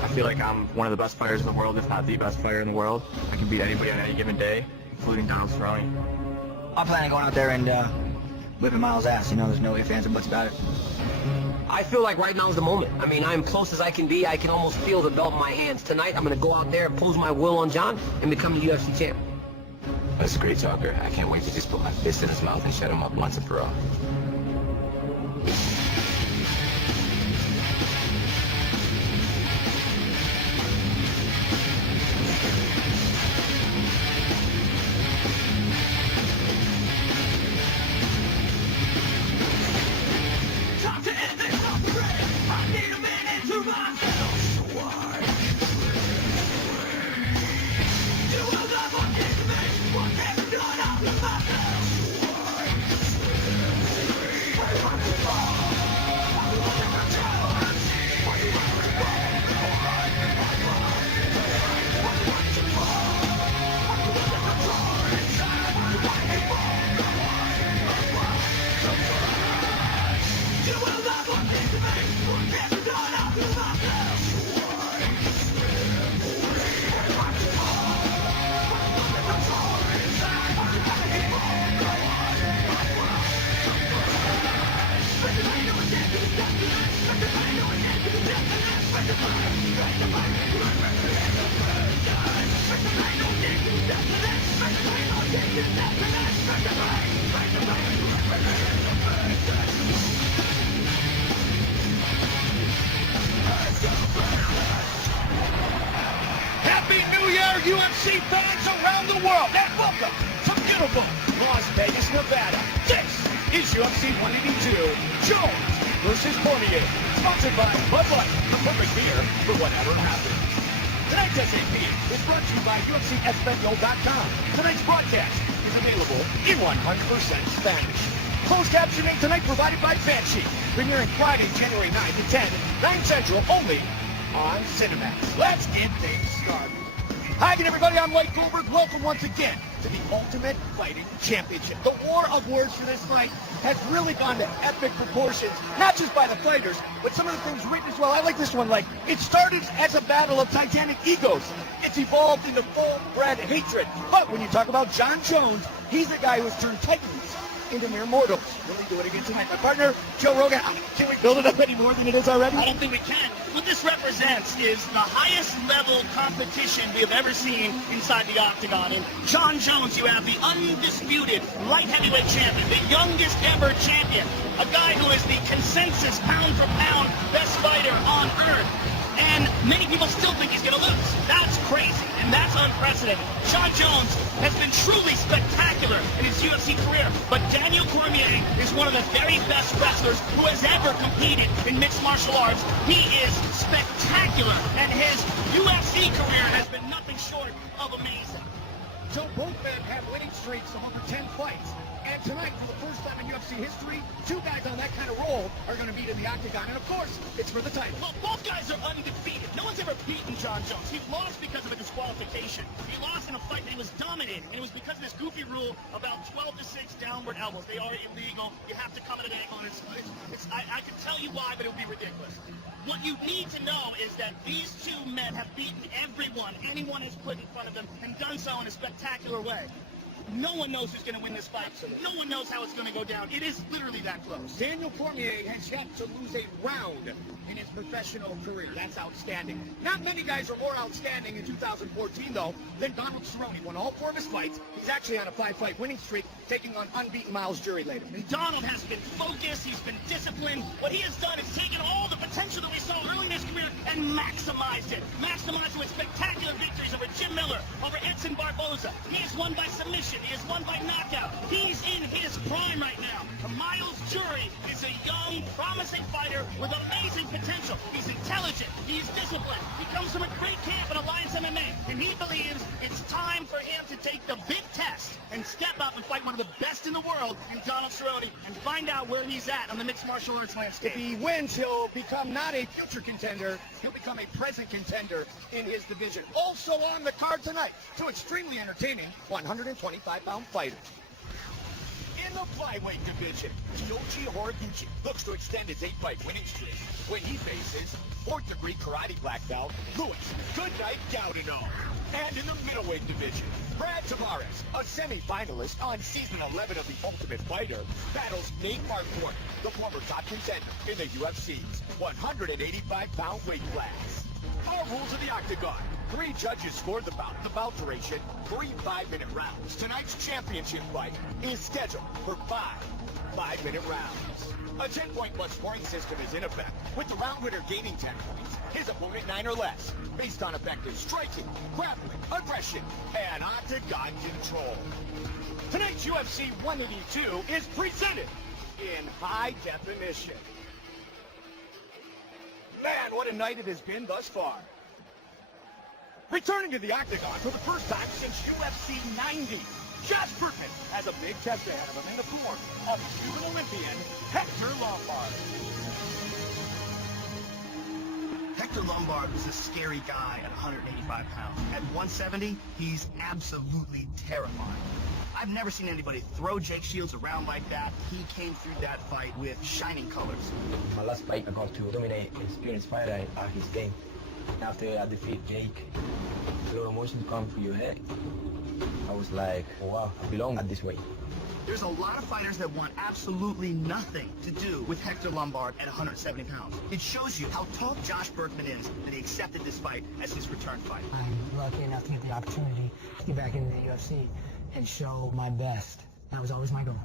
I feel like I'm one of the best fighters in the world, if not the best fighter in the world. I can beat anybody on any given day, including Donald Cerrone. I'm planning on going out there and whipping Miles' ass. You know, there's no ifs, ands, and buts about it. I feel like right now is the moment. I mean, I'm close as I can be. I can almost feel the belt in my hands. Tonight, I'm going to go out there, impose my will on John, and become a UFC champ. That's a great talker. I can't wait to just put my fist in his mouth and shut him up once and for all. Happy New Year, UFC fans around the world, and welcome to beautiful Las Vegas, Nevada. This is UFC 182, Jones versus Cormier, sponsored by Bud Light, the perfect beer for whatever happens. Tonight's SAP is brought to you by UFCEspanol.com. Tonight's broadcast is available in 100% Spanish. Closed captioning tonight provided by Banshee, premiering Friday, January 9th at 10, 9 Central, only on Cinemax. Let's get things started. Hi again, everybody. I'm Mike Goldberg. Welcome once again to the Ultimate Fighting Championship. The war of words for this fight has really gone to epic proportions, not just by the fighters, but some of the things written as well. I like this one. Like, it started as a battle of titanic egos. It's evolved into full-bred hatred. But when you talk about Jon Jones, he's the guy who has turned titans into mere mortals. Will he do it again tonight? My partner, Joe Rogan. Can we build it up any more than it is already? I don't think we can. What this represents is the highest level competition we have ever seen inside the octagon. In Jon Jones, you have the undisputed light heavyweight champion, the youngest ever champion, a guy who is the consensus pound for pound best fighter on earth. And many people still think he's going to lose. That's crazy, and that's unprecedented. Jon Jones has been truly spectacular in his UFC career, but Daniel Cormier is one of the very best wrestlers who has ever competed in mixed martial arts. He is spectacular, and his UFC career has been nothing short of amazing. So both men have winning streaks of over 10 fights. And tonight, for the first time in UFC history, two guys on that kind of roll are going to meet in the octagon. And of course, it's for the title. Well, both guys are undefeated. No one's ever beaten Jon Jones. He lost because of a disqualification. He lost in a fight that he was dominating, and it was because of this goofy rule about 12 to 6 downward elbows. They are illegal. You have to come at an angle, and I can tell you why, but it would be ridiculous. What you need to know is that these two men have beaten everyone anyone has put in front of them, and done so in a spectacular way. No one knows who's going to win this fight. No one knows how it's going to go down. It is literally that close. Daniel Cormier has yet to lose a round in his professional career. That's outstanding. Not many guys are more outstanding in 2014, though, than Donald Cerrone. Won all 4 of his fights. He's actually on a 5-fight winning streak, taking on unbeaten Miles Jury later. Donald has been focused. He's been disciplined. What he has done is taken all the potential that we saw early in his career and maximized it. Maximized it with spectacular victories over Jim Miller, over Edson Barboza. He has won by submission. He has won by knockout. He's in his prime right now. Miles Jury is a young, promising fighter with amazing potential. He's intelligent. He's disciplined. He comes from a great camp in Alliance MMA, and he believes it's time for him to take the big test and step up and fight one of the best in the world in Donald Cerrone and find out where he's at on the mixed martial arts landscape. If he wins, he'll become not a future contender. He'll become a present contender in his division. Also on the card tonight, 2 extremely entertaining 125-pound fighters. In the flyweight division, Yoji Horiguchi looks to extend his 8-fight winning streak when he faces 4th-degree karate black belt Louis Goodnight Gaudino. And in the middleweight division, Brad Tavares, a semi-finalist on season 11 of The Ultimate Fighter, battles Nate Marquardt, the former top contender in the UFC's 185-pound weight class. Our rules of the octagon. 3 judges scored the bout. The bout duration, 3 5-minute rounds. Tonight's championship fight is scheduled for 5 5-minute rounds. A 10-point plus scoring system is in effect, with the round winner gaining 10 points, his opponent 9 or less, based on effective striking, grappling, aggression, and octagon control. Tonight's UFC 182 is presented in high definition. Man, what a night it has been thus far. Returning to the octagon for the first time since UFC 90, Josh Bergman has a big test ahead of him in the form of Cuban Olympian Hector Lombard. Hector Lombard was a scary guy at 185 pounds. At 170, he's absolutely terrifying. I've never seen anybody throw Jake Shields around like that. He came through that fight with shining colors. My last fight, I got to dominate an experienced fighter at his game. After I defeat Jake, a lot of emotions come through your head. I was like, oh, wow, I belong at this weight. There's a lot of fighters that want absolutely nothing to do with Hector Lombard at 170 pounds. It shows you how tough Josh Bergman is that he accepted this fight as his return fight. I'm lucky enough to get the opportunity to get back into the UFC and show my best. That was always my goal.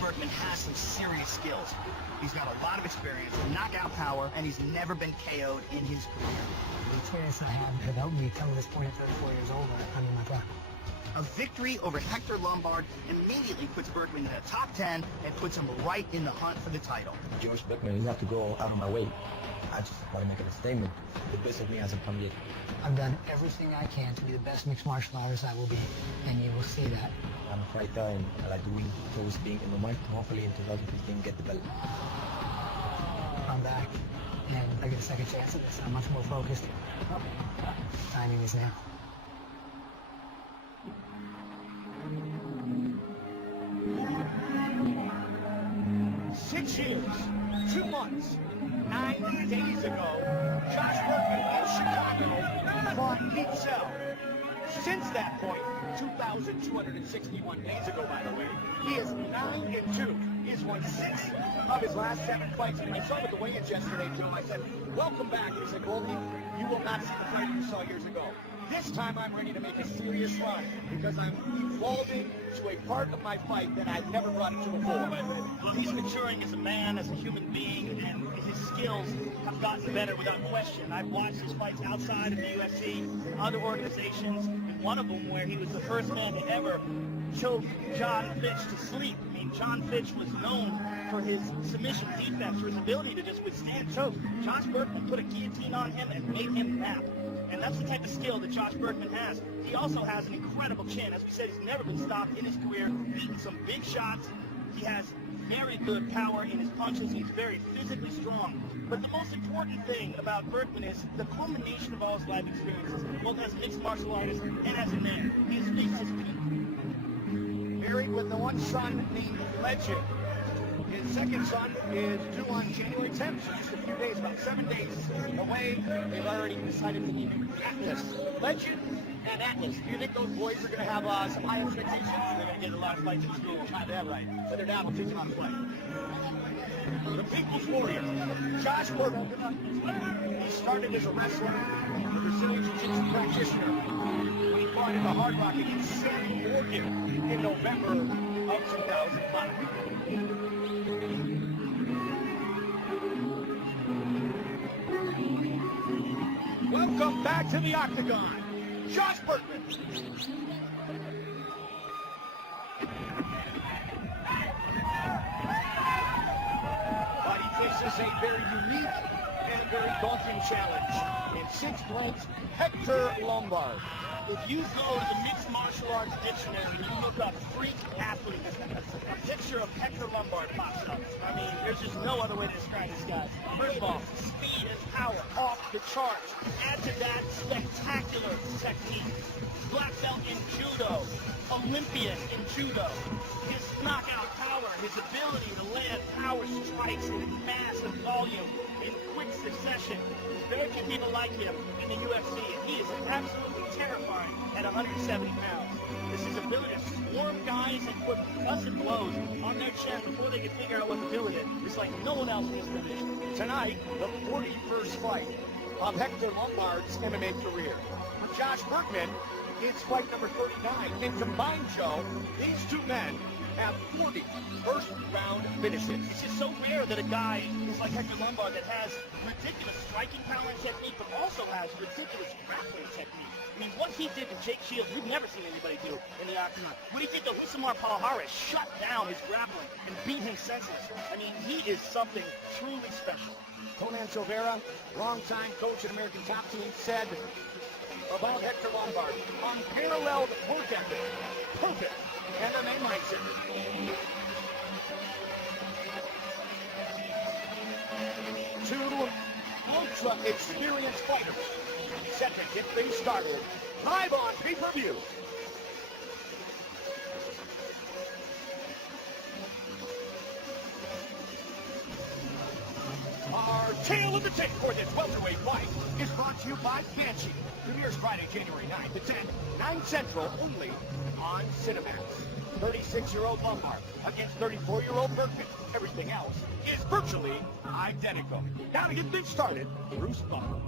Bergman has some serious skills. He's got a lot of experience, knockout power, and he's never been KO'd in his career. The experience I have has helped me come to this point at 34 years old where I'm in my prime. A victory over Hector Lombard immediately puts Bergman in the top 10 and puts him right in the hunt for the title. George Bergman, you have to go out of my way. I just want to make a statement. The best of me hasn't come yet. I've done everything I can to be the best mixed martial artist I will be, and you will see that. I'm a fighter and I like to win. It's always being in my mind. Hopefully in 2015 get the belt. I'm back, and I get a second chance at this. I'm much more focused. Timing is now. Six years, 2 months, 9 days ago, Josh Bergman of Chicago fought Pete Sell. Since that point, 2,261 days ago, by the way, he is 9-2. He's won 6 of his last 7 fights. And I saw him at the weigh-ins yesterday, Joe. I said, welcome back. He said, Goldie, you will not see the fight you saw years ago. This time I'm ready to make a serious run because I'm evolving to a part of my fight that I've never brought it to before. Well, he's maturing as a man, as a human being, and his skills have gotten better without question. I've watched his fights outside of the UFC, other organizations, and one of them where he was the first man to ever choke John Fitch to sleep. I mean, John Fitch was known for his submission defense, for his ability to just withstand chokes. Josh Bergman put a guillotine on him and made him nap. And that's the type of skill that Josh Bergman has. He also has an incredible chin. As we said, he's never been stopped in his career, beaten some big shots. He has very good power in his punches. He's very physically strong. But the most important thing about Bergman is the culmination of all his life experiences, both as a mixed martial artist and as a man. He has reached his peak. Married with the one son named Legend. His second son is due on January 10th, so just a few days, about 7 days away. They've already decided to name him Atlas. Legend and Atlas. Do you think those boys are going to have some high expectations? They're going to get a lot of fights in school. Not that right. But their dad will teach them how to fight. The People's Warrior, Josh Burton. He started as a wrestler, a Brazilian Jiu-Jitsu practitioner. He fought in the Hard Rock against Sammy Morgan in November of 2005. Welcome back to the Octagon, Josh Burton. But he faces a very unique and a very daunting challenge in 6th ranked Hector Lombard. If you go to the mixed martial arts dictionary and you look up freak athlete, a picture of Hector Lombard pops up. I mean, there's just no other way to describe this guy. First of all, speed and power off the charts. Add to that spectacular technique. Black belt in judo, Olympian in judo. His knockout power, his ability to land power strikes in mass and volume in quick succession. Very few people like him in the UFC, and he is absolutely terrifying at 170 pounds. This is his ability to swarm guys and put cussing blows on their chest before they can figure out what to do with it. It's like no one else in this division. Tonight, the 41st fight of Hector Lombard's MMA career. For Josh Burton, it's fight number 39. And combined, Joe, these two men have 40 first-round finishes. It's just so rare that a guy is like Hector Lombard that has ridiculous striking power and technique, but also has ridiculous grappling technique. I mean, what he did to Jake Shields, we've never seen anybody do in the Octagon. What he did to Rousimar Palhares, shut down his grappling and beat him senseless. I mean, he is something truly special. Conan Silveira, longtime coach at American Top Team, said about Hector Lombard, unparalleled work ethic, perfect MMA mindset. Two ultra-experienced fighters set to get things started live on pay-per-view. Our tale of the tape for this welterweight fight is brought to you by Banshee. Premieres Friday, January 9th at 10, 9 Central, only on Cinemax. 36-year-old Lombard against 34-year-old Burton. Everything else is virtually identical. Now to get things started, Bruce Buffer.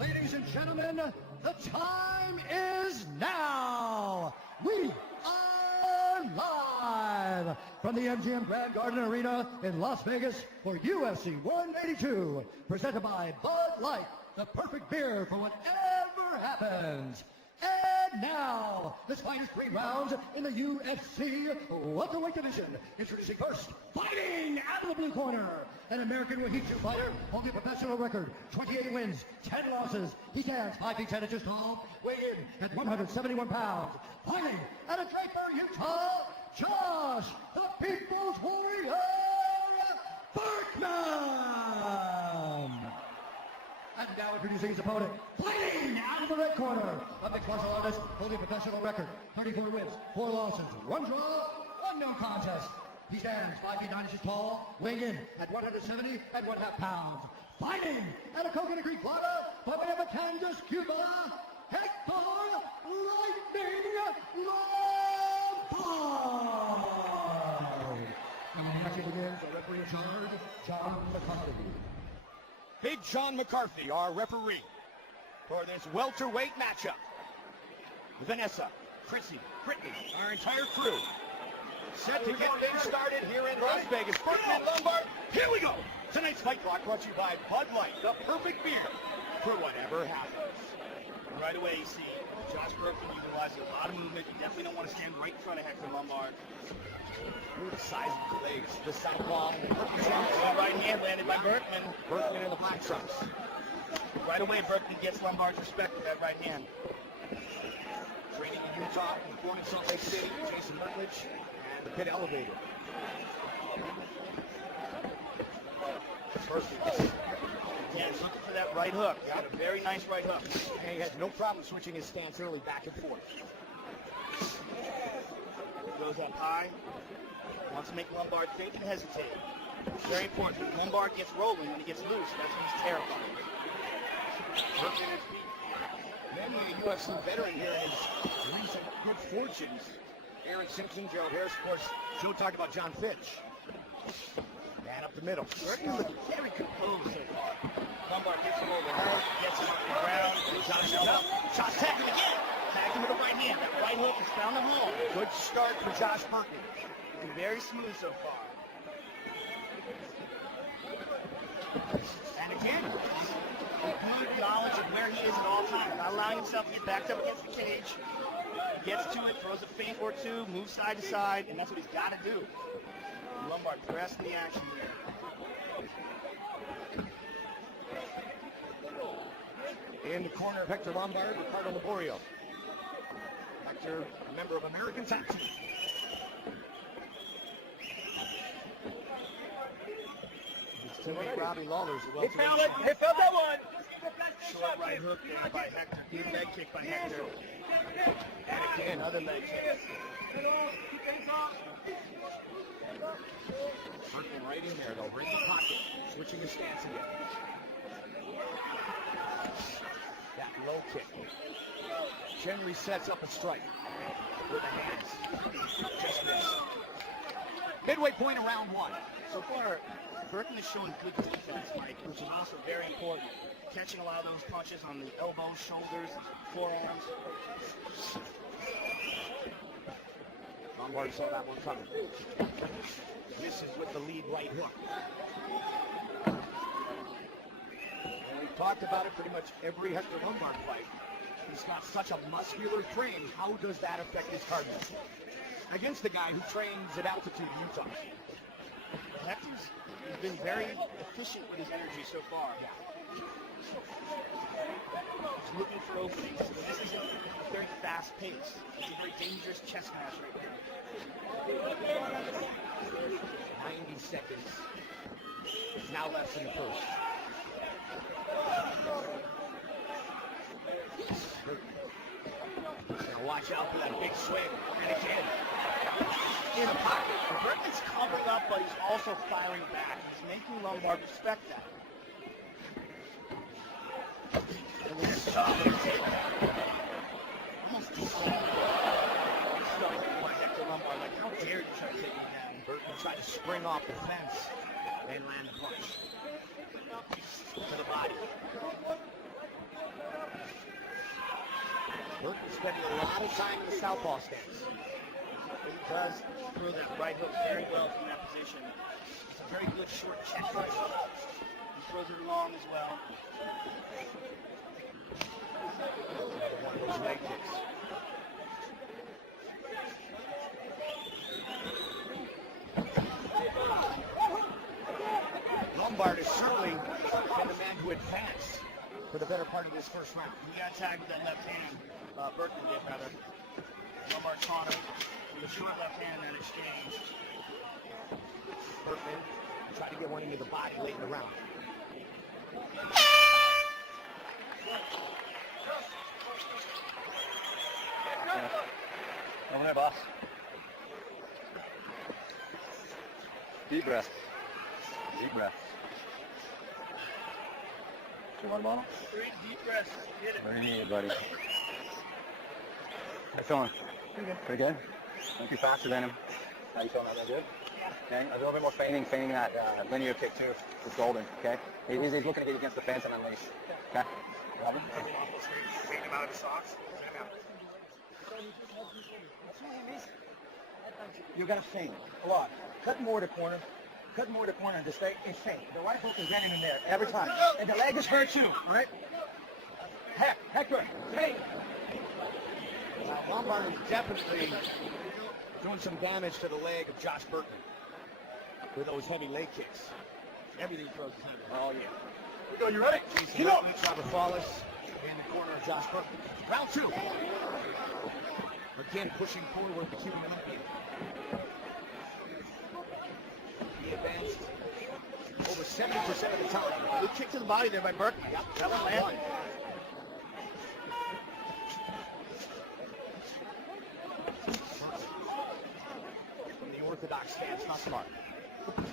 Ladies and gentlemen, the time is now. We are live from the MGM Grand Garden Arena in Las Vegas for UFC 182, presented by Bud Light, the perfect beer for whatever happens. And now, this fight is 3 rounds in the UFC welterweight division. Introducing first, fighting out of the blue corner, an American Jiu-Jitsu fighter holding a professional record, 28 wins, 10 losses. He stands 5 feet 10 inches tall, weighing in at 171 pounds. Fighting out of Draper, Utah, Josh, the People's Warrior, Burkman. And now introducing his opponent, fighting out of the red corner, a mixed martial artist holding a professional record, 34 wins, 4 losses, 1 draw, 1 no contest. He stands 5 feet 9 inches tall, weighing in at 170 and 1/2 pounds. Fighting out of Coconut Creek, Florida, by way of Kansas, Cuba, Hector Lightning Lombard. And when the action begins, the referee in charge, John McCarthy. Big John McCarthy, our referee for this welterweight matchup. Vanessa, Chrissy, Brittany, our entire crew, set to get things started here in Las Vegas. Burton and Lombard, here we go! Tonight's fight block brought to you by Bud Light, the perfect beer for whatever happens. Right away, you see Josh Burton utilizing a lot of movement. You definitely don't want to stand right in front of Hector Lombard. Ooh, the size of the legs, the southpaw. Right hand landed by Burton. Burton in the black trunks. Right away, Burton gets Lombard's respect with that right hand. Training in Utah, born in Salt Lake City, Jason Rutledge, and the pit elevator. First, Yeah, he's looking for that right hook. Got a very nice right hook. and he has no problem switching his stance early back and forth. Goes up high. Wants to make Lombard think and hesitate. Very important. When Lombard gets rolling and he gets loose, that's when he's terrified. Many a UFC veteran here has recent good fortunes. Aaron Simpson, Gerald Harris, of course. Joe talked about John Fitch. Man up the middle. Burton's looking very composed so far. Lombard gets him over her, gets him off the ground. Josh up. Josh tagged him again. Tagged him with a right hand. That right hook has found the hole. Good start for Josh Burton. Looking very smooth so far. And again, good knowledge of where he is at all times. Not allowing himself to get backed up against the cage. He gets to it, throws a feint or two, moves side to side, and that's what he's got to do. Lombard pressing the action here. In the corner of Hector Lombard, Ricardo Laborio. Hector, a member of American Top Team. His teammate Robbie Lawler's a He found that one! Short right hook there by Hector. Good leg kick by Hector. And again, Another leg kick. Burton right in there, though, right in the pocket. Switching his stance again. That low kick. Generally sets up a strike with the hands. Just missed. Midway point of round one. So far, Burton is showing good defense, Mike, which is also very important. Catching a lot of those punches on the elbows, shoulders, forearms. Lombard saw that one coming. Misses with the lead right hook. And we've talked about it pretty much every Hector Lombard fight. He's got such a muscular frame. How does that affect his cardio? Against the guy who trains at altitude in Utah. Hector's been very efficient with his energy so far. He's looking for openings. This is a very fast pace. It's a very dangerous chess match right now. 90 seconds. Now left in the first. Gonna watch out for that big swing. And again, In the pocket. Burton's covered up, but he's also firing back. He's making Lombard respect that. And then stop and take that. Almost stunned by Hector Lombard. Like, how dare you try to take me down? Burton tried to spring off the fence and land the punch to the body. Burton spending a lot of time in the southpaw stance. He does throw that right hook very well from that position. It's a very good short check right hook. He throws it long as well. One of those leg kicks. Lombard has certainly been the man who advanced for the better part of this first round. He got tagged with that left hand. Burton did, rather. Lombard caught him with a short left hand in that exchange. Burton tried to get one into the body late in the round. Over there, boss. Deep breath. Deep breath. You want a bottle? 3 deep breaths. Get it. What do you need, buddy? How you feeling? Pretty good. Don't be faster than him. How you feeling? Not that good? Okay. A little bit more feigning that linear kick too. It's golden. Okay. He's looking to get against the fence and unleash. Okay. Robin? Take him out of his socks. You got to feint a lot. Cut more to corner. Cut more to corner and just stay and feint. The right hook is getting in there every time. And the leg is hurt too, all right? Hector, feint. Lombard is definitely doing some damage to the leg of Josh Burton with those heavy leg kicks. Everything throws behind him. Oh, yeah. Here we go. You ready? Get up. Trevor Fallis in the corner of Josh Burton. Round 2. Again, pushing forward the Cuban Olympian. He advanced over 70% of the time. Good kick to the body there by Burton. Yep, that one landed. From the unorthodox stance, not smart. Good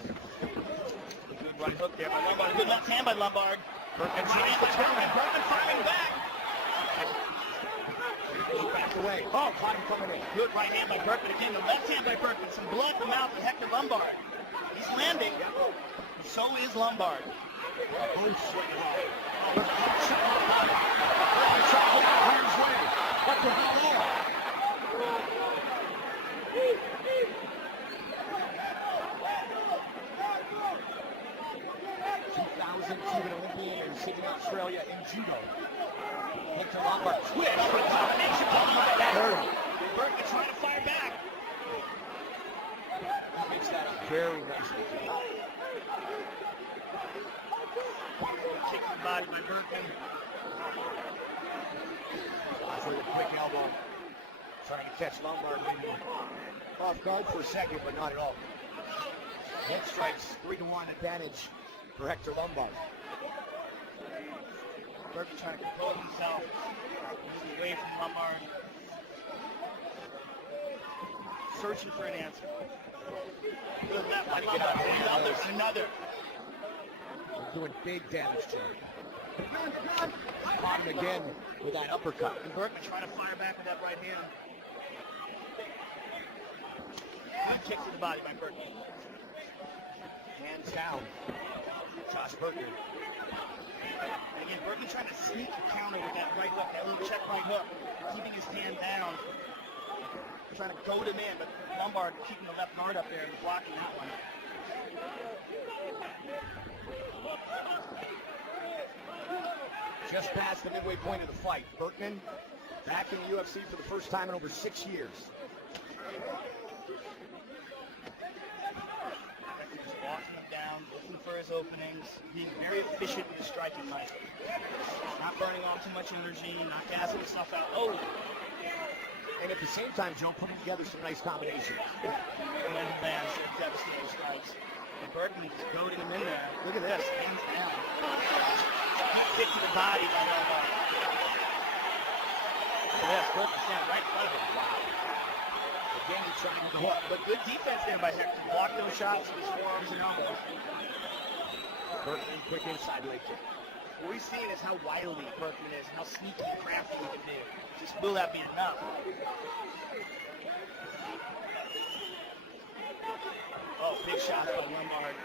right hook there by Lombard. Good left hand by Lombard. Berkman right hand by Berkman. Berkman firing back. He backed away. Oh, caught him coming in. Good right hand by Berkman. Again, the left hand by Berkman. Some blood from mouth of Hector Lombard. He's landing. So is Lombard. Both swinging hard. Cuban Olympian in Sydney, Australia in judo. Hector Lombard twist for the combination. That hurt him. Berkman trying to fire back. He makes that up very nicely. Kick to the body by Berkman. For the quick elbow. Trying to catch Lombard off guard for a second, but not at all. Head strikes, 3-1 advantage for Hector Lombard. Berkman trying to compose himself. Moving away from Lombard. Searching for an answer. Good left by Lombard. There's another. Doing big damage to him. Caught him again with that uppercut. And Berkman trying to fire back with that right hand. Good kick to the body by Berkman. Hands down. Josh Berkman. And again, Berkman trying to sneak a counter with that right hook, that little check right hook, keeping his hand down, trying to goad him in, but Lombard keeping the left guard up there and blocking that one. Just past the midway point of the fight. Berkman back in the UFC for the first time in over 6 years. Walking him down, looking for his openings, being very efficient in his striking fight. Not burning off too much energy, not gassing himself out. Oh! And at the same time, Joe putting together some nice combinations. And then he lands some devastating strikes. And Berkman is goading him in there. Look at this, hands down. Good kick to the body by Lombard. Look at this, Berkman standing right in front of him. Again, he's trying to hook. But good defense there by Hector. Block those shots with his forearms and elbows. Berkman, quick inside leg kick. What we're seeing is how wily Berkman is, how sneaky and crafty he can be. Just will that be enough? Oh, big shot by Lombard.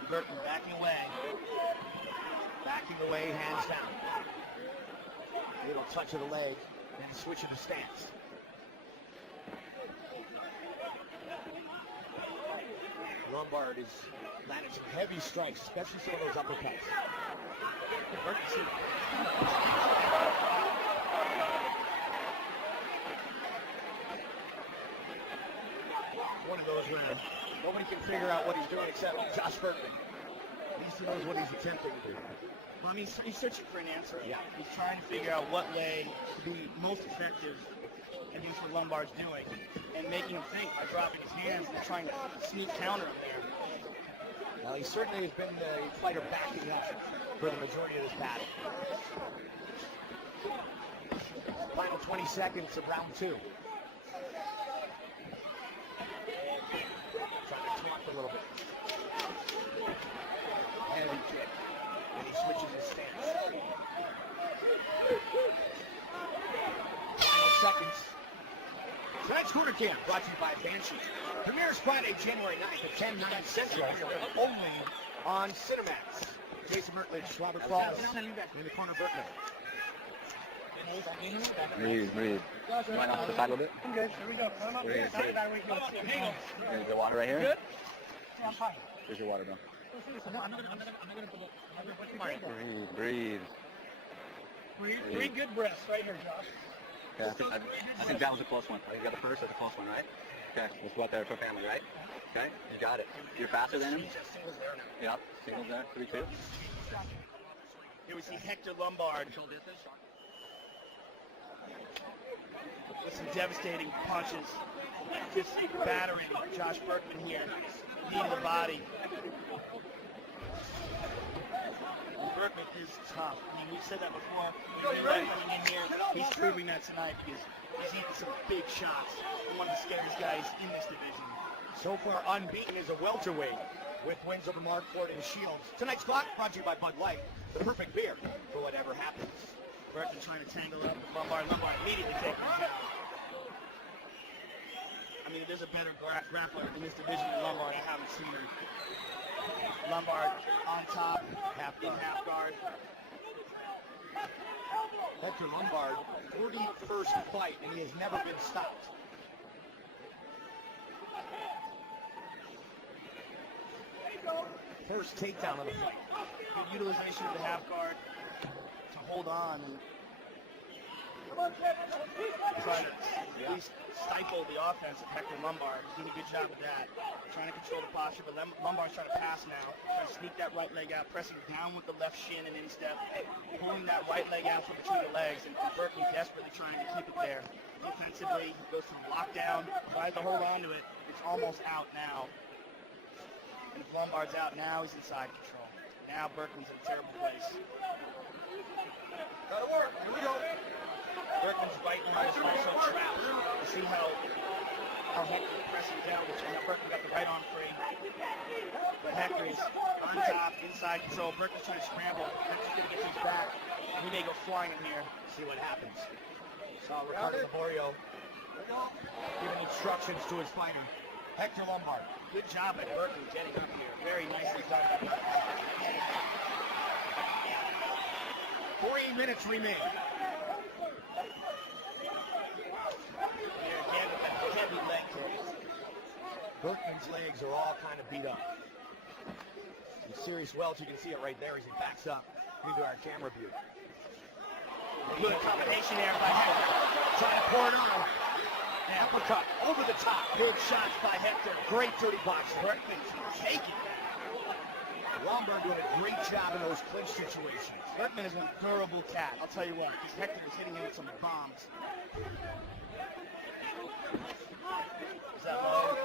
And Berkman backing away. Backing away, hands down. Little touch of the leg, then switch of the stance. Lombard is landing some heavy strikes, especially some of those uppercuts. One of those where nobody can figure out what he's doing except Josh Berkman. At least he knows what he's attempting to do. Well, I mean, he's searching for an answer. Yeah. He's trying to figure out what way to be most effective against what Lombard's doing and making him think by dropping his hands and trying to sneak counter him there. Well, he certainly has been a fighter backing up for the majority of this battle. Final 20 seconds of round 2. Trying to talk a little bit. Heavy kick. And he switches his stance. Final seconds. Tonight's Corner Camp brought to you by Banshee. Premieres Friday, January 9th at 10, 9 Central, only on Cinemax. Jason Mertlich, Robert Falls, in the corner, Berkman. Breathe. Might off the side a little bit. I'm good. Here we go. Breathe. Hang on. There's your water right here. Good? Yeah, I'm fine. There's your water, bro. No, I'm not gonna put it. Breathe. Three good breaths right here, Josh. Yeah, I think that was a close one. I think you got the first. That's a close one, right? Okay, let's go out there for family, right? Okay, you got it. You're faster than him. Yep, singles there, 3-2. Here we see Hector Lombard with some devastating punches. Just battering Josh Berkman here. Knee to the body. Berkman is tough. I mean, we've said that before. Coming in here, he's proving that tonight because he's eating some big shots. One of the scariest guys in this division. So far unbeaten as a welterweight with wins over Mark Ford and Shields. Tonight's clock brought to you by Bud Light, the perfect beer for whatever happens. Burton trying to tangle up with Lombard. Lombard immediately taking him down. I mean, if there's a better grappler in this division than Lombard, I haven't seen her. Lombard on top, in half guard. Hector Lombard, 41st fight, and he has never been stopped. First takedown of the fight. Good utilization of the half guard to hold on and try to at least stifle the offense of Hector Lombard. He's doing a good job of that. Trying to control the posture, but Lombard's trying to pass now. Trying to sneak that right leg out, pressing down with the left shin and instep, pulling that right leg out from between the legs, and Burton desperately trying to keep it there. Defensively, he goes from lockdown, tries to hold on to it. It's almost out now. And if Lombard's out now, he's inside control. Now Burton's in a terrible place. That'll work. Here we go. Burton's right now is also trapped. You see how Hector pressing down, which Burton got the right arm free. But Hector is on top, inside control. Burton's trying to scramble. Hector's going to get to his back. He may go flying in here. See what happens. Saw Ricardo Laborio giving instructions to his fighter, Hector Lombard. Good job at Burton getting up here. Very nicely done. 3 minutes remain. Heavy leg kick. Burton's legs are all kind of beat up. Some serious welts. You can see it right there as he backs up into our camera view. Good combination there by Hector. Trying to pour it on. An uppercut over the top. Big shots by Hector. Great dirty boxing. Burton's taking. Lombard doing a great job in those clinch situations. Burton is a durable cat. I'll tell you what. This Hector was hitting him with some bombs. Is that low?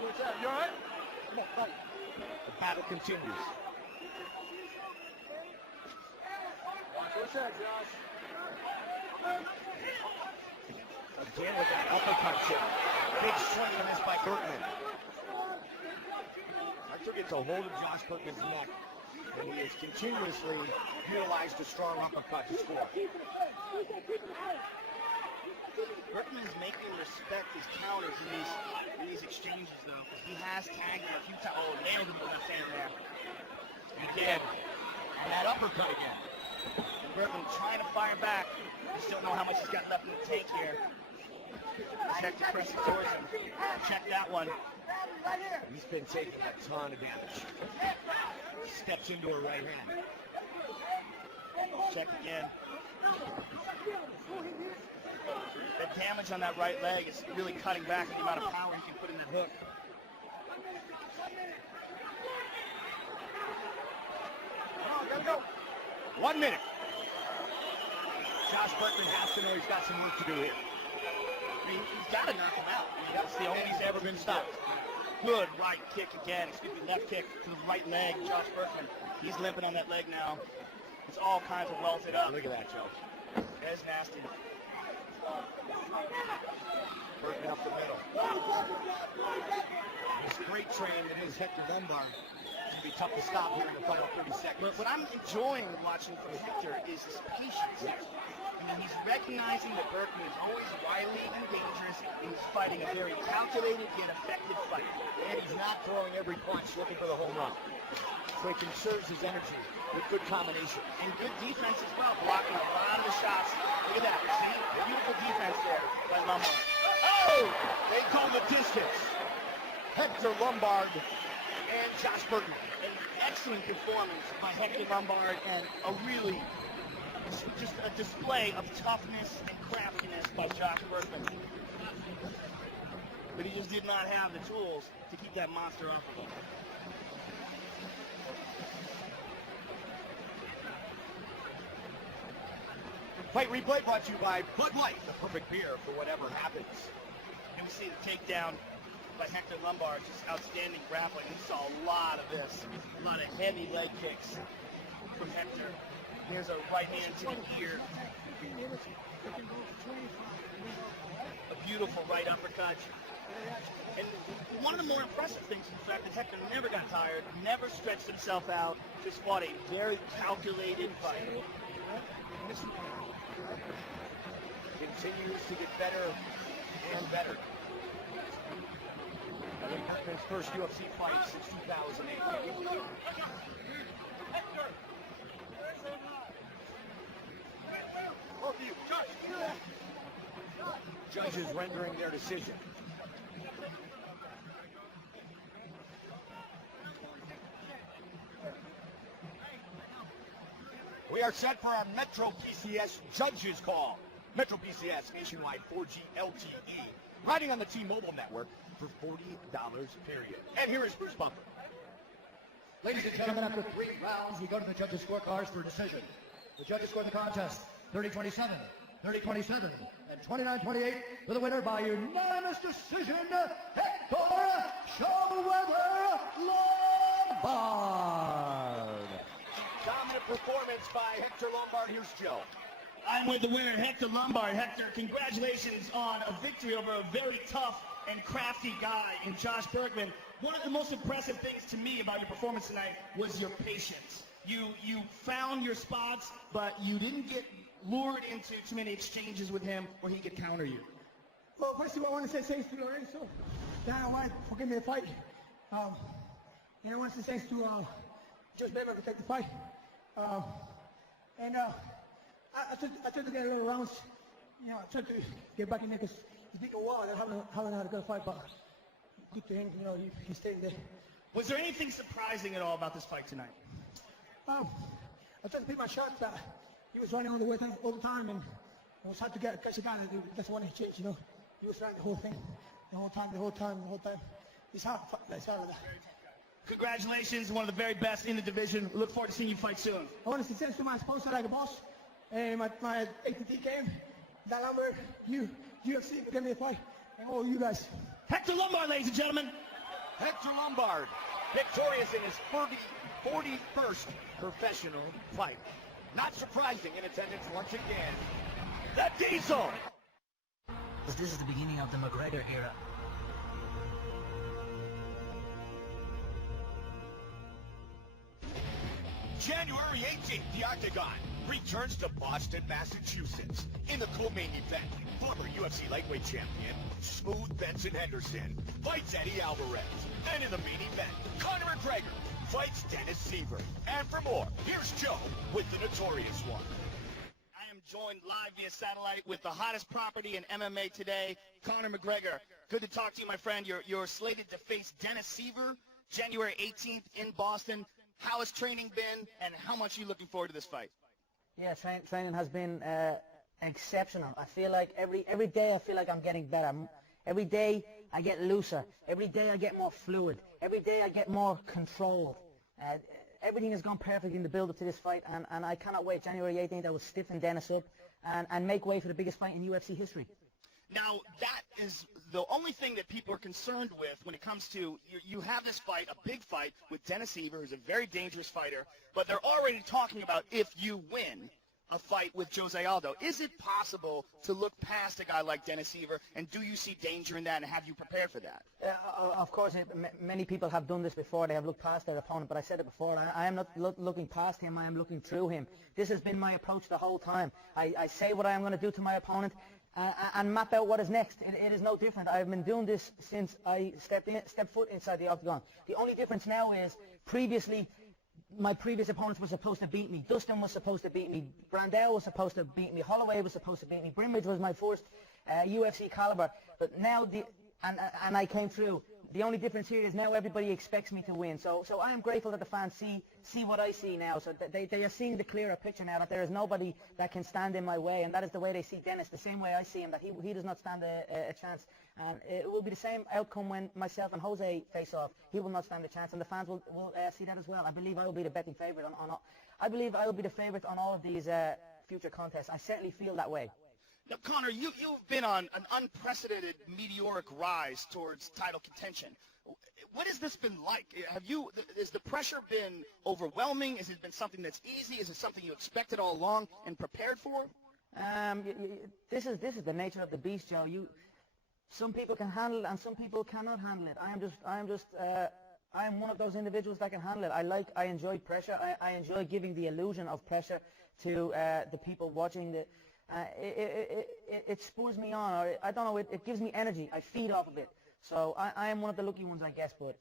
You all right? Come on, fight. The battle continues. What's that, Josh? Again with that uppercut kick. Big swing on this by Burton. Hector gets a hold of Josh Burton's neck, and he has continuously utilized a strong uppercut to score. Burton is making respect his counters in these exchanges, though. He has tagged him a few times. Oh, nailed him with that hand there. And again, and that uppercut again. Burton trying to fire back. Just don't know how much he's got left in the tank here. Hector pressing towards him. Check that one. He's been taking a ton of damage. Steps into her right hand. Check again. The damage on that right leg is really cutting back the amount of power you can put in that hook. Come on, go. 1 minute. Josh Burton has to know he's got some work to do here. I mean, he's got to knock him out. That's the only he's ever been stopped. Good right kick again. Left kick to the right leg. Josh Burton. He's limping on that leg now. It's all kinds of welted up. Look at that, Joe. That is nasty. Burton up the middle. This great train that is Hector Lombard. It's going to be tough to stop here in the final 30 seconds. But what I'm enjoying watching from Hector is his patience. I mean, he's recognizing that Burton is always wily and dangerous, and he's fighting a very calculated yet effective fight. And he's not throwing every punch looking for the home run. So he conserves his energy with good combination. And good defense as well, blocking a lot of the shots. Look at that. See? Beautiful defense there by Lombard. Oh! They go the distance. Hector Lombard and Josh Burton. An excellent performance by Hector Lombard and a really just a display of toughness and craftiness by Josh Burton. But he just did not have the tools to keep that monster off of him. Fight replay brought to you by Bud Light, the perfect beer for whatever happens. And we see the takedown by Hector Lombard, just outstanding grappling. We saw a lot of this, a lot of heavy leg kicks from Hector. There's a right hand to the ear. A beautiful right uppercut. And one of the more impressive things is the fact that Hector never got tired, never stretched himself out, just fought a very calculated fight. Continues to get better and better. Having his first UFC fight since 2008. Both of you, judges rendering their decision. We are set for our Metro PCS judges call. Metro PCS nationwide 4G LTE, riding on the T-Mobile network for $40 period. And here is Bruce Bumper. Ladies and gentlemen, after 3 rounds, we go to the judges' scorecards for decision. The judges scored the contest 30-27, 30-27, and 29-28 for the winner by unanimous decision, Hector Showweather Lombard. Dominant performance by Hector Lombard. Here's Joe. I'm with the winner, Hector Lombard. Hector, congratulations on a victory over a very tough and crafty guy in Josh Bergman. One of the most impressive things to me about your performance tonight was your patience. You found your spots, but you didn't get lured into too many exchanges with him where he could counter you. Well, first of all, I want to say thanks to Lorenzo, Dana White, for giving me the fight. And I want to say thanks to Judge Bergman for taking the fight. I tried to get a little rounds. You know, I tried to get back in there because he's beating a wall and I haven't had a good fight, but good to him, you know, he stayed there. Was there anything surprising at all about this fight tonight? I tried to pick my shot. He was running all the way all the time, and it was hard to catch a guy that's one exchange, you know. He was running the whole thing, the whole time. It's hard. It's hard with that. Congratulations, one of the very best in the division. Look forward to seeing you fight soon. I want to say thanks to my sponsor, like a boss, and my ATT game, that number, UFC, for giving me a fight, and all you guys. Hector Lombard, ladies and gentlemen. Hector Lombard, victorious in his 41st professional fight. Not surprising in attendance once again, the Diesel. This is the beginning of the McGregor era. January 18th, the Octagon returns to Boston, Massachusetts. In the co-main event, former UFC lightweight champion Smooth Benson Henderson fights Eddie Alvarez. And in the main event, Conor McGregor fights Dennis Seaver. And for more, here's Joe with the Notorious One. I am joined live via satellite with the hottest property in MMA today, Conor McGregor. Good to talk to you, my friend. You're slated to face Dennis Seaver January 18th in Boston. How has training been, and how much are you looking forward to this fight? Yeah, training has been exceptional. I feel like every day I feel like I'm getting better. Every day I get looser. Every day I get more fluid. Every day I get more controlled. Everything has gone perfect in the build-up to this fight, and I cannot wait. January 18th, I will stiffen Dennis up and make way for the biggest fight in UFC history. Now, that is the only thing that people are concerned with when it comes to, you have this fight, a big fight with Dennis Seaver, who's a very dangerous fighter, but they're already talking about if you win a fight with Jose Aldo. Is it possible to look past a guy like Dennis Seaver, and do you see danger in that, and have you prepared for that? Of course, many people have done this before. They have looked past their opponent, but I said it before, I am not looking past him, I am looking through him. This has been my approach the whole time. I say what I am going to do to my opponent, and map out what is next. It is no different. I've been doing this since I stepped foot inside the octagon. The only difference now is, previously, my previous opponents were supposed to beat me. Dustin was supposed to beat me. Brandel was supposed to beat me. Holloway was supposed to beat me. Brimage was my first UFC caliber. But now, and I came through. The only difference here is now everybody expects me to win. So I am grateful that the fans see what I see now. So they are seeing the clearer picture now, that there is nobody that can stand in my way. And that is the way they see Dennis, the same way I see him, that he does not stand a chance. And it will be the same outcome when myself and Jose face off. He will not stand a chance, and the fans will see that as well. I believe I will be the betting favourite I believe I will be the favourite on all of these future contests. I certainly feel that way. Now, Conor, you've been on an unprecedented meteoric rise towards title contention. What has this been like? Has the pressure been overwhelming? Has it been something that's easy? Is it something you expected all along and prepared for? This is the nature of the beast, Joe. Some people can handle it and some people cannot handle it. I am one of those individuals that can handle it. I enjoy pressure. I enjoy giving the illusion of pressure to the people watching. It spurs me on, or I don't know. It gives me energy. I feed off of it. So I am one of the lucky ones, I guess. But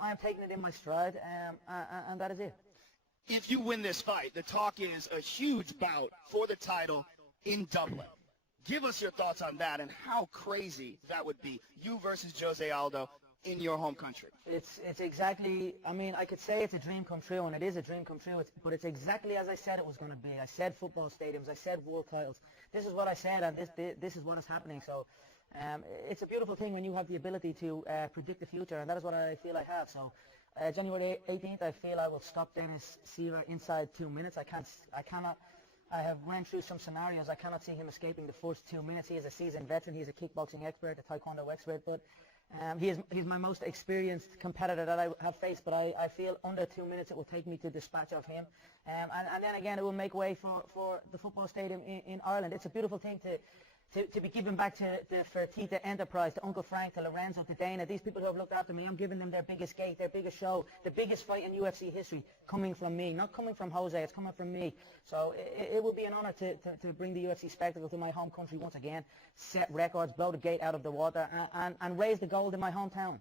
I am taking it in my stride, and that is it. If you win this fight, the talk is a huge bout for the title in Dublin. Give us your thoughts on that and how crazy that would be. You versus Jose Aldo in your home country. It's exactly, I mean, I could say it's a dream come true, and it is a dream come true, but it's exactly as I said it was going to be. I said football stadiums, I said world titles. This is what I said, and this is what is happening. So it's a beautiful thing when you have the ability to predict the future, and that is what I feel I have. So January 18th, I feel I will stop Dennis Sierra inside 2 minutes. I have ran through some scenarios. I cannot see him escaping the first 2 minutes. He is a seasoned veteran. He's a kickboxing expert, a taekwondo expert, but he's my most experienced competitor that I have faced, but I feel under 2 minutes it will take me to dispatch of him. And then again, it will make way for the football stadium in Ireland. It's a beautiful thing to be given back to the Fertitta enterprise, to Uncle Frank, to Lorenzo, to Dana, these people who have looked after me. I'm giving them their biggest gate, their biggest show, the biggest fight in UFC history, coming from me, not coming from Jose, it's coming from me. So it will be an honor to bring the UFC spectacle to my home country once again, set records, blow the gate out of the water, and raise the gold in my hometown.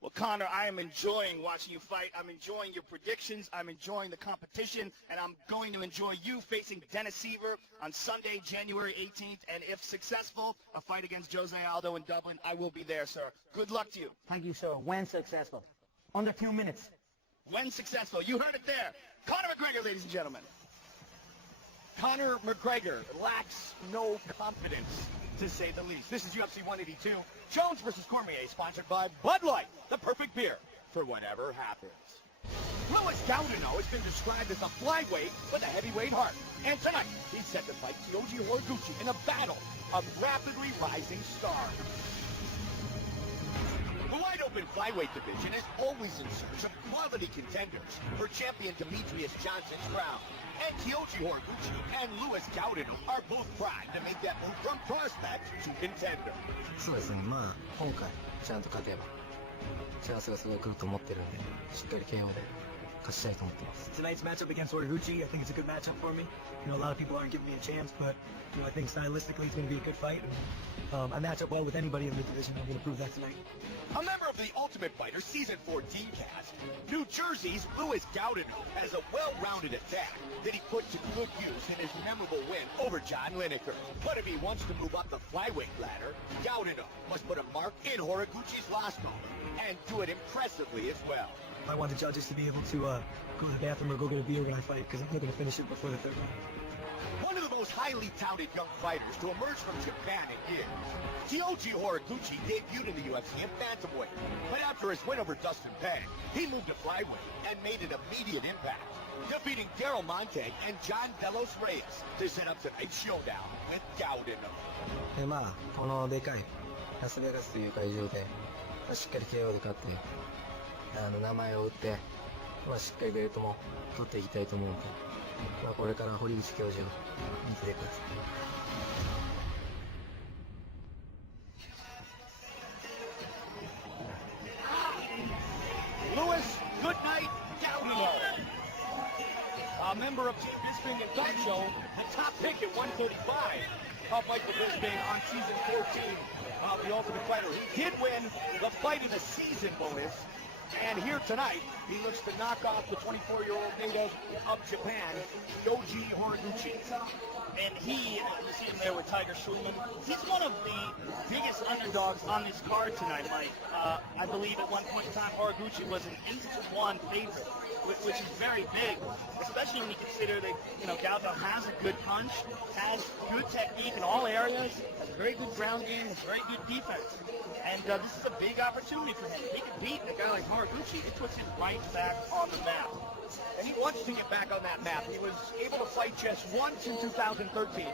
Well, Conor, I am enjoying watching you fight. I'm enjoying your predictions. I'm enjoying the competition, and I'm going to enjoy you facing Dennis Siever on Sunday, January 18th. And if successful, a fight against Jose Aldo in Dublin, I will be there, sir. Good luck to you. Thank you, sir. When successful? Under 2 minutes. When successful. You heard it there. Conor McGregor, ladies and gentlemen. Conor McGregor lacks no confidence, to say the least. This is UFC 182. Jones versus Cormier, sponsored by Bud Light, the perfect beer for whatever happens. Louis Gaudino has been described as a flyweight with a heavyweight heart. And tonight, he's set to fight Kyoji Horiguchi in a battle of rapidly rising stars. The wide-open flyweight division is always in search of quality contenders for champion Demetrius Johnson's crown. And Kyoji Horiguchi and Louis Gaudino are both primed to make that move from prospect to contender. そうですね、まあ今回ちゃんと勝てばチャンスがすごい来ると思ってるんで、しっかり KO で勝ちたいと思ってます。 Tonight's matchup against Horiguchi, I think it's a good matchup for me. You know, a lot of people aren't giving me a chance, but you know, I think stylistically it's going to be a good fight. And, I match up well with anybody in the division. I'm going to prove that tonight. A member of the Ultimate Fighter Season 14 cast, New Jersey's Louis Gaudino has a well-rounded attack that he put to good use in his memorable win over John Lineker. But if he wants to move up the flyweight ladder, Gaudino must put a mark in Horiguchi's loss column and do it impressively as well. I want the judges to be able to go to the bathroom or go get a beer when I fight, because I'm looking to finish it before the third round. One of the most highly touted young fighters to emerge from Japan in years, Kyoji Horiguchi debuted in the UFC in bantamweight, but after his win over Dustin Pang, he moved to flyweight and made an immediate impact, defeating Daryl Montague and John Delos Reyes to set up tonight's showdown with Gaudino. でまあこのでかいラスベガスという会場でしっかり KO で勝って名前を打って、しっかりベルトも取っていきたいと思うので、これから堀口教授を見ててください。Louis, good night, Gaudino. A member of Team Bisping and Talk Show, the top pick at 135. I'll fight for Bisping on season 14 of The Ultimate Fighter. He did win the fight of the season bonus. And here tonight, he looks to knock off the 24-year-old native of Japan, Kyoji Horiguchi. And you see him there with Tiger Schulman. He's one of the biggest underdogs on this card tonight, Mike. I believe at one point in time, Horiguchi was an 8-1 favorite, which is very big, especially when you consider that, Gaudino has a good punch, has good technique in all areas, has a very good ground game, has very good defense. And this is a big opportunity for him. If he can beat a guy like Horiguchi, it puts him right back on the map. And he wants to get back on that map. He was able to fight just once in 2013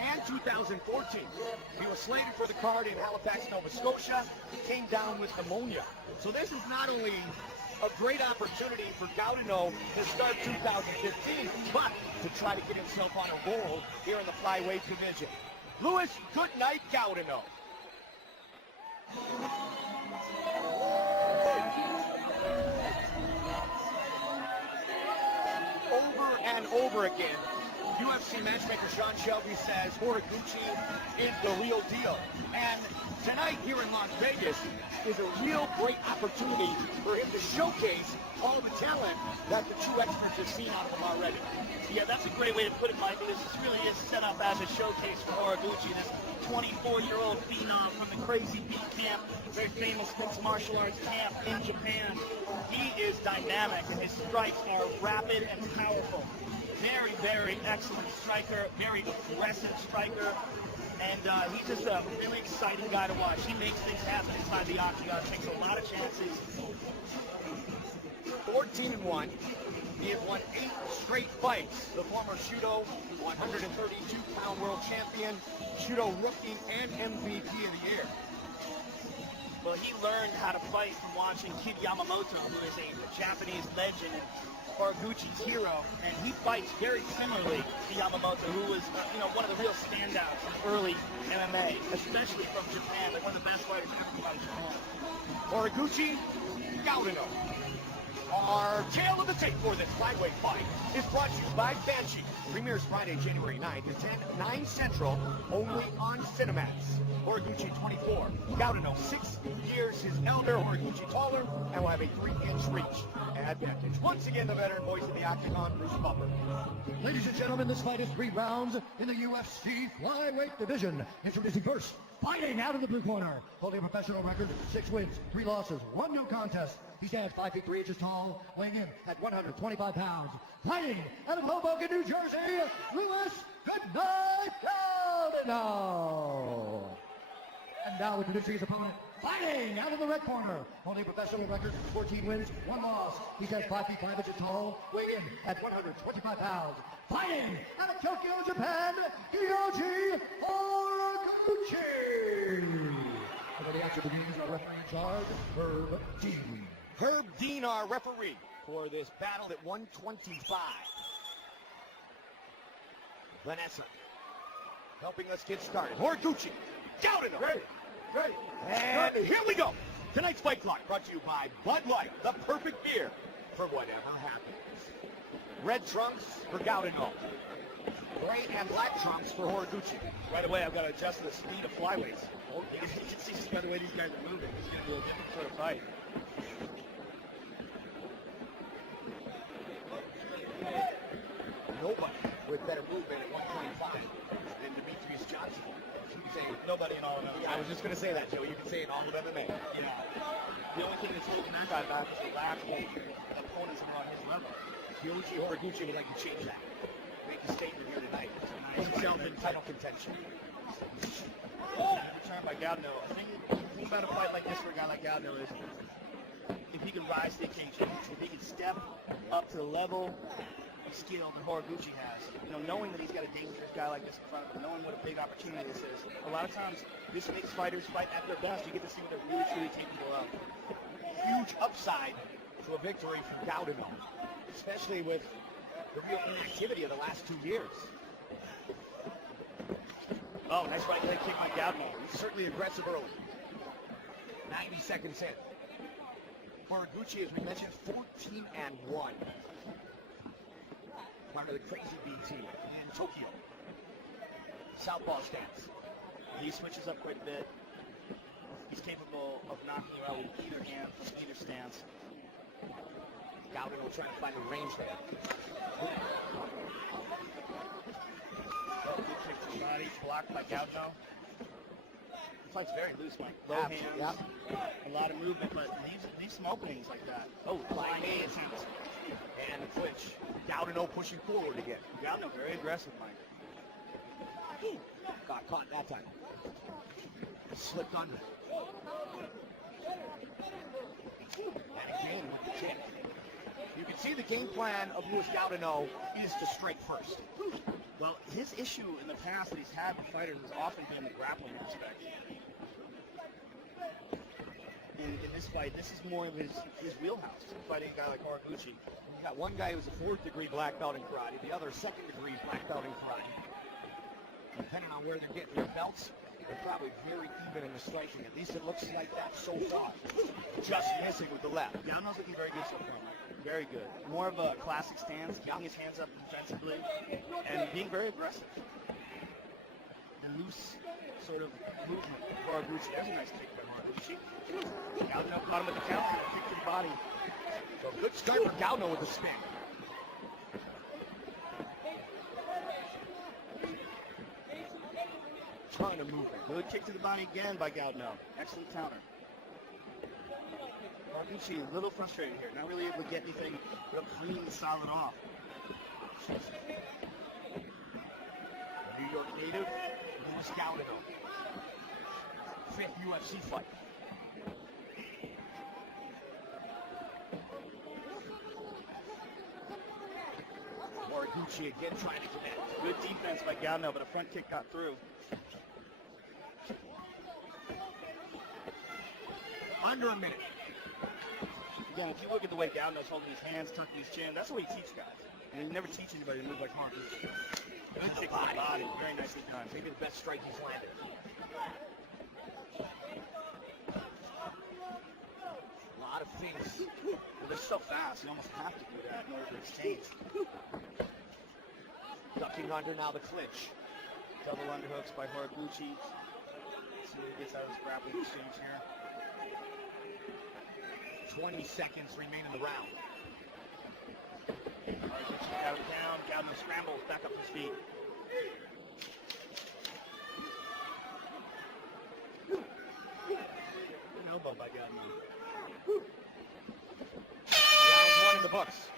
and 2014. He was slated for the card in Halifax, Nova Scotia. He came down with pneumonia. So this is not only a great opportunity for Gaudineau to start 2015, but to try to get himself on a roll here in the flyweight division. Louis, good night, Gaudineau. Over and over again, UFC matchmaker Sean Shelby says Horiguchi is the real deal. And tonight here in Las Vegas is a real great opportunity for him to showcase all the talent that the two experts have seen out of him already. Yeah, that's a great way to put it, Michael. This really is set up as a showcase for Horiguchi, this 24-year-old phenom from the Crazy Beat camp, very famous mixed martial arts camp in Japan. He is dynamic, and his strikes are rapid and powerful. Very, very excellent striker, very aggressive striker, and he's just a really exciting guy to watch. He makes things happen inside the octagon, takes a lot of chances. 14-1. He has won 8 straight fights. The former Judo 132-pound world champion, Judo rookie, and MVP of the year. Well, he learned how to fight from watching Kid Yamamoto, who is a Japanese legend and Horiguchi's hero, and he fights very similarly to Yamamoto, who was, one of the real standouts in early MMA, especially from Japan, like one of the best fighters ever come out of Japan. Horiguchi, Gaudineau. Our tale of the tape for this flyweight fight is brought to you by Banshee. Premieres Friday, January 9th at 9 Central, only on Cinemax. Horiguchi 24, Gaudineau 6 years his elder, Horiguchi taller, and will have a 3-inch reach advantage. Once again, the veteran voice of the Octagon, Bruce Buffer. Ladies and gentlemen, this fight is 3 rounds in the UFC flyweight division. Introducing first, fighting out of the blue corner, holding a professional record, 6 wins, 3 losses, 1 no contest. He stands 5 feet 3 inches tall, weighing in at 125 pounds. Fighting out of Hoboken, New Jersey, Louis Goodnight Gaudineau. And now introducing his opponent, fighting out of the red corner, holding a professional record, 14 wins, 1 loss. He stands 5 feet 5 inches tall, weighing in at 125 pounds. Fighting out of Tokyo, Japan, Yoji Horiguchi. And when the action begins, our referee in charge, Herb Dean. Herb Dean, our referee for this battle at 125. Vanessa helping us get started. Horiguchi, Gaudineau. Ready. And here we go. Tonight's fight clock brought to you by Bud Light, the perfect beer for whatever happens. Red trunks for Gaudineau. Gray and black trunks for Horiguchi. Right away, I've got to adjust the speed of flyweights. You can see just by the way these guys are moving. It's going to be a different sort of fight. Nobody with better movement at 125 than Demetrius Johnson. You can say nobody in all of MMA. I was just going to say that, Joe. You can say in all of MMA. Yeah. The only thing that's holding that guy back is the lack of opponents that are on his level. Yoji Horiguchi would like to change that. Make a statement here tonight. Put himself in title contention. Good turn by Gaudineau. I think the thing about a fight like this for a guy like Gaudineau is if he can rise to the occasion, if he can step up to the level of skill that Horiguchi has, knowing that he's got a dangerous guy like this in front of him, knowing what a big opportunity this is. A lot of times, this makes fighters fight at their best. You get to see what they're really, truly capable of. Huge upside to a victory from Gaudineau, especially with the real inactivity of the last 2 years. Oh, nice right leg kick by Gaudineau. He's certainly aggressive early. 90 seconds in. Horiguchi, as we mentioned, 14-1. Part of the Crazy Bee team in Tokyo. Southpaw stance. He switches up quite a bit. He's capable of knocking you out with either hand, either stance. Gaudineau trying to find a range there. Good kick to the body, blocked by Gaudineau. The fight's very loose, Mike. Low hands, a lot of movement, but leave some openings like that. Oh, flying knee attempts. And the clinch. Gaudineau pushing forward again. Gaudineau very aggressive, Mike. Got caught that time. Slipped under. And again with the kick. You can see the game plan of Luis Gaudino is to strike first. Well, his issue in the past that he's had with fighters has often been the grappling aspect. In this fight, this is more of his wheelhouse, fighting a guy like Horiguchi. You got one guy who's a 4th degree black belt in karate, the other 2nd degree black belt in karate. Depending on where they're getting their belts, they're probably very even in the striking. At least it looks like that so far. Just missing with the left. Gaudino's looking very good so far. Very good. More of a classic stance, getting his hands up defensively, and being very aggressive. The loose sort of movement for Horiguchi. There's a nice kick from Horiguchi. Gaudino caught him at the counter, kick to the body. So good start for Gaudino with the spin. Ton of movement. Good kick to the body again by Gaudino. Excellent counter. Horiguchi a little frustrated here. Not really able to get anything real clean and solid off. New York native, Luis Gaudino. 5th UFC fight. Horiguchi again trying to connect. Good defense by Gaudino, but a front kick got through. Under a minute. Again, if you look at the way Gaudino's holding his hands, tucking his chin, that's the way he teaches guys. And you never teach anybody to move like Horiguchi. Good kick to the body. Very nicely done. Maybe the best strike he's landed. A lot of things. Well, they're so fast, you almost have to do that in order to exchange. Ducking under now the clinch. Double underhooks by Horiguchi. See what he gets out of his grappling exchange here. 20 seconds remain in the round. Horiguchi out down. Gaudino scrambles back up to his feet. An elbow by Gaudino. Round 1 in the books.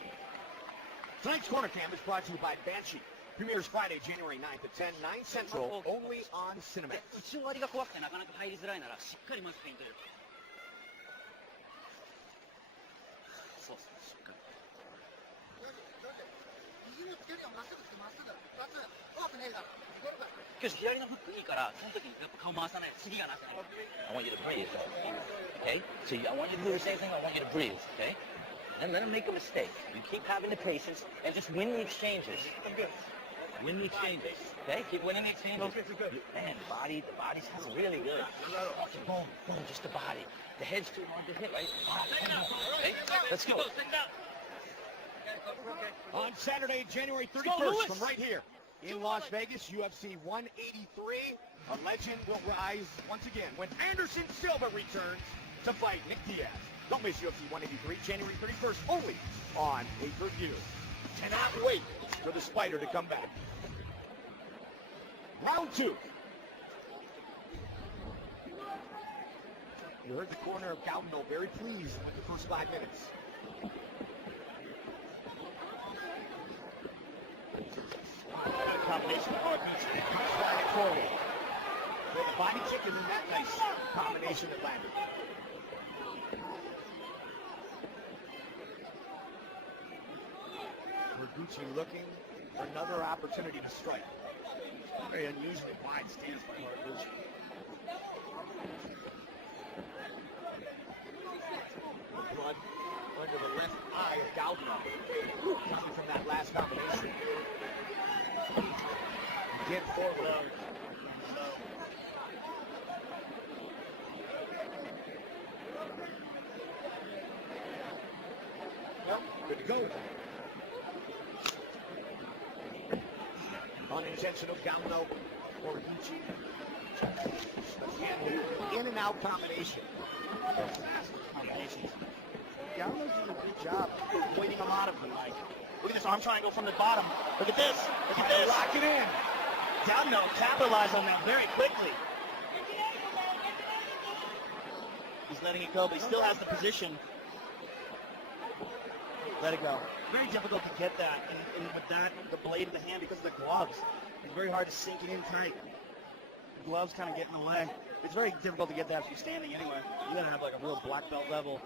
Tonight's Corner Cam is brought to you by Banshee. Premieres Friday, January 9th at 10, 9 Central, only on Cinemax. 打ち終わりが怖くてなかなか入りづらいならしっかりまずペイント入れる。そうそう、しっかり。右のつけるよ、まっすぐつけ、まっすぐ。2つ、怖くねえから。けど左のフックいいから、その時にやっぱ顔回さない。次がなくない。I want you to breathe. Okay? So I want you to do the same thing. I want you to breathe. Okay? And let him make a mistake. You keep having the patience and just win the exchanges. Win the exchanges. Okay? Keep winning the exchanges. Man, the body's really good. Boom, boom, just the body. The head's too hard to hit, right? Okay? Let's go. On Saturday, January 31st, from right here in Las Vegas, UFC 183, a legend will rise once again when Anderson Silva returns to fight Nick Diaz. Don't miss UFC 183, January 31st, only on pay-per-view. Cannot wait for the Spider to come back. Round 2. You heard the corner of Gaudino very pleased with the first 5 minutes. Combination. Sliding forward. With a body kick and then that nice combination that landed. Horiguchi looking for another opportunity to strike. Very unusually wide stance by Horiguchi. Blood under the left eye of Gaudino. Coming from that last combination. Again forward. Well, good to go. Unintentional Gaudino, Horiguchi. In and out combination. Fast combinations. Gaudino's doing a good job avoiding a lot of them. Like, look at this arm triangle from the bottom. Look at this. Look at this. Lock it in. Gaudino capitalized on that very quickly. He's letting it go, but he still has the position. Let it go. Very difficult to get that, and with that, the blade of the hand, because of the gloves, it's very hard to sink it in tight. The gloves kind of get in the way. It's very difficult to get that if you're standing anywhere. You gotta have like a real black belt level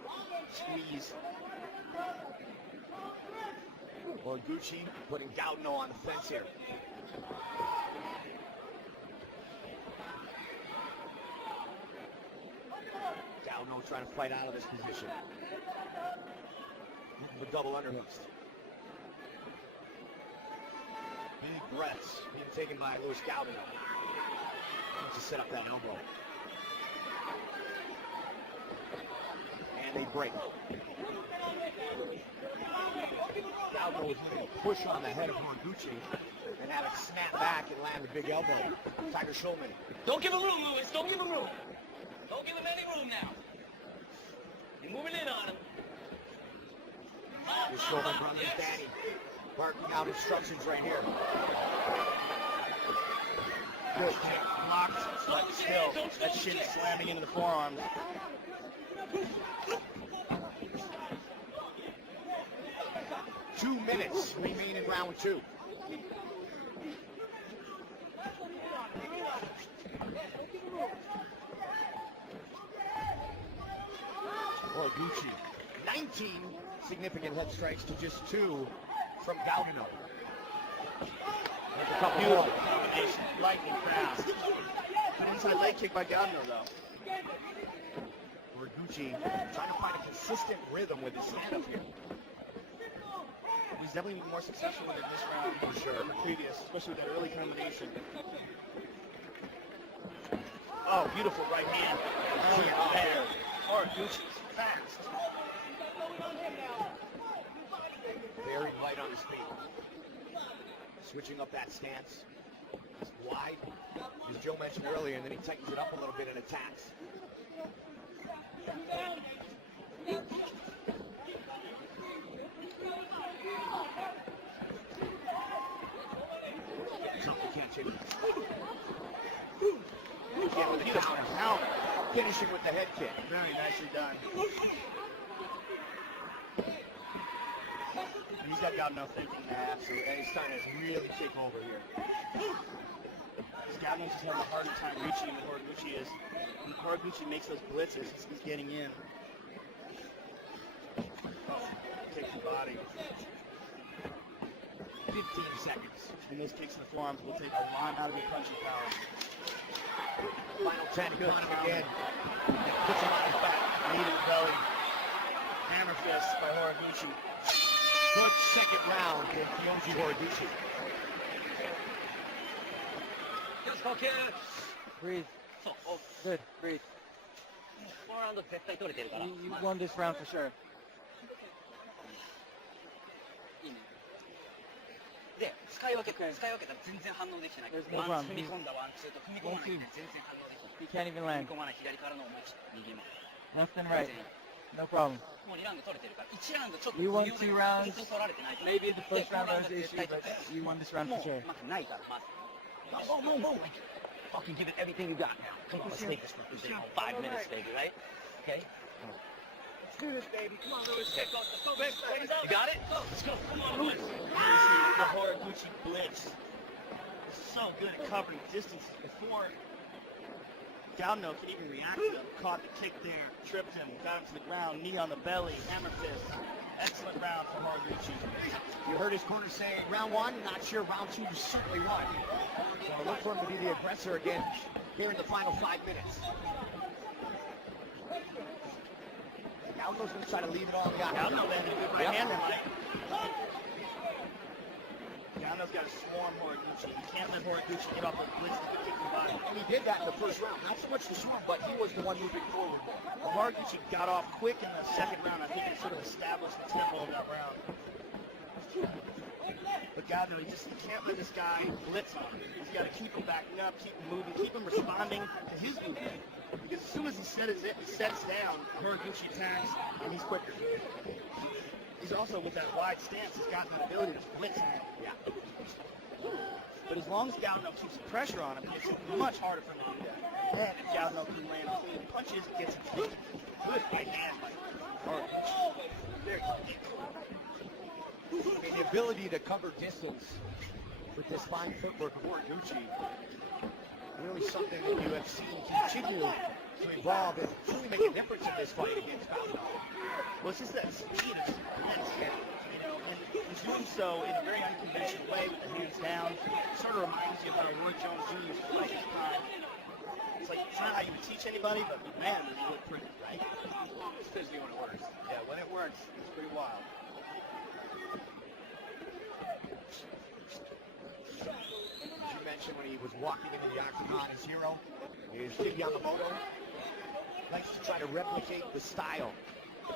squeeze. Horiguchi putting Gaudino on the fence here. Gaudino trying to fight out of this position. The double underhooks. Big breaths being taken by Luis Gaudino. Wants to set up that elbow. And they break. Gaudino was looking to push on the head of Horiguchi and have it snap back and land a big elbow. Tiger Schulman. Don't give him room, Lewis. Don't give him room. Don't give him any room now. You're moving in on him. The Schulman brothers, Danny, barking out instructions right here. Good kick, blocked, but still, that shin slamming into the forearms. Two minutes remain in round two. Horiguchi, 19 significant head strikes to just 2 from Gaudino. A couple more. Lightning fast. An inside leg kick by Gaudino, though. Horiguchi trying to find a consistent rhythm with his stand-up here. He's definitely been more successful in this round for sure than the previous, especially with that early combination. Oh, beautiful right hand. Oh, there. Horiguchi's fast. Very light on his feet. Switching up that stance. He's wide, as Joe mentioned earlier, and then he tightens it up a little bit and attacks. Something catching. Again with the counter. Now finishing with the head kick. Very nicely done. He's got Gaudino thinking. Absolutely. And he's starting to really take over here. Gaudino's just having a harder time reaching than Horiguchi is. When Horiguchi makes those blitzes, he's getting in. Oh, takes the body. 15 seconds. And those kicks in the forearms will take a lot out of your punching power. Final 10, good on him again. Puts him on his back. Knee to the belly. Hammer fist by Horiguchi. Good second round for Kyoji Horiguchi. Just okay. Breathe. Oh, Good. Breathe. 4ラウンド絶対取れてるから。You won this round for sure. いいね。で、使い分けたら全然反応できてない。 There's no ワン problem. 踏み込んだワンツーと踏み込まないで全然反応できない。 He can't even 踏み land. 込まない左からの思い右も。 Left and right. No problem. もう2ラウンド取れてるから、1ラウンドちょっと You won 2 rounds. 取られてない。 Maybe the first round was the issue, but you won this round も for う sure. まずないから、まず。Boom, boom, boom. Fucking give it everything you got now. Come on, let's make this work. This is 5 minutes, baby, right? Okay? Let's do this, baby. Come on, Lewis. Okay. Let's go, baby. You got it? Let's go. Come on, Lewis. The Horiguchi blitz. So good at covering distances before Gaudino could even react to him. Caught the kick there, tripped him, got him to the ground, knee on the belly, hammer fist. Excellent round for Horiguchi. You heard his corner say, round one, not sure. Round two, you certainly won. So look for him to be the aggressor again here in the final 5 minutes. Gaudino's going to try to leave it all on Gaudino. Gaudino landed a good right hand there, Mike. Gaudino's got to swarm Horiguchi. He can't let Horiguchi get off the blitz to kick the body. And he did that in the first round. Not so much the swarm, but he was the one moving forward. Horiguchi got off quick in the second round. I think it sort of established the tempo of that round. But Gaudino, you can't let this guy blitz on him. He's got to keep him backing up, keep him moving, keep him responding to his movement. Because as soon as he sets down, Horiguchi attacks, and he's quicker. He's also, with that wide stance, he's got that ability to blitz him. Yeah. But as long as Gaudino keeps pressure on him, it's much harder for him to do that. And if Gaudino can land clean punches, it gets him good right hand by Horiguchi. Very good. The ability to cover distance with this fine footwork of Horiguchi, really something that UFC can continue to evolve and truly make a difference in this fight against Gaudino. Well, it's just that speed of blitz. and he's doing so in a very unconventional way with the hands down. Sort of reminds you of how Roy Jones Jr. used to fight his time. It's like, it's not how you would teach anybody, but man, does it look pretty, right? Especially when it works. Yeah, when it works, it's pretty wild. As you mentioned, when he was walking into the octagon, his hero is Kid Yamamoto. Likes to try to replicate the style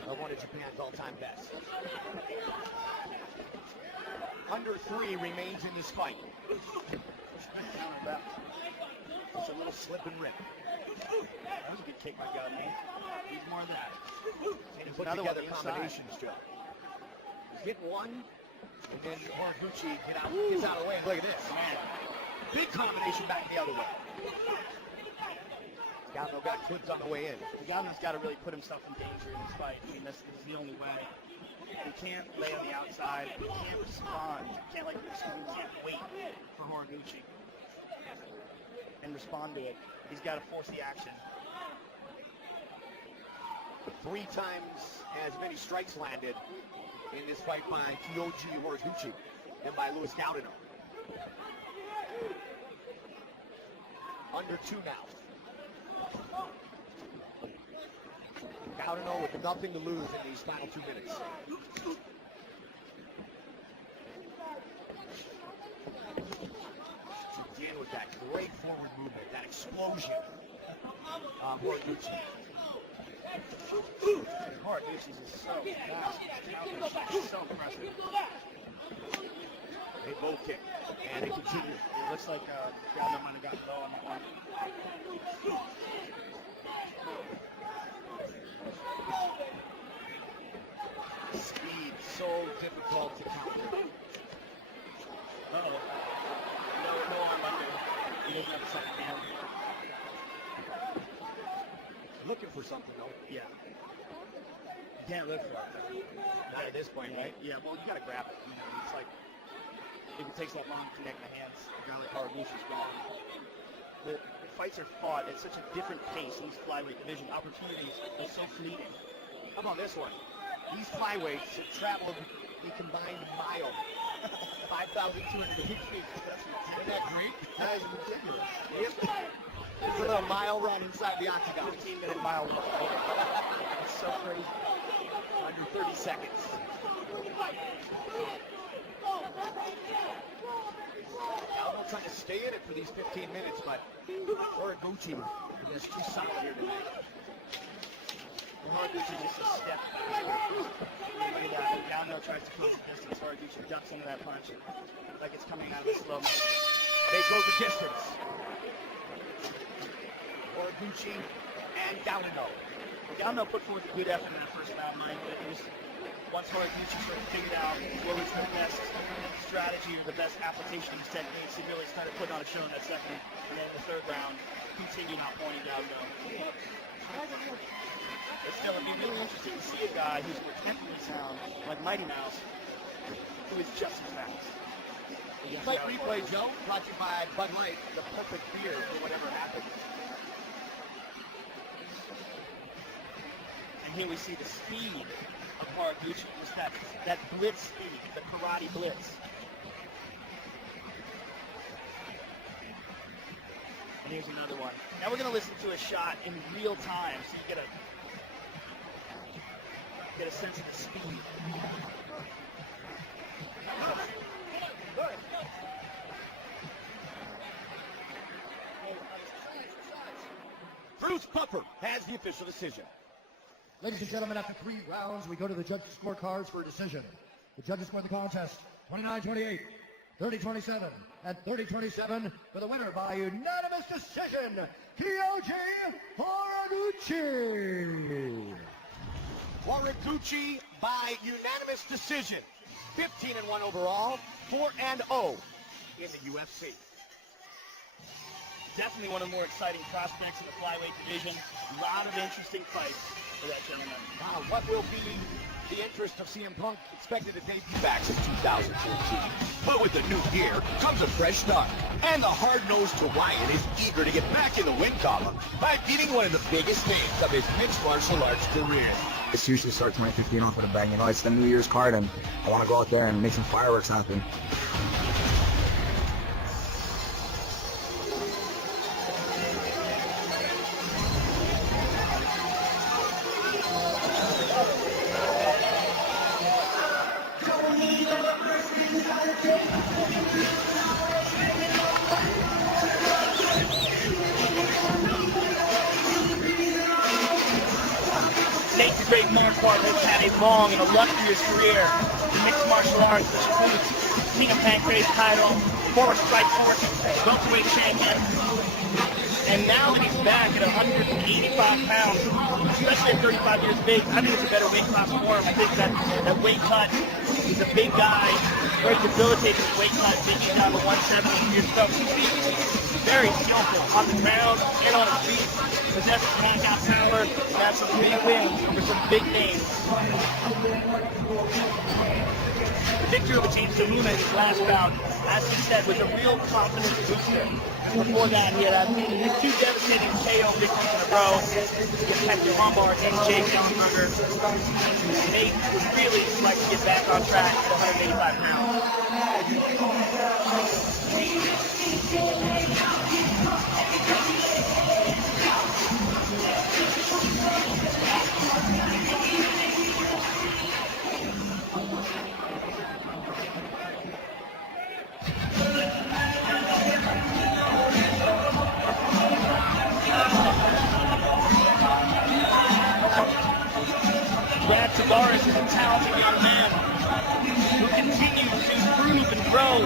of one of Japan's all-time best. Under 3 remains in this fight. It's a little slip and rip. That was a good kick by God, man. Needs more of that. And put together combinations, Joe. Hit one, and then Horiguchi gets out of the way. And look at this, man. Big combination back the other way. Gano got clipped on the way in. Gano's got to really put himself in danger in this fight. I mean, this is the only way. He can't lay on the outside. He can't respond. He can't wait for Horiguchi and respond to it. He's got to force the action. 3 times as many strikes landed in this fight by Kyoji Horiguchi than by Luis Gaudino. Under 2 now. Gaudino with nothing to lose in these final 2 minutes. Again with that great forward movement, that explosion. Horiguchi. Horiguchi's is so fast. He's so impressive. They both kick, and it continues. It looks like Gano might have gotten low on that one. Speed, so difficult to counter. Uh-oh. No arm under. He doesn't have a second hand. Looking for something, though. Yeah. You can't look for it. Not at this point, right? Yeah, well, you got to grab it. You know, it's like, if it takes that long to connect my hands, a guy like Horiguchi's gone. The fights are fought at such a different pace in this flyweight division. Opportunities are so fleeting. How about this one? These flyweights have traveled a combined mile. 5,200 feet. Isn't that great? That is ridiculous. It's a little mile run inside the octagon. 15-minute mile run. It's so crazy. Under 30 seconds. Aldo trying to stay in it for these 15 minutes, but Horiguchi is too solid here tonight. Horiguchi just a step. Gano tries to close the distance. Horiguchi ducks into that punch like it's coming out of a slow motion. They go the distance. Horiguchi and Gaudino. Gano put forth a good effort in that first round, Mike. It was once Horiguchi sort of figured out what was the best strategy or the best application of his techniques, he really started putting on a show in that second. And then in the third round, continued outpointing Gaudio. But still, it'd be really interesting to see a guy who's more technically sound, like Mighty Mouse, who is just as fast. Fight replay, Joe, brought to you by Bud Light, the perfect beer for whatever happens. And here we see the speed of Horiguchi, just that blitz speed, the karate blitz. And here's another one. Now we're going to listen to a shot in real time, so you get a sense of the speed. Bruce Buffer has the official decision. Ladies and gentlemen, after 3 rounds, we go to the judges' scorecards for a decision. The judges scored the contest 29-28, 30-27, and 30-27 for the winner by unanimous decision, Kyoji Horiguchi. Horiguchi by unanimous decision. 15-1 overall, 4-0 in the UFC. Definitely one of the more exciting prospects in the flyweight division. A lot of interesting fights for that gentleman. Wow, what will be The interest of CM Punk expected to debut back since 2014. But with the new gear comes a fresh start. And the hard-nosed Hawaiian is eager to get back in the win column by beating one of the biggest names of his mixed martial arts career. It's usually start 2015 off with a bang. You know, it's the New Year's card, and I want to go out there and make some fireworks happen. Nate the Great Marquardt has had a long and illustrious career in mixed martial arts, which includes King of Pancrase title, former Strike Force welterweight champion. And now that he's back at 185 pounds, especially at 35 years of age, I think it's a better weight class for him. I think that weight cut, he's a big guy, very debilitating weight cut, taking down to 170 years old. Very skillful on the ground and on his feet. Possesses knockout power, and has some big wins over some big names. The victory over James DeLuna in his last bout, as he said, was a real confidence booster. Before that, he had two devastating KO victories in a row against Hector Lombard and Jake Ellenberger. Nate would really like to get back on track at 185 Brad Tavares is a talented young man who continues to improve and grow.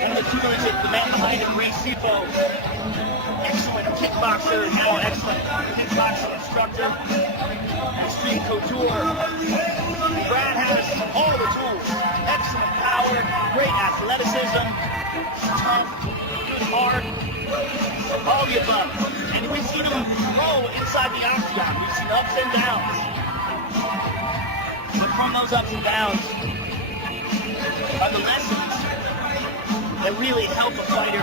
One of the tutors is the man behind him, Reese Sipo. Excellent kickboxer, excellent kickboxing instructor. Extreme couture. Brad has all the tools. Excellent power, great athleticism, tough, good heart, all the above. And we've seen him grow inside the octagon. We've seen ups and downs. But from those ups and downs are the lessons that really help a fighter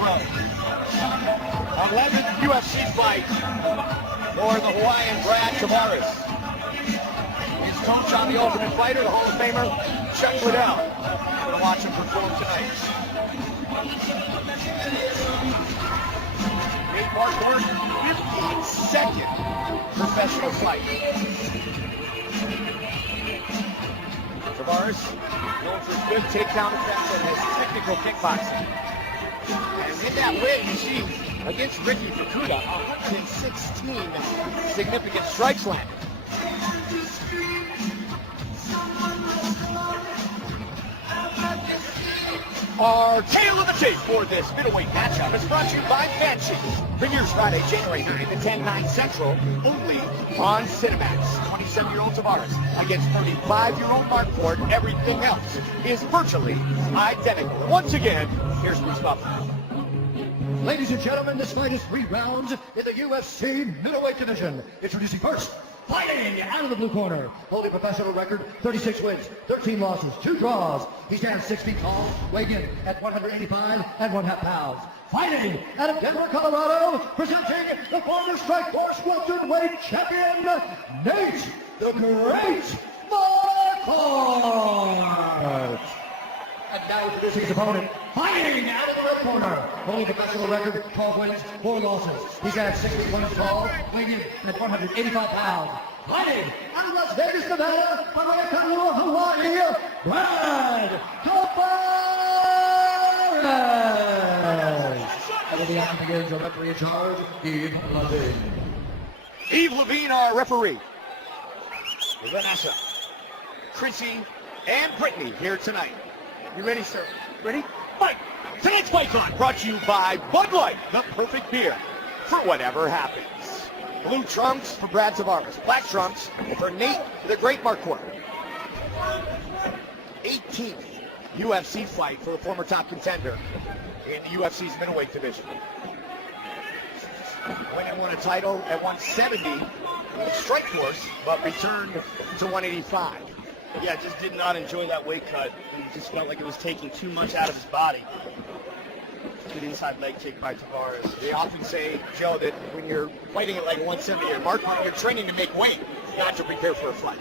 grow. 11th UFC fight for the Hawaiian Brad Tavares. His coach on the Ultimate Fighter, the Hall of Famer, Chuck Liddell. We're going to watch him perform tonight. Nate Marquardt, 52nd professional fight. Tavares known for his good takedown defense and his technical kickboxing. And in that win, you see, against Ricky Fukuda, 116 significant strikes landed. Our tail of the tape for this middleweight matchup is brought to you by Banshee. Premieres Friday, January 9th at 10, 9 Central, only on Cinemax. 27-year-old Tavares against 35-year-old Marquardt. Everything else is virtually identical. Once again, here's Bruce Buffalo. Ladies and gentlemen, this fight is 3 rounds in the UFC middleweight division. Introducing first, fighting out of the blue corner, holding professional record, 36 wins, 13 losses, 2 draws. He stands 6 feet tall, weighing in at 185 1/2 pounds. Fighting out of Denver, Colorado, presenting the former Strike Force welterweight champion, Nate the Great Marquardt. And now introducing his opponent, fighting out of the red corner, holding professional record, 12 wins, 4 losses. He stands 6 feet 1 inch tall, weighing in at 185 pounds. Fighting out of Las Vegas, Nevada, by way of Honolulu, Hawaii, Brad Tavares. And with the action begins, your referee in charge, Yves Levine. Yves Levine, our referee. Vanessa, Chrissy, and Brittany here tonight. You ready, sir? Ready? Fight! Tonight's fight card brought to you by Bud Light, the perfect beer for whatever happens. Blue trunks for Brad Tavares. Black trunks for Nate the Great Marquardt. 18th UFC fight for the former top contender in the UFC's middleweight division. Went and won a title at 170 strike force, but returned to 185. Yeah, just did not enjoy that weight cut. And just felt like it was taking too much out of his body. Good inside leg kick by Tavares. They often say, Joe, that when you're fighting at like 170 or mark, you're training to make weight, not to prepare for a fight.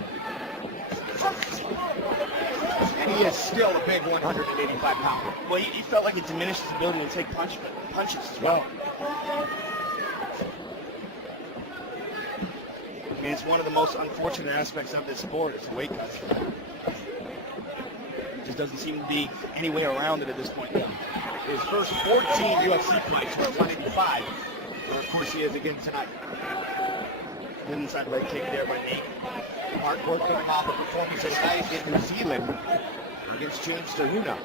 And he is still a big 185 pounder. Well, he felt like it diminished his ability to take punches as well. I mean, it's one of the most unfortunate aspects of this sport is the weight cuts. Just doesn't seem to be any way around it at this point. His first 14 UFC fights were at 185. And of course he is again tonight. Good inside leg kick there by Nate. Marquardt coming off a performance tonight in New Zealand against James Deruna.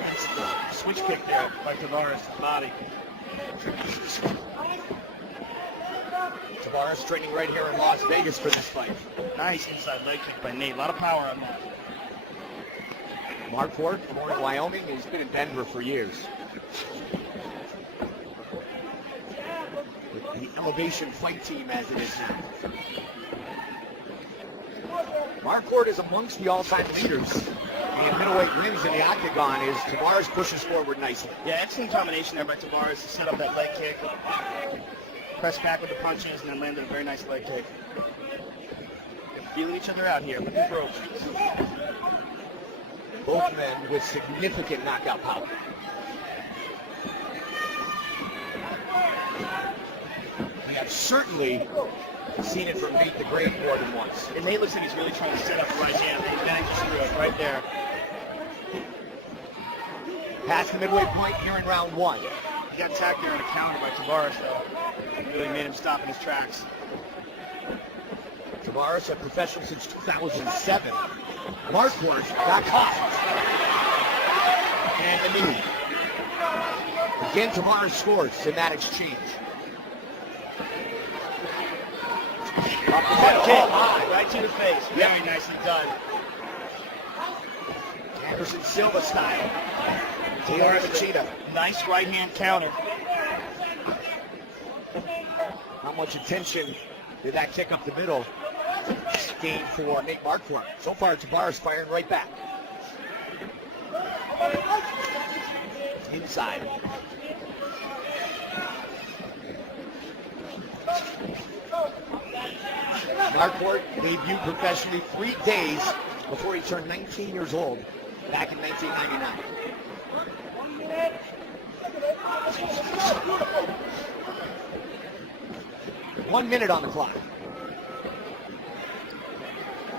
That's the switch kick there by Tavares to the body. Tavares training right here in Las Vegas for this fight. Nice inside leg kick by Nate. A lot of power on that. Marquardt, born in Wyoming, he's been in Denver for years. With the Elevation Fight Team as it is now. Marquardt is amongst the all-time leaders in middleweight wins in the octagon as Tavares pushes forward nicely. Yeah, excellent combination there by Tavares to set up that leg kick. Press back with the punches and then landed a very nice leg kick. They're feeling each other out here with the ropes. Both men with significant knockout power. We have certainly seen it from Nate the Great more than once. And Nate looks like he's really trying to set up the right hand. He manages to do it right there. Past the midway point here in round one. He got attacked there on a counter by Tavares, though. Really made him stop in his tracks. Tavares, a professional since 2007. Marquardt got caught. And the knee. Again, Tavares scores in that exchange. Uppercut kick, right to the face. Very nicely done. Anderson Silva style. Tavares Machida. Nice right hand counter. Not much attention did that kick up the middle gain for Nate Marquardt. So far, Tavares firing right back. Inside. Marquardt debuted professionally 3 days before he turned 19 years old back in 1999. One minute on the clock.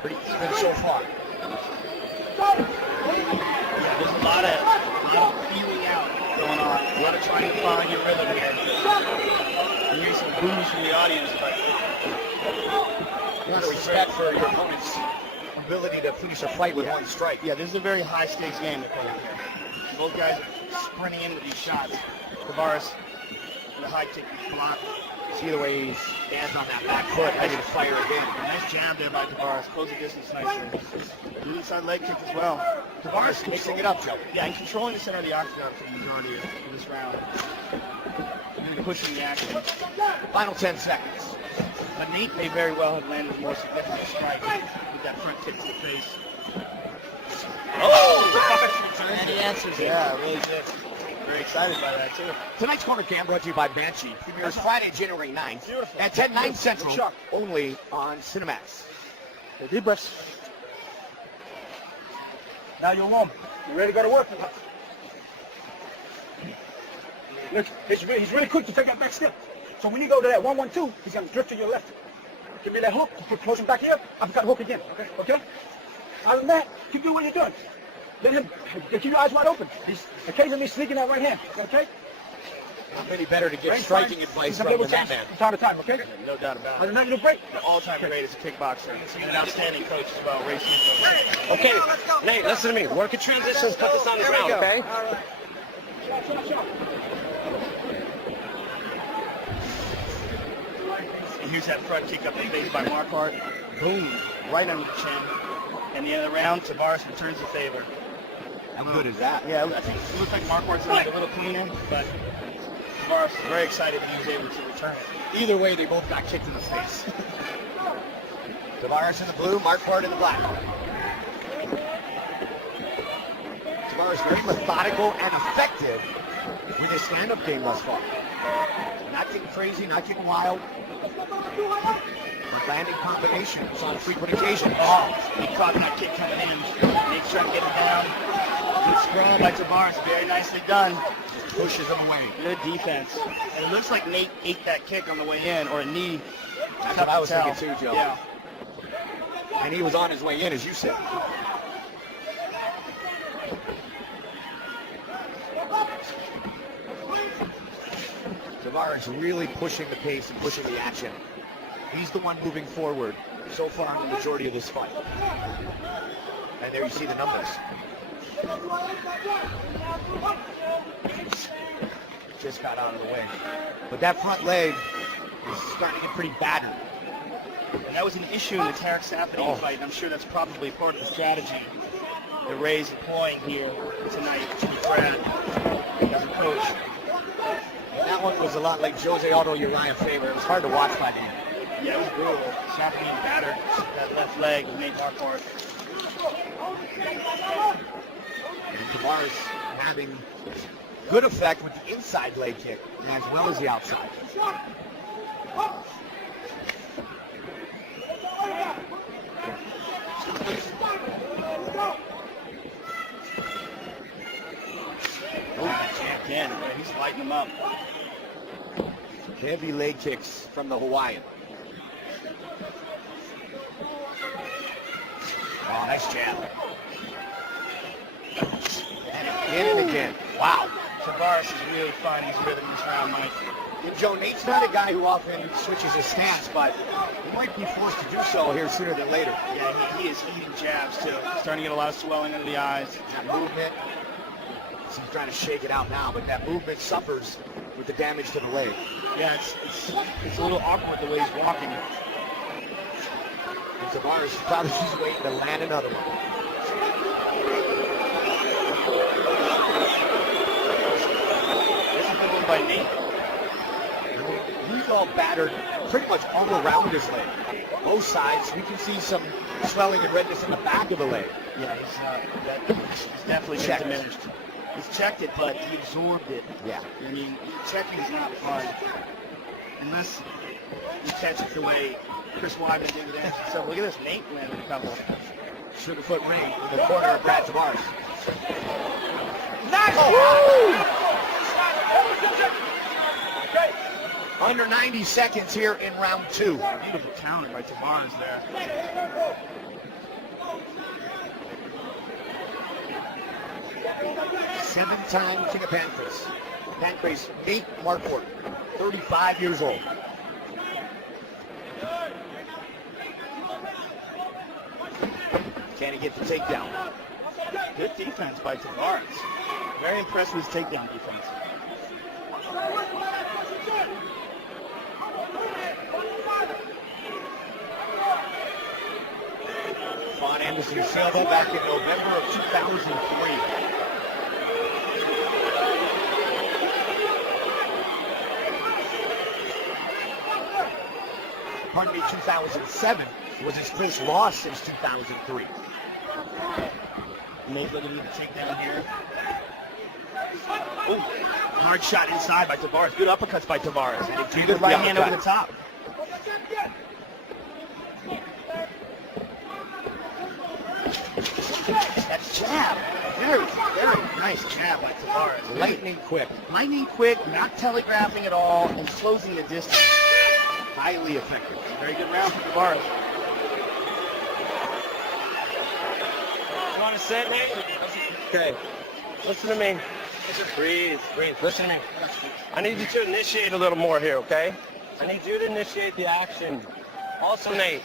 Pretty even so far. Yeah, there's a lot of feeling out going on. A lot of trying to find your rhythm here. Maybe some boos from the audience, but a lot of respect for your opponent's ability to finish a fight with one strike. Yeah, this is a very high stakes game they're playing here. Both guys are sprinting into these shots. Tavares with a high kick block. See the way he stands on that back foot, ready to fire again. Nice jab there by Tavares. Close the distance nicely. Good inside leg kick as well. Tavares mixing it up, Joe. Yeah, and controlling the center of the octagon for the majority of this round. And pushing the action. Final 10 seconds. But Nate may very well have landed a more significant strike with that front kick to the face. Oh! And he answers it. Yeah, really did. Very excited by that, too. Tonight's Corner Cam brought to you by Banshee. Premieres Friday, January 9th at 10/9 Central, only on Cinemax. Deep breaths. Now you're warm. You ready to go to work? Look, he's really quick to take that back step. So when you go to that 1-1-2, he's going to drift to your left. Give me that hook, close him back here, uppercut hook again, okay? Other than that, keep doing what you're doing. Let him, keep your eyes wide open. He's occasionally sneaking that right hand, okay? Not many better to give striking advice from that man. From time to time, okay? No doubt about it. Other than that, you'll break. The all-time great as a kickboxer. He's an outstanding coach as well, Ray Suso. Okay, Nate, listen to me. Work at transitions, put this on the ground, okay? All right. Shot. And here's that front kick up the face by Marquardt. Boom. Right under the chin. And the end of the round, Tavares returns the favor. How good is that? Yeah, I think it looks like Marquardt's like a little cleaner, but Tavares is very excited that he was able to return it. Either way, they both got kicked in the face. Tavares in the blue, Marquardt in the black. Tavares very methodical and effective with his stand-up game thus far. Not getting crazy, not getting wild. But landing combinations on frequent occasions. Oh, he caught that kick coming in. Nate's trying to get it down. Good scrum by Tavares, very nicely done. Pushes him away. Good defense. And it looks like Nate ate that kick on the way in, or a knee. That's what I was thinking too, Joe. Yeah. And he was on his way in, as you said. Tavares really pushing the pace and pushing the action. He's the one moving forward so far in the majority of this fight. And there you see the numbers. Just got out of the way. But that front leg is starting to get pretty battered. And that was an issue in the Tarek Safdie fight, and I'm sure that's probably part of the strategy that Ray's employing here tonight to Brad as a coach. That one was a lot like Jose Aldo Uriah Faber. It was hard to watch by the end. Yeah, it was brutal. Safdie battered that left leg of Nate Marquardt. And Tavares having good effect with the inside leg kick as well as the outside. Again, he's lighting him up. Heavy leg kicks from the Hawaiian. Oh, nice jab. And again and again. Wow. Tavares is really finding his rhythm this round, Mike. And Joe, Nate's not a guy who often switches his stance, but he might be forced to do so here sooner than later. Yeah, he is eating jabs, too. Starting to get a lot of swelling under the eyes. That movement, he's trying to shake it out now, but that movement suffers with the damage to the leg. Yeah, it's a little awkward the way he's walking. And Tavares is probably just waiting to land another one. This is a good one by Nate. He's all battered pretty much all around his leg. Both sides, we can see some swelling and redness in the back of the leg. Yeah, he's definitely been diminished. He's checked it, but he absorbed it. Yeah. I mean, checking is not fun unless you catch it the way Chris Weidman did with Anderson. So look at this, Nate landed a couple. Sugarfoot ring in the corner of Brad Tavares. Under 90 seconds here in round two. Beautiful counter by Tavares there. Seven-time King of Pancrase, Nate Marquardt, 35 years old. Can he get the takedown? Good defense by Tavares. Very impressed with his takedown defense. Juan Anderson Silva back in November of 2003. Pardon me, 2007 was his first loss since 2003. Nate looking to take down here. Ooh, hard shot inside by Tavares. Good uppercuts by Tavares. And good right hand over the top. That jab. Very, very nice jab by Tavares. Lightning quick. Lightning quick, not telegraphing at all, and closing the distance. Highly effective. Very good round for Tavares. You want to sit, Nate? Okay. Listen to me. Breathe. Listen to me. I need you to initiate a little more here, okay? I need you to initiate the action. Also, Nate,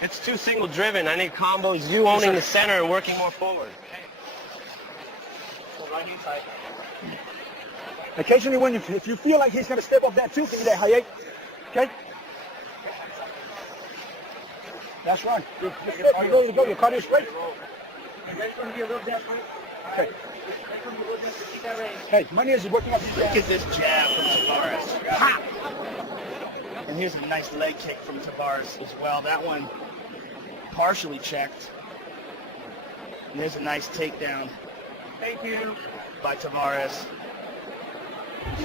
it's too single-driven. I need combos, you owning the center and working more forward. Right hand tight. Occasionally, if you feel like he's going to step up that too, can you there, Hayek? Okay? That's right. You're ready to go. Your cardio's straight. You're ready to be a little desperate. Okay. Hey, my knees are working up. Look at this jab from Tavares. Ha! And here's a nice leg kick from Tavares as well. That one partially checked. And there's a nice takedown. Thank you. By Tavares.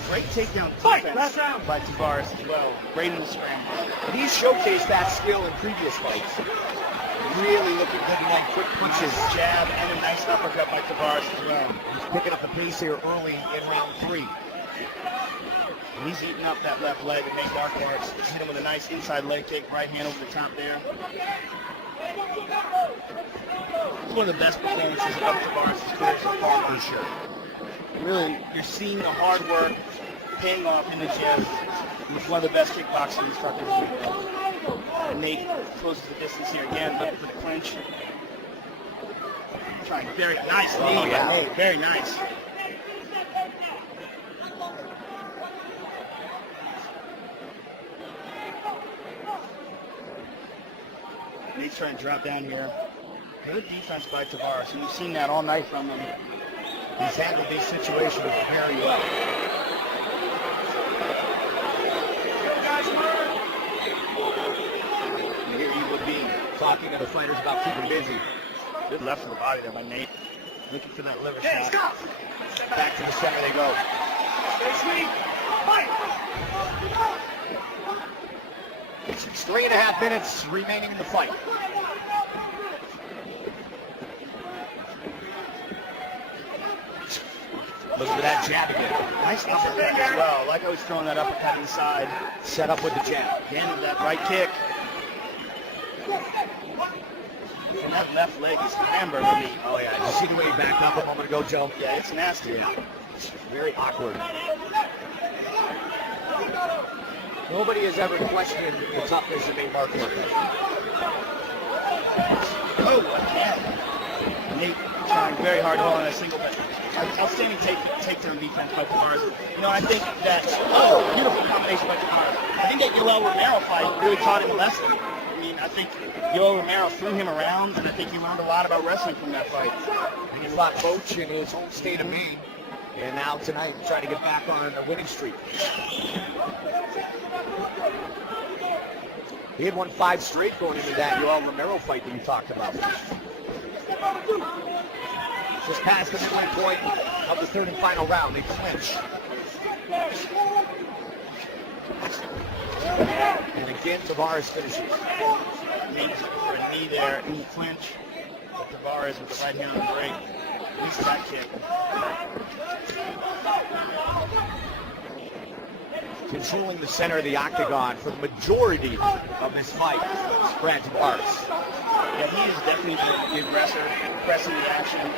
Great takedown defense by Tavares as well. Great in the scramble. He's showcased that skill in previous fights. Really looking good in quick punches. Nice jab and a nice uppercut by Tavares as well. He's picking up the pace here early in round 3. And he's eating up that left leg and made mark marks. Hit him with a nice inside leg kick, right hand over the top there. One of the best performances of Tavares' career so far, for sure. Really, you're seeing the hard work paying off in the gym. He's one of the best kickboxing instructors. And Nate closes the distance here again, but for the clinch. Trying very nice knee by Nate, very nice. Nate's trying to drop down here. Good defense by Tavares, and we've seen that all night from him. He's handled these situations very well. Here he would be talking to the fighters about keeping busy. Good left to the body there by Nate. Looking for that liver shot. Back to the center they go. It's 3.5 minutes remaining in the fight. Look for that jab again. Nice uppercut as well. Like I was throwing that uppercut inside. Set up with the jab. Again, that right kick. And that left leg is hammered on me. Oh yeah, you see the way he backed up a moment ago, Joe? Yeah, it's nasty. Yeah. It's very awkward. Nobody has ever questioned the toughness of Nate Marquardt. Oh, again. Nate trying very hard on a single, but outstanding takedown defense by Tavares. You know, I think that, beautiful combination by Tavares. I think that Yoel Romero fight really taught him a lesson. I mean, I think Yoel Romero threw him around, and I think he learned a lot about wrestling from that fight. And he fought Boach in his home state of Maine. And now tonight, trying to get back on a winning streak. He had won 5 straight going into that Yoel Romero fight that you talked about. Just past the midway point of the 3rd and final round, they clinch. And again, Tavares finishes. Nate's for a knee there in the clinch. But Tavares with the right hand on the break. He's that kick. Controlling the center of the octagon for the majority of this fight, Brad Tavares. Yeah, he is definitely the aggressor, pressing the action.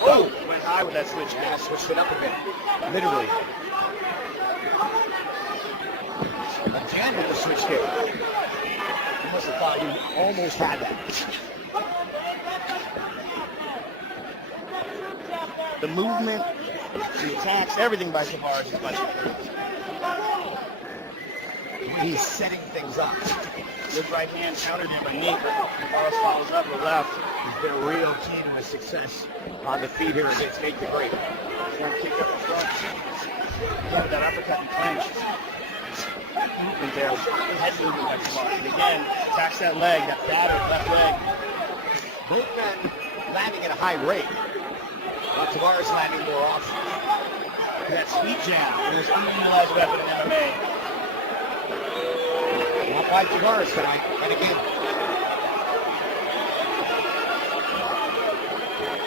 Oh, went high with that switch. Yeah, switched it up a bit. Literally. Again with the switch kick. He must have thought he almost had that. The movement, the attacks, everything by Tavares is much improved. He's setting things up. Good right hand countered him by Nate. Tavares follows up with left. He's been a real key to his success on the feet here against Nate the Great. Trying to kick up the front. Yeah, with that uppercut and clinch. Movement there. Head movement by Tavares. And again, attacks that leg, that battered left leg. Both men landing at a high rate. Tavares landing more often. That sweet jab. There's unutilized weapon in MMA. Not by Tavares tonight. And again.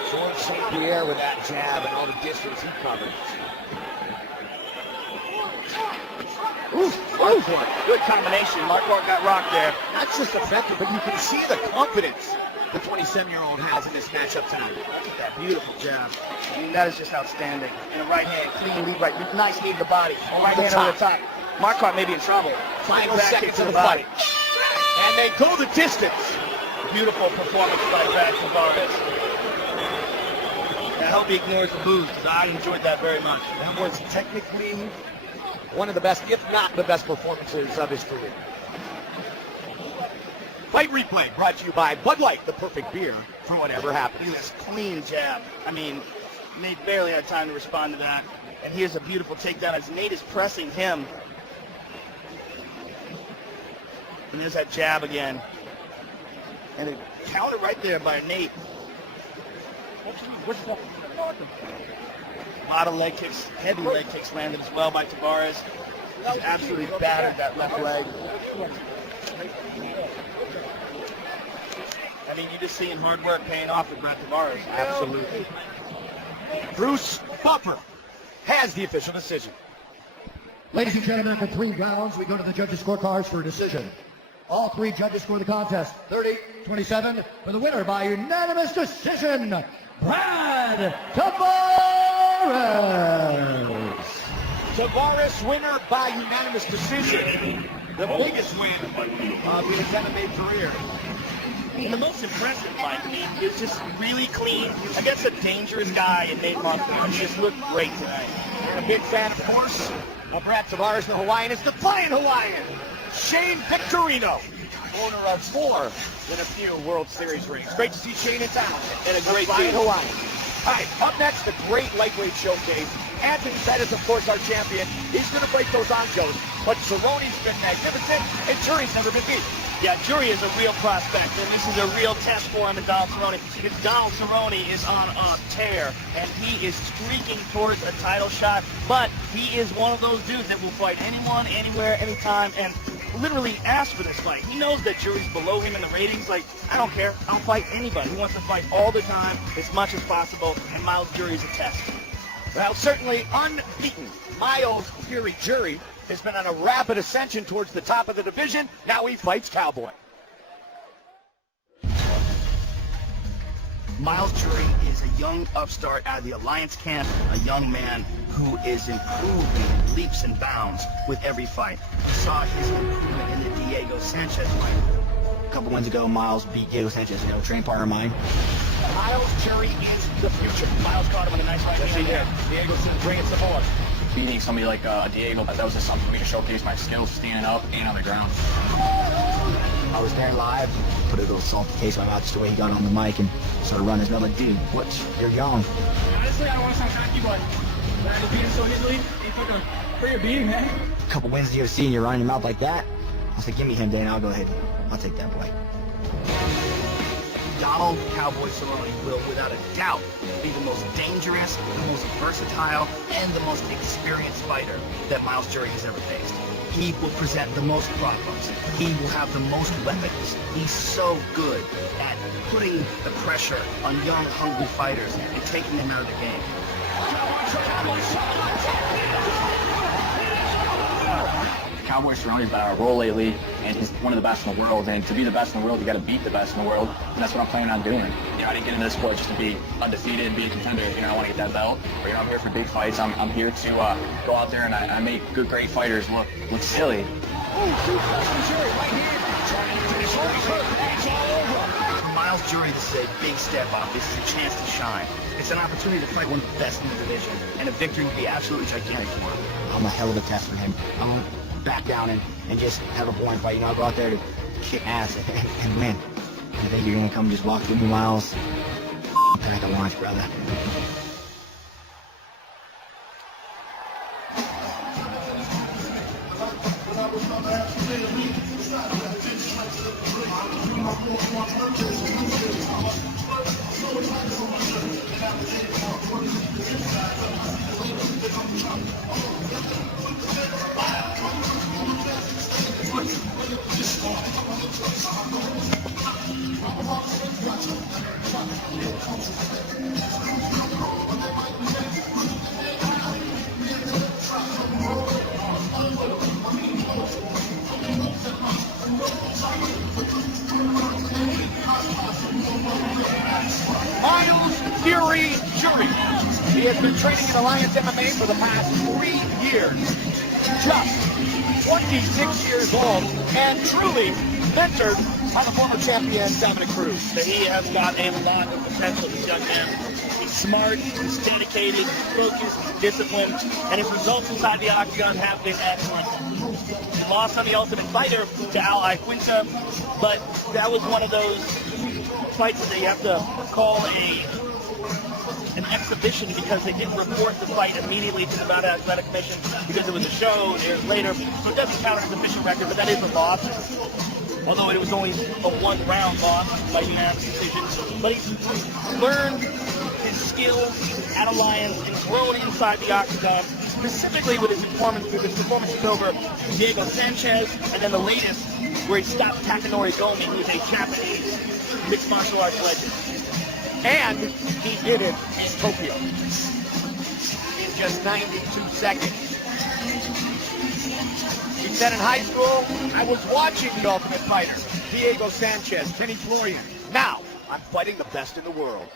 George St. Pierre with that jab and all the distance he covered. Marquardt. Good combination. Marquardt got rocked there. Not just effective, but you can see the confidence the 27-year-old has in this matchup tonight. That beautiful jab. I mean, that is just outstanding. And a right hand, clean lead right. Nice knee to the body. A right hand over the top. Marquardt may be in trouble. Final seconds of the fight. And they go the distance. Beautiful performance by Brad Tavares. I hope he ignores the boos, because I enjoyed that very much. That was technically one of the best, if not the best performances of his career. Fight replay brought to you by Bud Light, the perfect beer for whatever happens. Look at this clean jab. I mean, Nate barely had time to respond to that. And here's a beautiful takedown as Nate is pressing him. And there's that jab again. And a counter right there by Nate. A lot of leg kicks, heavy leg kicks landed as well by Tavares. He's absolutely battered that left leg. I mean, you're just seeing hard work paying off with Brett Tavares. Absolutely. Bruce Buffer has the official decision. Ladies and gentlemen, after 3 rounds, we go to the judges' scorecards for a decision. All 3 judges score the contest 30-27 for the winner by unanimous decision, Brad Tavares. Tavares winner by unanimous decision. The biggest win of his MMA career. And the most impressive fight, I mean, it's just really clean against a dangerous guy in Nate Montgomery. He just looked great tonight. And a big fan, of course, of Brad Tavares, the Hawaiian. It's the Flying Hawaiian, Shane Victorino, owner of more than a few World Series rings. Great to see Shane in town. And a great Flying team. Hawaiian. All right, up next, the great lightweight showcase. Anthony Pettis, of course, our champion. He's going to break those anjos, but Cerrone's been magnificent, and Jury's never been beat. Yeah, Jury is a real prospect, and this is a real test for him and Donald Cerrone. Because Donald Cerrone is on a tear, and he is streaking towards a title shot, but he is one of those dudes that will fight anyone, anywhere, anytime, and literally ask for this fight. He knows that Jury's below him in the ratings. Like, I don't care. I'll fight anybody. He wants to fight all the time, as much as possible, and Miles Jury is a test. Well, certainly unbeaten. Miles Fury Jury has been on a rapid ascension towards the top of the division. Now he fights Cowboy. Miles Jury is a young upstart out of the Alliance camp, a young man who is improving leaps and bounds with every fight. We saw his improvement in the Diego Sanchez fight. A couple wins ago, Miles beat Diego Sanchez, trained partner of mine. Miles Jury is the future. Miles caught him in a nice fight. Yes, he did. Diego's going to bring it some more. Beating somebody like Diego, that was just something for me to showcase my skills standing up and on the ground. I was there live, put a little salty taste in my mouth just the way he got on the mic and started running his mouth like, dude, what? You're young. Honestly, I don't want to sound cocky, but I was beating so easily. He took a pretty beating, man. A couple wins in the UFC and you're running your mouth like that? I was like, give me him, Dan. I'll go ahead. I'll take that boy. Donald Cowboy Cerrone will, without a doubt, be the most dangerous, the most versatile, and the most experienced fighter that Miles Jury has ever faced. He will present the most problems. He will have the most weapons. He's so good at putting the pressure on young, hungry fighters and taking them out of the game. Cowboy Cerrone's been on a roll lately, and he's one of the best in the world. And to be the best in the world, you got to beat the best in the world, and that's what I'm planning on doing. I didn't get into this sport just to be undefeated and be a contender. I want to get that belt. But I'm here for big fights. I'm here to go out there and I make good, great fighters look silly. For Miles Jury, this is a big step up. This is a chance to shine. It's an opportunity to fight one of the best in the division, and a victory would be absolutely gigantic for him. I'm a hell of a test for him. I won't back down and just have a boring fight. I'll go out there to kick ass and win. I think you're going to come just walk through me, Miles. Pack a lunch, brother. Miles Fury Jury. He has been training in Alliance MMA for the past 3 years. Just 26 years old and truly mentored by the former champion Dominic Cruz. He has got a lot of potential, this young man. He's smart, he's dedicated, he's focused, he's disciplined, and his results inside the octagon have been excellent. He lost on the Ultimate Fighter to Al Iaquinta, but that was one of those fights that you have to call an exhibition because they didn't report the fight immediately to the Nevada Athletic Commission because it was a show years later. So it doesn't count as an official record, but that is a loss. Although it was only a one-round loss by unanimous decision. But he's learned his skills at Alliance and grown inside the octagon, specifically with his performances over Diego Sanchez, and then the latest where he stopped Takanori Gomi, who's a Japanese mixed martial arts legend. And he did it in Tokyo in just 92 seconds. He said in high school, I was watching The Ultimate Fighter, Diego Sanchez, Kenny Florian. Now, I'm fighting the best in the world.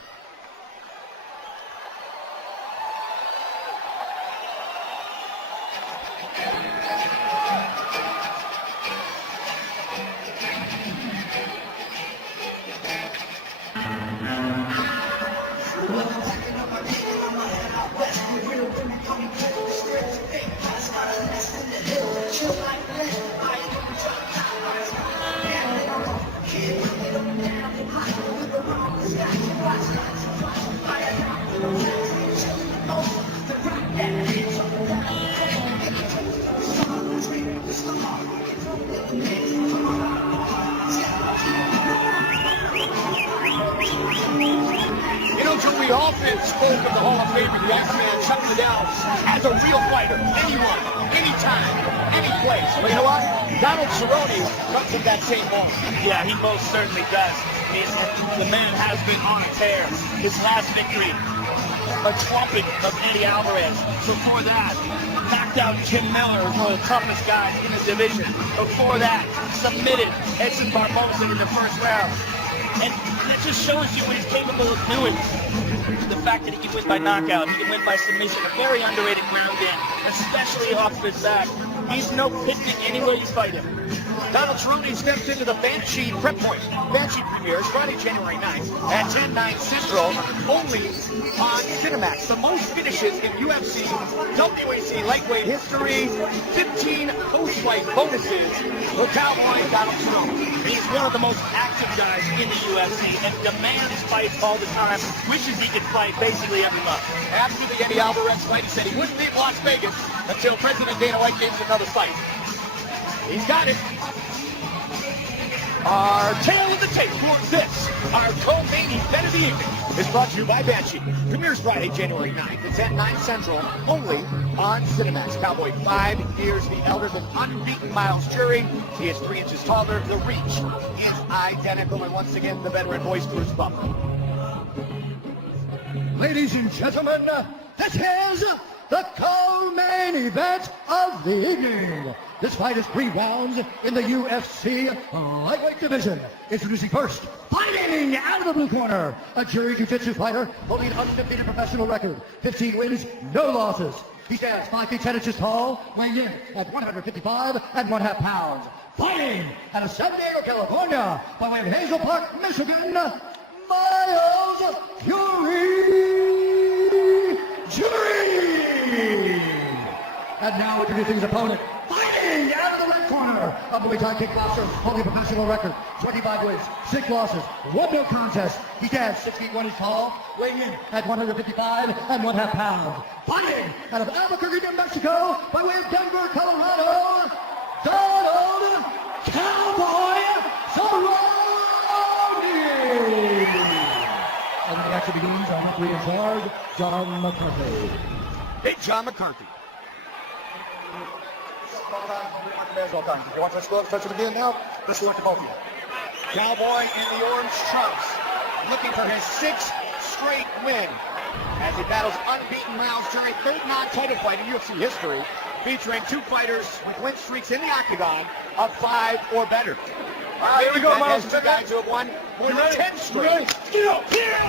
We often spoke of the Hall of Famer, the X-Man, Chuck Liddell, as a real fighter. Anyone, anytime, any place. But you know what? Donald Cerrone comes from that same moment. Yeah, he most certainly does. The man has been on a tear. His last victory, a trumpet of Eddie Alvarez. Before that, knocked out Jim Miller, one of the toughest guys in the division. Before that, submitted Edson Barboza in the first round. And that just shows you what he's capable of doing. The fact that he can win by knockout, he can win by submission, a very underrated ground game, especially off his back. He's no picnic any way you fight him. Donald Cerrone steps into the Banshee prep point. Banshee premieres Friday, January 9th at 10/9 Central, only on Cinemax. The most finishes in UFC, WAC lightweight history, 15 post-fight bonuses for Cowboy Donald Cerrone. He's one of the most active guys in the UFC and demands fights all the time, wishes he could fight basically every month. After the Eddie Alvarez fight, he said he wouldn't leave Las Vegas until President Dana White gave him another fight. He's got it. Our tail of the tape for this, our co-main event of the evening, is brought to you by Banshee. Premieres Friday, January 9th at 10/9 Central, only on Cinemax. Cowboy, 5 years the elder, the unbeaten Miles Jury. He is 3 inches taller. The reach is identical. And once again, the veteran voice, Bruce Buffer. Ladies and gentlemen, this is the co-main event of the evening. This fight is 3 rounds in the UFC lightweight division. Introducing first, fighting out of the blue corner, a jury jiu-jitsu fighter holding an undefeated professional record, 15 wins, no losses. He stands 5 feet 10 inches tall, weighing in at 155 1/2 pounds. Fighting out of San Diego, California, by way of Hazel Park, Michigan, Miles Fury Jury. And now introducing his opponent, fighting out of the red corner, a Muay Thai kickboxer, holding a professional record, 25 wins, 6 losses, 1 no contest. He stands 6 feet 1 inches tall, weighing in at 155 1/2 pounds. Fighting out of Albuquerque, New Mexico, by way of Denver, Colorado, Donald Cowboy Cerrone. And the action begins. Our referee in charge, John McCarthy. Big John McCarthy. You want to touch it again now? Let's look at both of you. Cowboy in the orange trunks, looking for his 6th straight win as he battles unbeaten Miles Jury, 3rd non-title fight in UFC history, featuring 2 fighters with win streaks in the octagon of 5 or better. All right, here we go, Miles. 2 guys who have won more than 10 straight. Here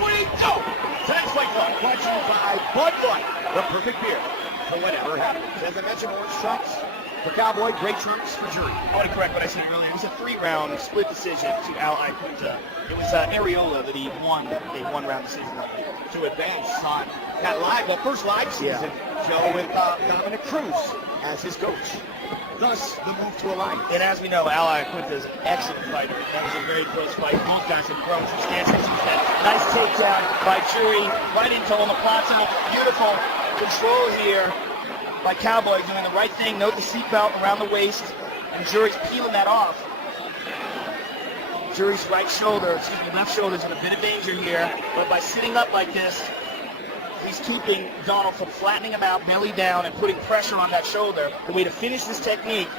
we go. Tonight's fight club, brought to you by Bud Light, the perfect beer for whatever happens. As I mentioned, orange trunks, for Cowboy, great terms for Jury. I want to correct what I said earlier. It was a 3-round split decision to Al Iaquinta. It was Areola that he won a 1-round decision to advance on that first live season, Joe, with Dominic Cruz as his coach. Thus, the move to a light. And as we know, Al Iaquinta is an excellent fighter. That was a very close fight. Both guys have grown substantially since then. Nice takedown by Jury, right into omoplata. Beautiful control here by Cowboy, doing the right thing. Note the seatbelt around the waist, and Jury's peeling that off. Jury's left shoulder is in a bit of danger here, but by sitting up like this, he's keeping Donald from flattening him out, belly down, and putting pressure on that shoulder. The way to finish this technique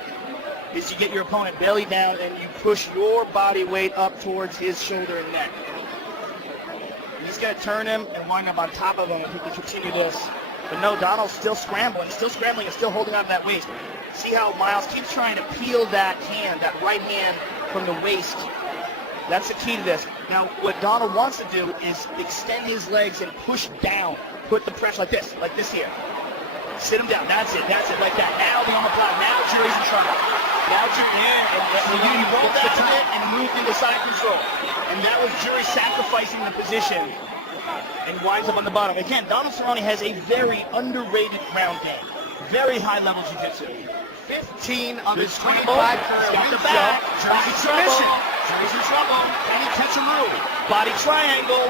is you get your opponent belly down and you push your body weight up towards his shoulder and neck. He's going to turn him and wind up on top of him if he can continue this. But no, Donald's still scrambling and still holding on to that waist. See how Miles keeps trying to peel that hand, that right hand from the waist. That's the key to this. Now, what Donald wants to do is extend his legs and push down. Put the pressure like this here. Sit him down. That's it, like that. Now the omoplata. Now Jury's in trouble. Now Jury, he rolled out of it and moved into side control. And that was Jury sacrificing the position and winds up on the bottom. Again, Donald Cerrone has a very underrated ground game. Very high-level jiu-jitsu. 15 of his 25 curls. Got the back. Jury's submission. Jury's in trouble. Can he catch a move? Body triangle.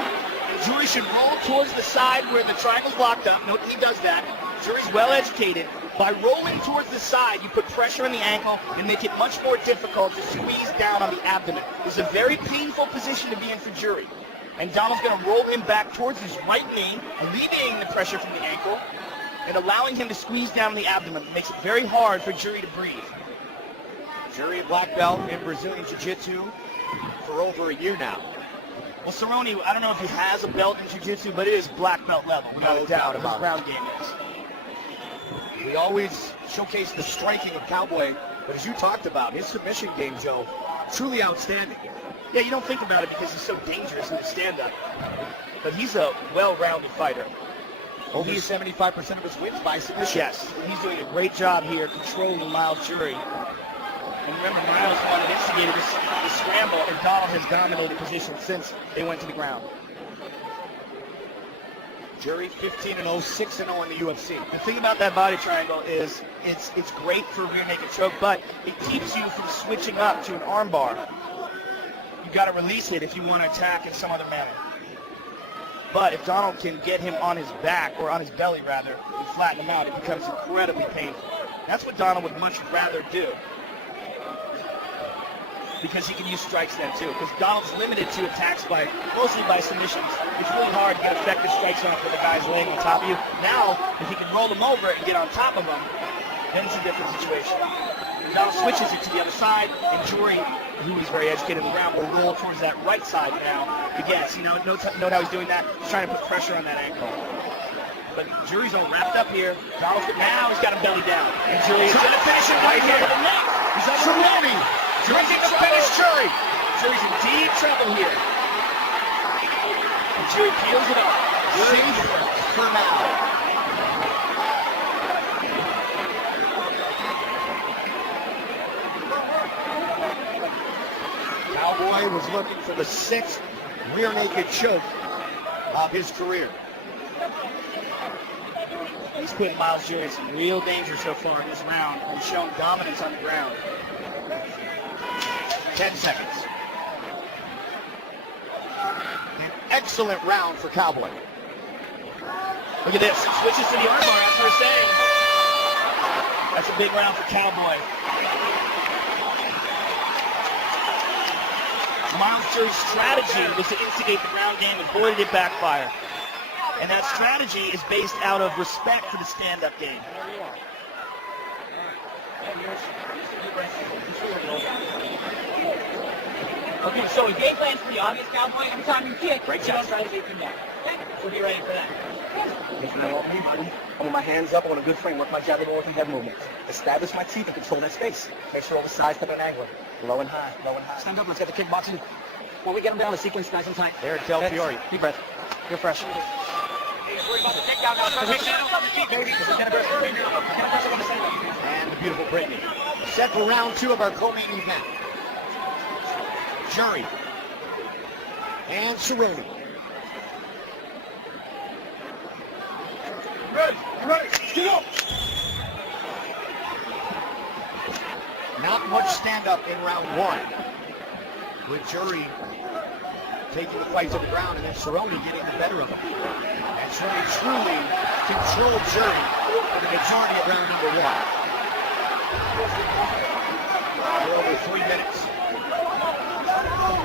Jury should roll towards the side where the triangle's locked up. Note he does that. Jury's well educated. By rolling towards the side, you put pressure on the ankle and make it much more difficult to squeeze down on the abdomen. It's a very painful position to be in for Jury. And Donald's going to roll him back towards his right knee, alleviating the pressure from the ankle and allowing him to squeeze down the abdomen. It makes it very hard for Jury to breathe. Jury, a black belt in Brazilian Jiu-Jitsu for over a year now. Well, Cerrone, I don't know if he has a belt in Jiu-Jitsu, but it is black belt level, without a doubt. His ground game is. We always showcase the striking of Cowboy, but as you talked about, his submission game, Joe, truly outstanding. Yeah, you don't think about it because he's so dangerous in his stand-up. But he's a well-rounded fighter. Over 75% of his wins by submission. Yes, he's doing a great job here controlling Miles Jury. And remember, Miles wanted instigated the scramble, and Donald has dominated position since they went to the ground. Jury 15-0, 6-0 in the UFC. The thing about that body triangle is it's great for rear naked choke, but it keeps you from switching up to an arm bar. You've got to release it if you want to attack in some other manner. But if Donald can get him on his back, or on his belly rather, and flatten him out, it becomes incredibly painful. That's what Donald would much rather do, because he can use strikes then too. Because Donald's limited to attacks mostly by submissions. It's really hard to get effective strikes on when the guy's laying on top of you. Now, if he can roll him over and get on top of him, then it's a different situation. Donald switches it to the other side, and Jury, who is very educated on the ground, will roll towards that right side now. Again, see, note how he's doing that. He's trying to put pressure on that ankle. But Jury's all wrapped up here. Donald's now he's got him belly down. And Jury's going to finish it right here. He's up for Cerrone. Jury's in the finish, Jury. Jury's in deep trouble here. And Jury peels it up. Safe for now. Cowboy was looking for the 6th rear naked choke of his career. He's putting Miles Jury in some real danger so far in this round and shown dominance on the ground. 10 seconds. An excellent round for Cowboy. Look at this. Switches to the armbar, as we're saying. That's a big round for Cowboy. Miles Jury's strategy was to instigate the ground game, and boy did it backfire. And that strategy is based out of respect for the stand-up game. Okay, so the game plan's pretty obvious, Cowboy. Every time you kick, Great you job. don't try to beat him down. Okay? So be ready for that. That's what I want me, buddy. I want my hands up, I want a good framework, my jab and working head movements. Establish my teeth and control that space. Make sure all the sides step and angle. Low and high, low and high. Stand up, let's get the kickboxing. When we get them down, the sequence nice and tight. There, Del Fiore. Deep breath. You're fresh. worry about the takedown now. Start taking it on the feet, baby. And the beautiful Brittany. Set for round 2 of our co-main event. Jury and Cerrone. Ready, get up. Not much stand-up in round 1. With Jury taking the fight to the ground and then Cerrone getting the better of him. And Cerrone truly controlled Jury for the majority of round number 1. For over 3 minutes.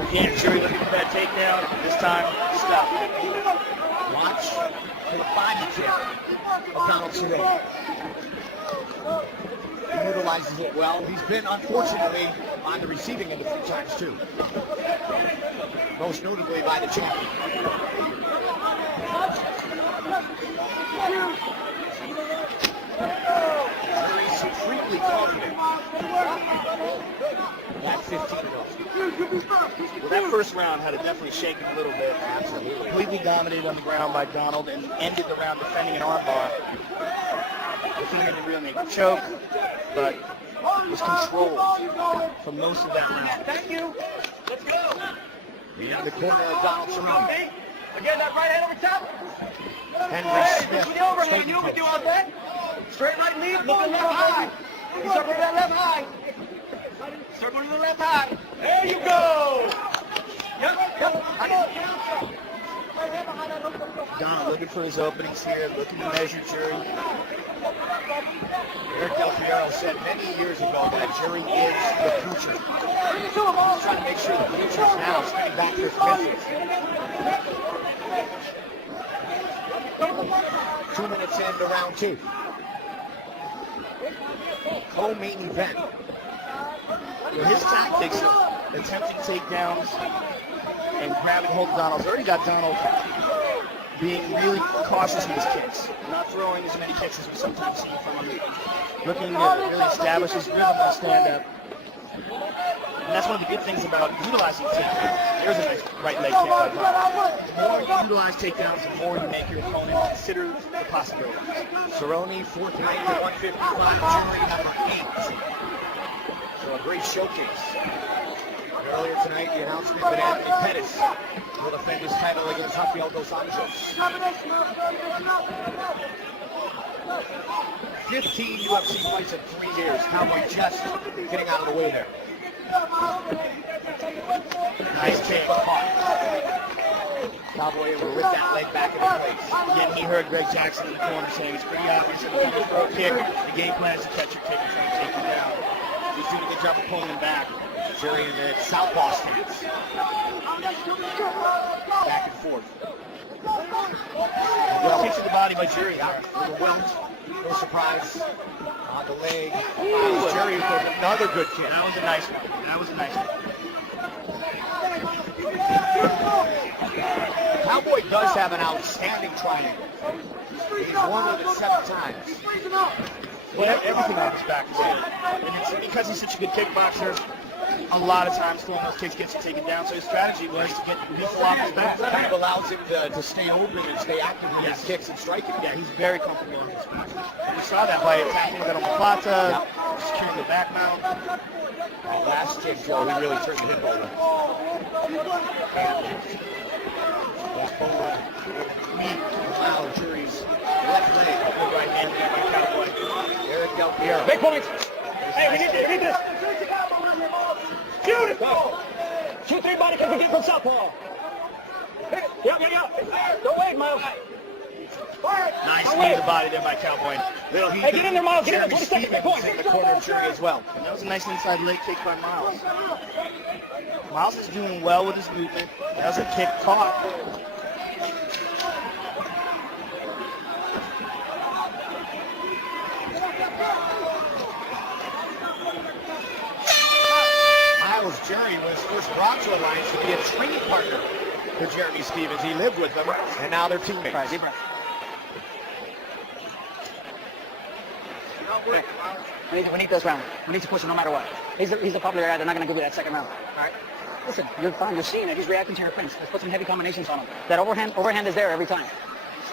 Again, Jury looking for that takedown. This time, stop. Watch for the body kick of Donald Cerrone. He utilizes it well. He's been, unfortunately, on the receiving end a few times, too. Most notably by the champion. Very supremely confident. At 15 ago. Well, that first round had it definitely shaken a little bit. Absolutely. Completely dominated on the ground by Donald and ended the round defending an armbar. He didn't really make a choke, but was controlled for most of that round. Thank you. Let's go. In the corner of Donald Cerrone. Again, that right hand over top. Henry Smith. The overhand, you overdo all that. Straight right lead, looking left high. You circle to that left high. Circle to the left high. There you go. Yep. Donald looking for his openings here, looking to measure Jury. Eric Del Piero said many years ago that Jury is the future. He's trying to make sure the future is now, spinning back for fifth. 2 minutes into round 2. Co-main event. His tactics, attempting takedowns and grabbing hold of Donald. He's already got Donald being really cautious with his kicks, not throwing as many kicks as we sometimes see from him. Looking to really establish his rhythm on stand-up. And that's one of the good things about utilizing takedowns. There's a nice right leg kick by Donald. The more you utilize takedowns, the more you make your opponent consider the possibilities. Cerrone, 4th ranked at 155, Jury number 8. So a great showcase. Earlier tonight, the announcement that Anthony Pettis will defend his title against Rafael Dos Anjos. 15 UFC fights in 3 years. Cowboy just getting out of the way there. Nice kick, but caught. Cowboy able to rip that leg back into place. Again, he heard Greg Jackson in the corner saying it's pretty obvious that when you throw a kick, the game plan is to catch your kick and try to take you down. He's doing a good job of pulling him back. Jury in the southpaw stance. Back and forth. Well, kicks to the body by Jury. Overwhelmed. No surprise. On the leg. Jury with another good kick. That was a nice one. That was a nice one. Cowboy does have an outstanding triangle. He's won with it 7 times. But everything on his back is good. And it's because he's such a good kickboxer, a lot of times throwing those kicks gets you taken down. So his strategy was to get people off his back. It kind of allows him to stay open and stay active with his kicks and striking. Yeah, he's very comfortable on his back. We saw that by attacking the omoplata, securing the back mount. That last kick, Joe, he really turned the hip over. Wow, Jury's left leg, right hand by Cowboy. Eric Del Piero. Big points. Hey, we need this. Beautiful. 2-3 body kick again from southpaw. Yep. Don't wait, Miles. Nice knee to the body there by Cowboy. Hey, get in there, Miles. Get in there. 20 seconds. Big points. In the corner of Jury as well. And that was a nice inside leg kick by Miles. Miles is doing well with his movement. That was a kick caught. Miles Jury was first brought to Alliance to be a training partner for Jeremy Stevens. He lived with him, and now they're teammates. Right, deep breath. We need this round. We need to push him no matter what. He's a popular guy. They're not going to give you that second round. All right? Listen, you're fine. You're seeing it. He's reacting to your feints. Let's put some heavy combinations on him. That overhand is there every time.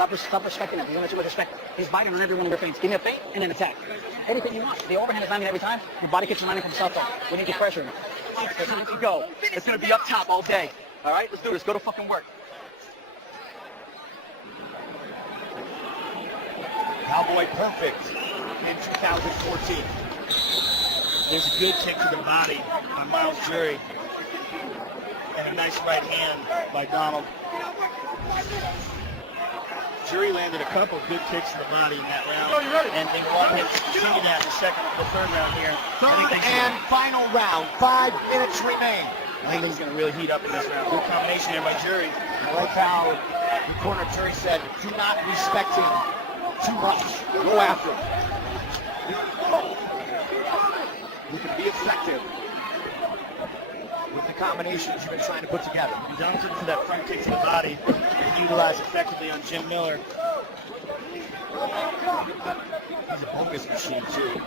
Stop respecting him. He's going to respect. He's biting on every one of your feints. Give me a feint and then attack. Anything you want. The overhand is landing every time. Your body kicks are landing from southpaw. We need to pressure him. Let's go. It's going to be up top all day. All right? Let's do this. Go to fucking work. Cowboy perfect in 2014. There's a good kick to the body by Miles Jury. And a nice right hand by Donald. Jury landed a couple good kicks to the body in that round. And they want him to continue that in the third round here. Third and final round. 5 minutes remain. I think he's going to really heat up in this round. Good combination there by Jury. I like how the corner Jury said, do not respect him too much. Go after him. You can be effective with the combinations you've been trying to put together. And Donald's looking for that front kick to the body and utilize effectively on Jim Miller. He's a bonus machine too.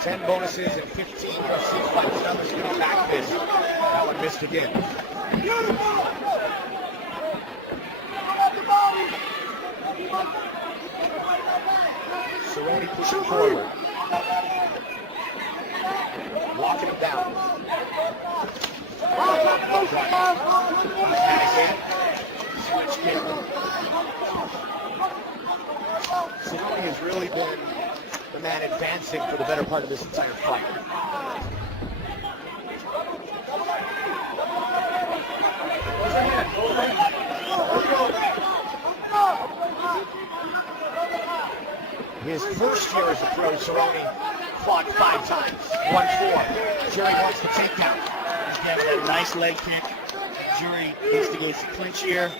10 bonuses and 15 UFC fights. Numbers going to back this. That one missed again. Cerrone pushing forward. Walking him down. And again, switch kick. Cerrone has really been the man advancing for the better part of this entire fight. His first year as a pro, Cerrone fought 5 times, won 4. Jury wants the takedown. Again, with that nice leg kick. Jury instigates the clinch here.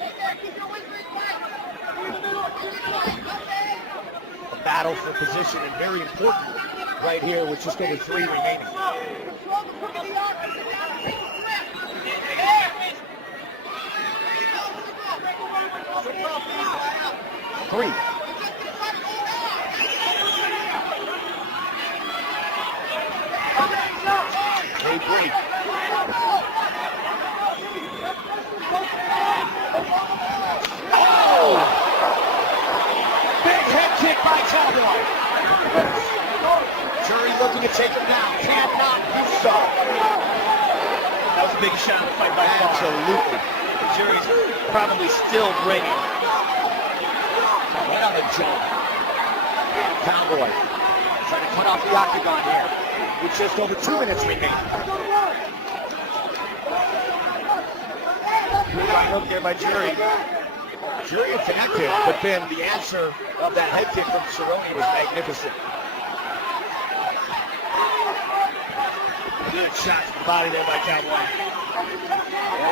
A battle for position and very important right here with just over 3 remaining. Three. They break. Oh! Big head kick by Cowboy. Jury looking to take him down. Cannot do so. That was the biggest shot of the fight by far. Absolutely. The Jury's probably still ringing. Right on the jaw. Cowboy trying to cut off the octagon here with just over 2 minutes remaining. Good right hook there by Jury. Jury connected, but then the answer of that head kick from Cerrone was magnificent. Good shot to the body there by Cowboy.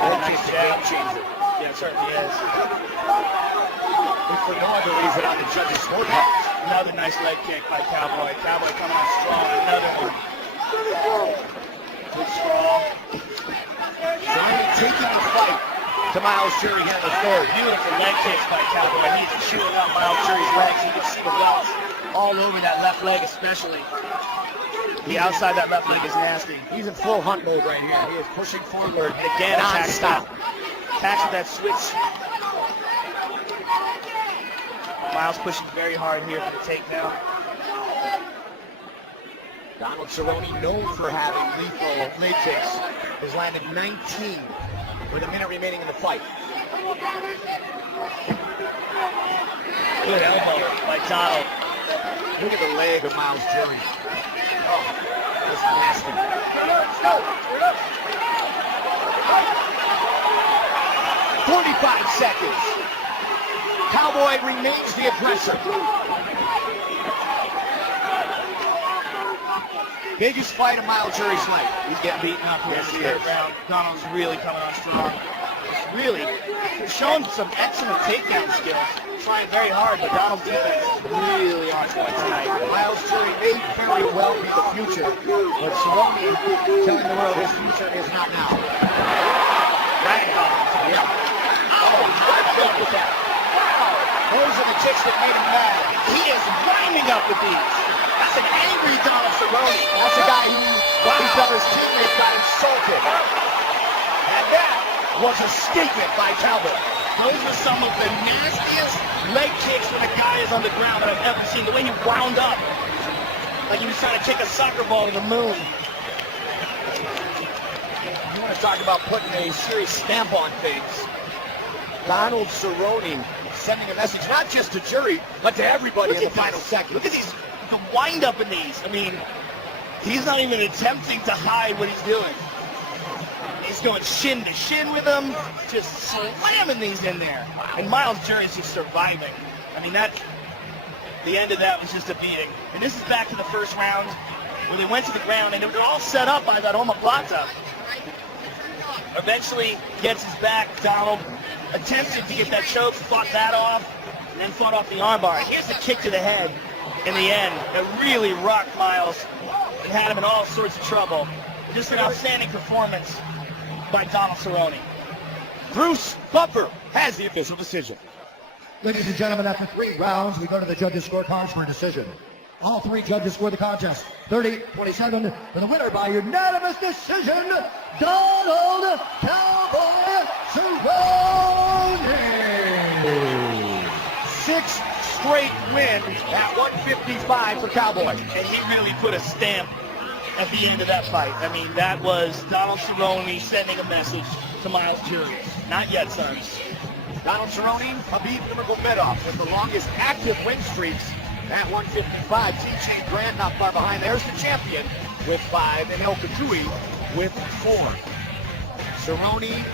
That kick's a game changer. Yeah, it certainly is. If for no other reason on the judges' scorecard. Another nice leg kick by Cowboy. Cowboy coming on strong. Another one. Good strong. Cerrone taking the fight to Miles Jury here in the third. Beautiful leg kicks by Cowboy. He's shooting up Miles Jury's legs. You can see the welts all over that left leg especially. The outside that left leg is nasty. He's in full hunt mode right here. He is pushing forward And again, non-stop. Attacks with that switch. Miles pushing very hard here for the takedown. Donald Cerrone, known for having lethal leg kicks, has landed 19 with a minute remaining in the fight. Good elbow by Donald. Look at the leg of Miles Jury. Oh, that's nasty. 45 seconds. Cowboy remains the aggressor. Biggest fight of Miles Jury's life. He's getting beaten up here in the third round. Donald's really coming on strong. Really, he's showing some excellent takedown skills. Trying very hard, but Donald's defense is really on point tonight. Miles Jury may very well be the future, but Cerrone telling the world his future is not now. Right. Yeah. Oh, hard kick with that. Those are the kicks that made him mad. He is winding up with these. That's an angry Donald Cerrone. That's a guy who felt his teammates got insulted. And then, was a statement by Cowboy. Those are some of the nastiest leg kicks when a guy is on the ground that I've ever seen. The way he wound up, like he was trying to kick a soccer ball to the moon. You want to talk about putting a serious stamp on things. Donald Cerrone sending a message not just to jury, but to everybody in the final seconds. Look at these, the wind up in these. I mean, he's not even attempting to hide what he's doing. He's going shin to shin with him, just slamming these in there. And Miles Jury's just surviving. I mean, the end of that was just a beating. And this is back to the first round where they went to the ground and they were all set up by that omoplata. Eventually gets his back. Donald attempted to get that choke, fought that off, and then fought off the armbar. Here's the kick to the head in the end. It really rocked Miles and had him in all sorts of trouble. Just an outstanding performance by Donald Cerrone. Bruce Buffer has the official decision. Ladies and gentlemen, after 3 rounds, we go to the judges' scorecards for a decision. All 3 judges score the contest 30-27 for the winner by unanimous decision, Donald Cowboy Cerrone. 6 straight wins at 155 for Cowboy. And he really put a stamp at the end of that fight. I mean, that was Donald Cerrone sending a message to Miles Jury. Not yet, sons. Donald Cerrone, Khabib Nurmagomedov with the longest active win streaks at 155. TJ Grant not far behind. There's the champion with 5, and El Katui with 4. Cerrone.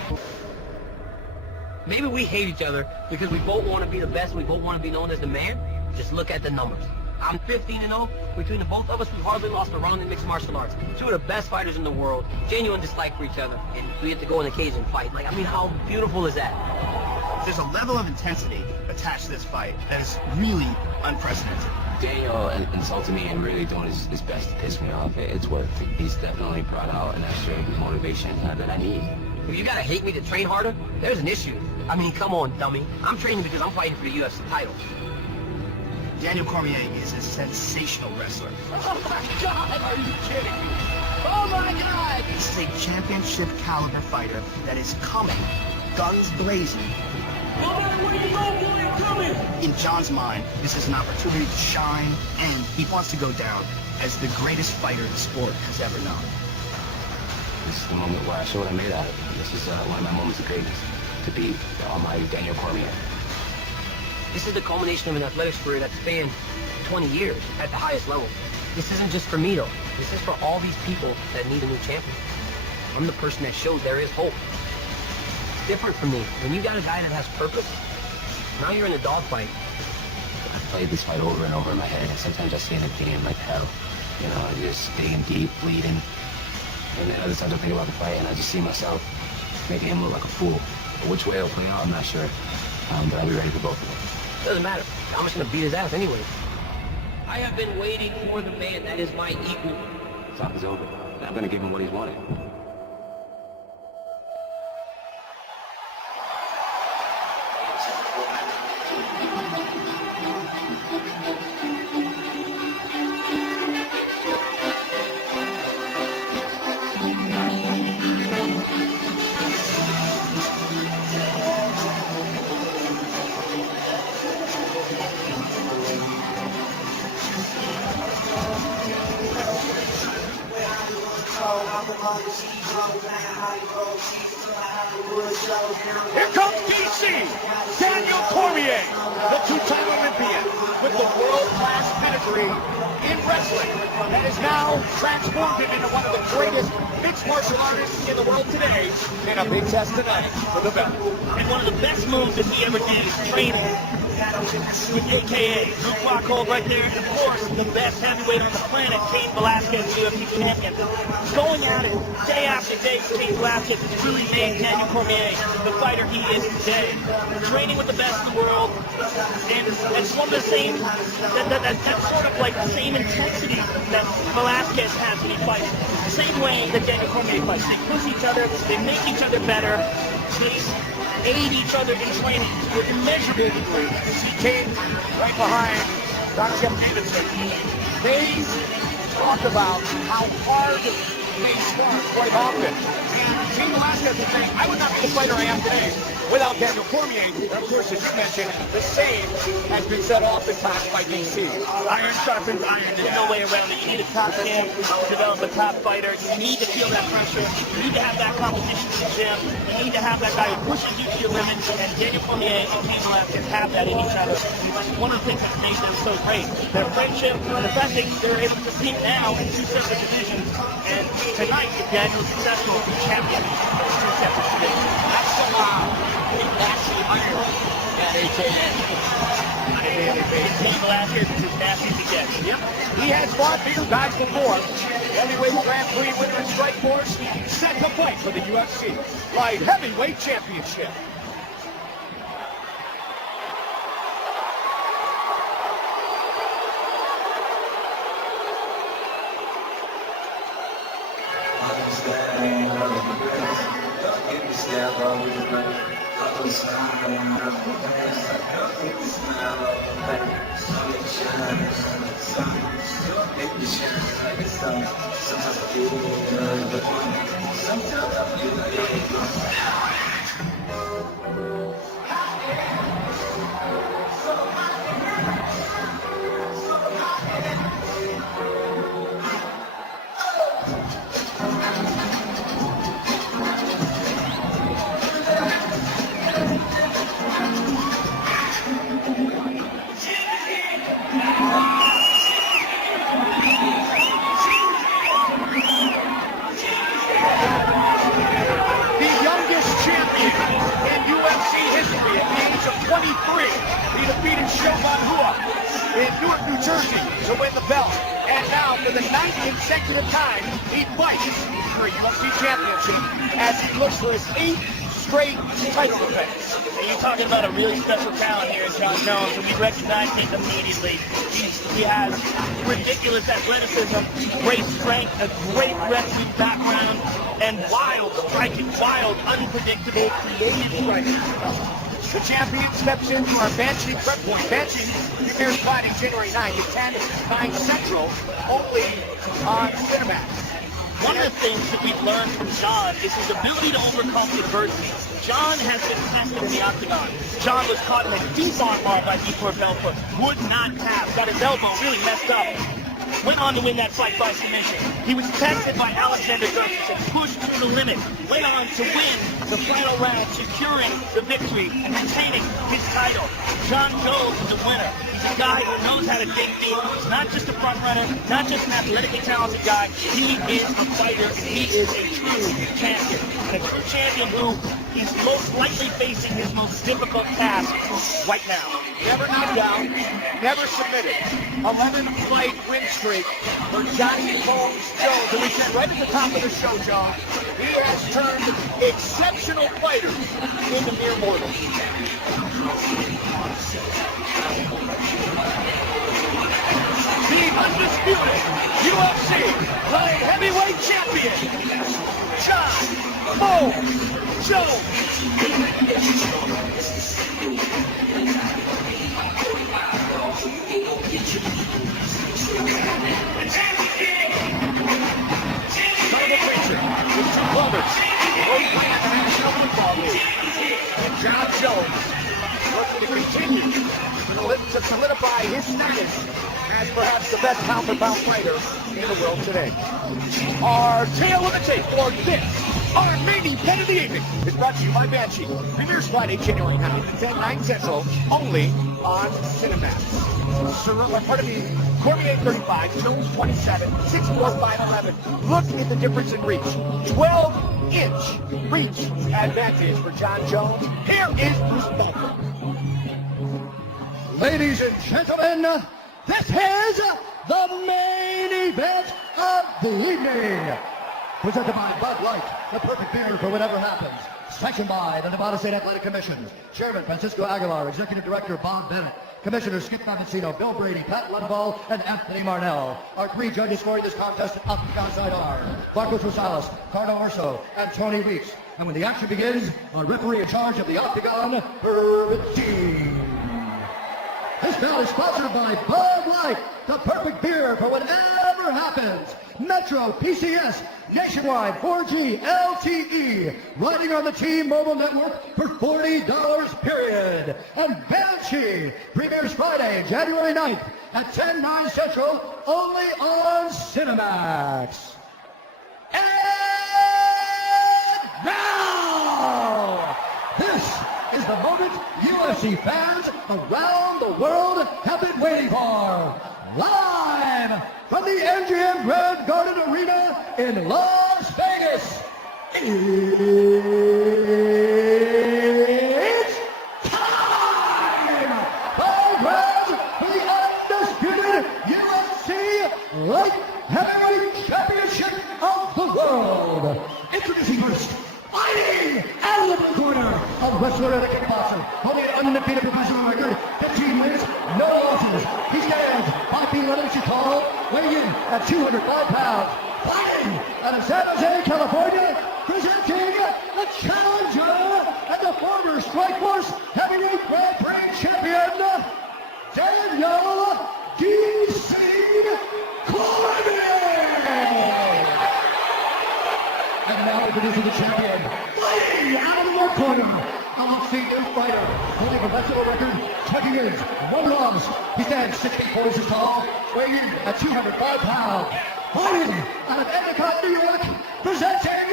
Maybe we hate each other because we both want to be the best. We both want to be known as the man. Just look at the numbers. I'm 15-0. Between the both of us, we hardly lost a round in mixed martial arts. 2 of the best fighters in the world. Genuine dislike for each other. And we get to go in the cage and fight. Like, I mean, how beautiful is that? There's a level of intensity attached to this fight that is really unprecedented. Daniel insulted me and really doing his best to piss me off. It's what he's definitely brought out an extra motivation that I need. If you gotta hate me to train harder, there's an issue. I mean, come on, dummy. I'm training because I'm fighting for the UFC title. Daniel Cormier is a sensational wrestler. Oh my God, are you kidding me? Oh my God! This is a championship caliber fighter that is coming, guns blazing. In John's mind, this is an opportunity to shine, and he wants to go down as the greatest fighter the sport has ever known. This is the moment where I show what I'm made out of. This is one of my moments of greatness, to beat the almighty Daniel Cormier. This is the culmination of an athletics career that spanned 20 years at the highest level. This isn't just for me, though. This is for all these people that need a new champion. I'm the person that shows there is hope. It's different from me. When you got a guy that has purpose, now you're in a dogfight. I've played this fight over and over in my head, and sometimes I stay in the game like hell. You know, I just digging deep, bleeding. And then other times I think about the fight, and I just see myself making him look like a fool. But which way it'll play out, I'm not sure. But I'll be ready for both of them. Doesn't matter. I'm just gonna beat his ass anyway. I have been waiting for the man that is my equal. Talk is over. I'm gonna give him what he's wanted. Here comes DC, Daniel Cormier, the 2-time Olympian with the world-class pedigree in wrestling that is now transformed him into one of the greatest mixed martial artists in the world today in a big test tonight for the belt. And one of the best moves that he ever did is training with AKA Luke Rockhold right there, and of course the best heavyweight on the planet, Cain Velasquez, UFC champion. Going at it day after day for Cain Velasquez has really made Daniel Cormier the fighter he is today. Training with the best in the world, and it's one of the same, that's sort of like the same intensity that Velasquez has when he fights. The same way that Daniel Cormier fights. They push each other, they make each other better, they aid each other in training to an immeasurable degree. He came right behind Dr. Jeff Davidson. They talked about how hard They spar quite often. And Cain Velasquez is saying, I would not be the fighter I am today without Daniel Cormier. And of course, as you mentioned, the same has been said oftentimes by DC. Iron sharpens iron. There's no way around it. You need a top champ to develop a top fighter. You need to feel that pressure. You need to have that competition in the gym. You need to have that guy who pushes you to your limits. And Daniel Cormier and Cain Velasquez have that in each other. One of the things that makes them so great, their friendship, the fact that they're able to compete now in two separate divisions. And tonight, if Daniel is successful, he's champion of two separate divisions. That's the That's the iron at AKN. Cain Velasquez is as nasty as he gets. Yep. He has fought bigger guys before. Heavyweight Grand Prix winner in Strikeforce set to fight for the UFC Light Heavyweight Championship. In Newark, New Jersey to win the belt. And now, for the 9th consecutive time, he fights for a UFC championship as he looks for his 8th straight title defense. And you're talking about a really special talent here in John Jones, and we recognize him immediately. He has ridiculous athleticism, great strength, a great wrestling background, and wild striking, wild, unpredictable, creative striking. The champion steps into our Banshee prep point. Banshee premieres fighting January 9th at 10, 9 Central, only on Cinemax. One of the things that we've learned from John is his ability to overcome adversity. John has been tested in the octagon. John was caught in a deep armbar by Vitor Belfort. Would not tap. Got his elbow really messed up. Went on to win that fight by submission. He was tested by Alexander Douglas and pushed to the limit. Went on to win the final round, securing the victory and retaining his title. John Jones is a winner. He's a guy who knows how to dig deep. He's not just a front runner, not just an athletically talented guy. He is a fighter, and he is a true champion. And a true champion who is most likely facing his most difficult task right now. Never knocked down, never submitted. 11-fight win streak for Johnny Bones Jones. And we said right at the top of the show, John, he has turned exceptional fighters into mere mortals. The undisputed UFC Light Heavyweight Champion, John Bones Jones. With 2 brothers, both playing in the National Football League. And John Jones looking to continue to solidify his status as perhaps the best pound-for-pound fighter in the world today. Our tale of the tape for this, our main event of the evening, is brought to you by Banshee. Premieres Friday, January 9th, 10, 9 Central, only on Cinemax. Pardon me, Cormier 35, Jones 27, 6'4", 5'11". Look at the difference in reach. 12-inch reach advantage for John Jones. Here is Bruce Buffer. Ladies and gentlemen, this is the main event of the evening. Presented by Bud Light, the perfect beer for whatever happens. Sanctioned by the Nevada State Athletic Commission. Chairman Francisco Aguilar, Executive Director Bob Bennett. Commissioners Skip Avancino, Bill Brady, Pat Ludwall, and Anthony Marnell. Our 3 judges scoring this contest at Octagon Side are Marcos Rosales, Carlo Urso, and Tony Weeks. And when the action begins, our referee in charge of the Octagon, Herb. This bout is sponsored by Bud Light, the perfect beer for whatever never happens. Metro, PCS, Nationwide, 4G, LTE, riding on the T-Mobile network for $40 period. And Banshee premieres Friday, January 9th at 10/9 Central, only on Cinemax. And now, this is the moment UFC fans around the world have been waiting for. Live from the MGM Grand Garden Arena in Las Vegas, it's time! 5 rounds for the undisputed UFC Light Heavyweight Championship of the world. Introducing first, fighting out of the corner, a wrestler and a kickboxer, holding an undefeated professional record, 15 wins, no losses. He stands 5 feet 11 inches tall, weighing in at 205 pounds. Fighting out of San Jose, California, presenting the challenger and the former Strikeforce Heavyweight Grand Prix champion, Daniel D.C. Cormier. And now introducing the champion, fighting out of the left corner, a left-feet fighter, holding a professional record, 20 wins, 1 loss. He stands 6 feet 4 inches tall, weighing in at 205 pounds. Fighting out of Endicott, New York, presenting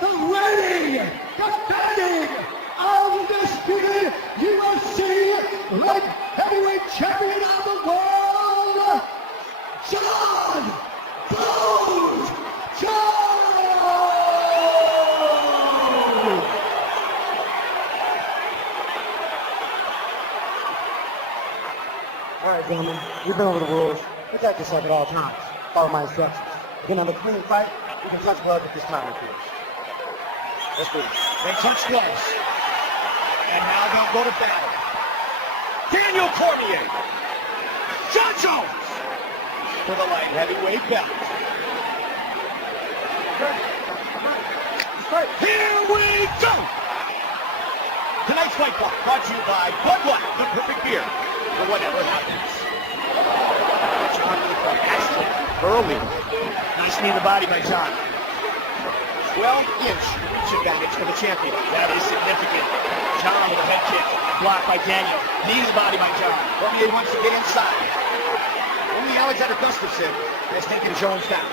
the reigning, defending, undisputed UFC Light Heavyweight Champion of the world, John Jones! All right, gentlemen, we've been over the rules. Protect yourself at all times. Follow my instructions. You can have a clean fight. You can touch gloves if this time appears. Let's do it. They touch gloves. And now they'll go to battle. Daniel Cormier. John Jones for the light heavyweight belt. Here we go! Tonight's fight brought to you by Bud Light, the perfect beer for whatever happens. John with the action early. Nice knee to the body by John. 12-inch reach advantage for the champion. That is significant. John with a head kick. Blocked by Daniel. Knee to the body by John. Cormier wants to get inside. Only Alexander Gustafsson has taken Jones down.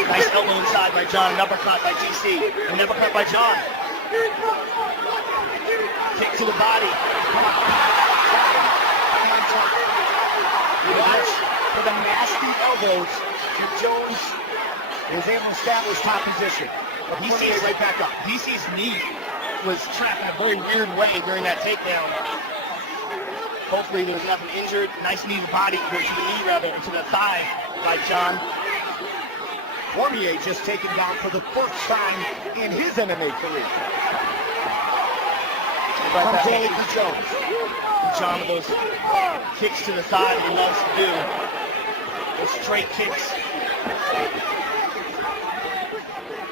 Nice elbow inside by John. An uppercut by DC. An uppercut by John. Kick to the body. Watch for the nasty elbows. Jones is able to establish top position. DC's right back up. DC's knee was trapped in a very weird way during that takedown. Hopefully there was nothing injured. Nice knee to the body, or to the knee rather, to the thigh by John. Cormier just taken down for the first time in his MMA career. From Daly to Jones. John with those kicks to the thigh that he loves to do. Those straight kicks.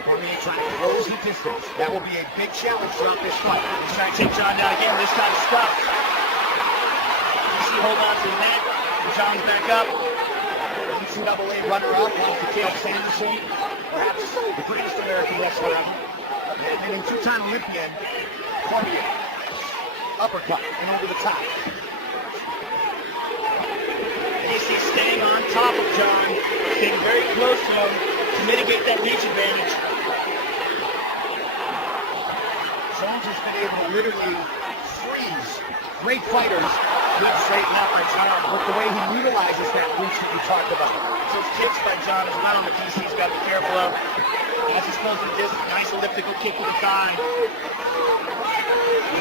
Cormier trying to close the distance. That will be a big challenge throughout this fight. He's trying to take John down again. This time stop. DC hold on to the neck. John's back up. NCAA runner-up, lost to Caleb Sanderson, perhaps the greatest American wrestler ever. And a two-time Olympian, Cormier. Uppercut and over the top. DC staying on top of John, staying very close to him to mitigate that reach advantage. Jones has been able to literally freeze great fighters. Good straighten up by John. With the way he utilizes that reach that you talked about. Those kicks by John is not on the DC's got to be careful of. As he's close to the distance, nice elliptical kick to the thigh.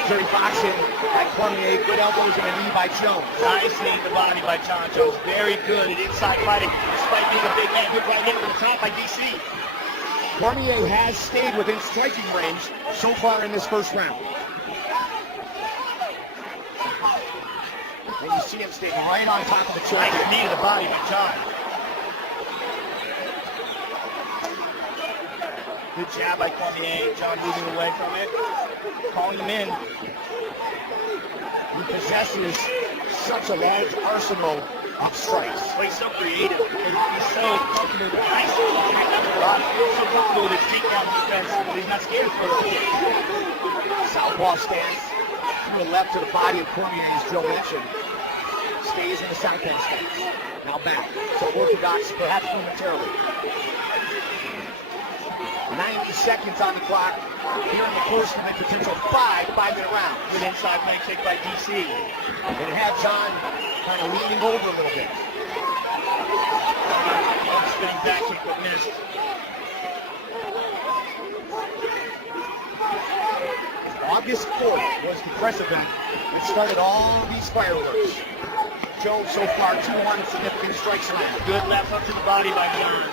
Jerry boxing by Cormier, good elbows and a knee by Jones. Nice knee to the body by John Jones. Very good at inside fighting, despite being a big man. Good right hand from the top by DC. Cormier has stayed within striking range so far in this first round. And you see him staying right on top of the champion. Nice knee to the body by John. Good jab by Cormier. John moving away from it. Calling him in. He possesses such a large arsenal off strikes. Well, he's so creative. He's so comfortable with ice. So comfortable with his takedown defense. He's not scared for it. Southpaw stance. Threw a left to the body of Cormier, as Joe mentioned. Stays in the southpaw stance. Now back. So orthodox, perhaps momentarily. 90 seconds on the clock. Here in the first of a potential 5-minute round. Good inside leg kick by DC. It had John kind of leaning over a little bit. Spinning back kick but missed. August 4th was the press event that started all of these fireworks. Jones so far 2-1 significant strikes land. Good left hook to the body by John.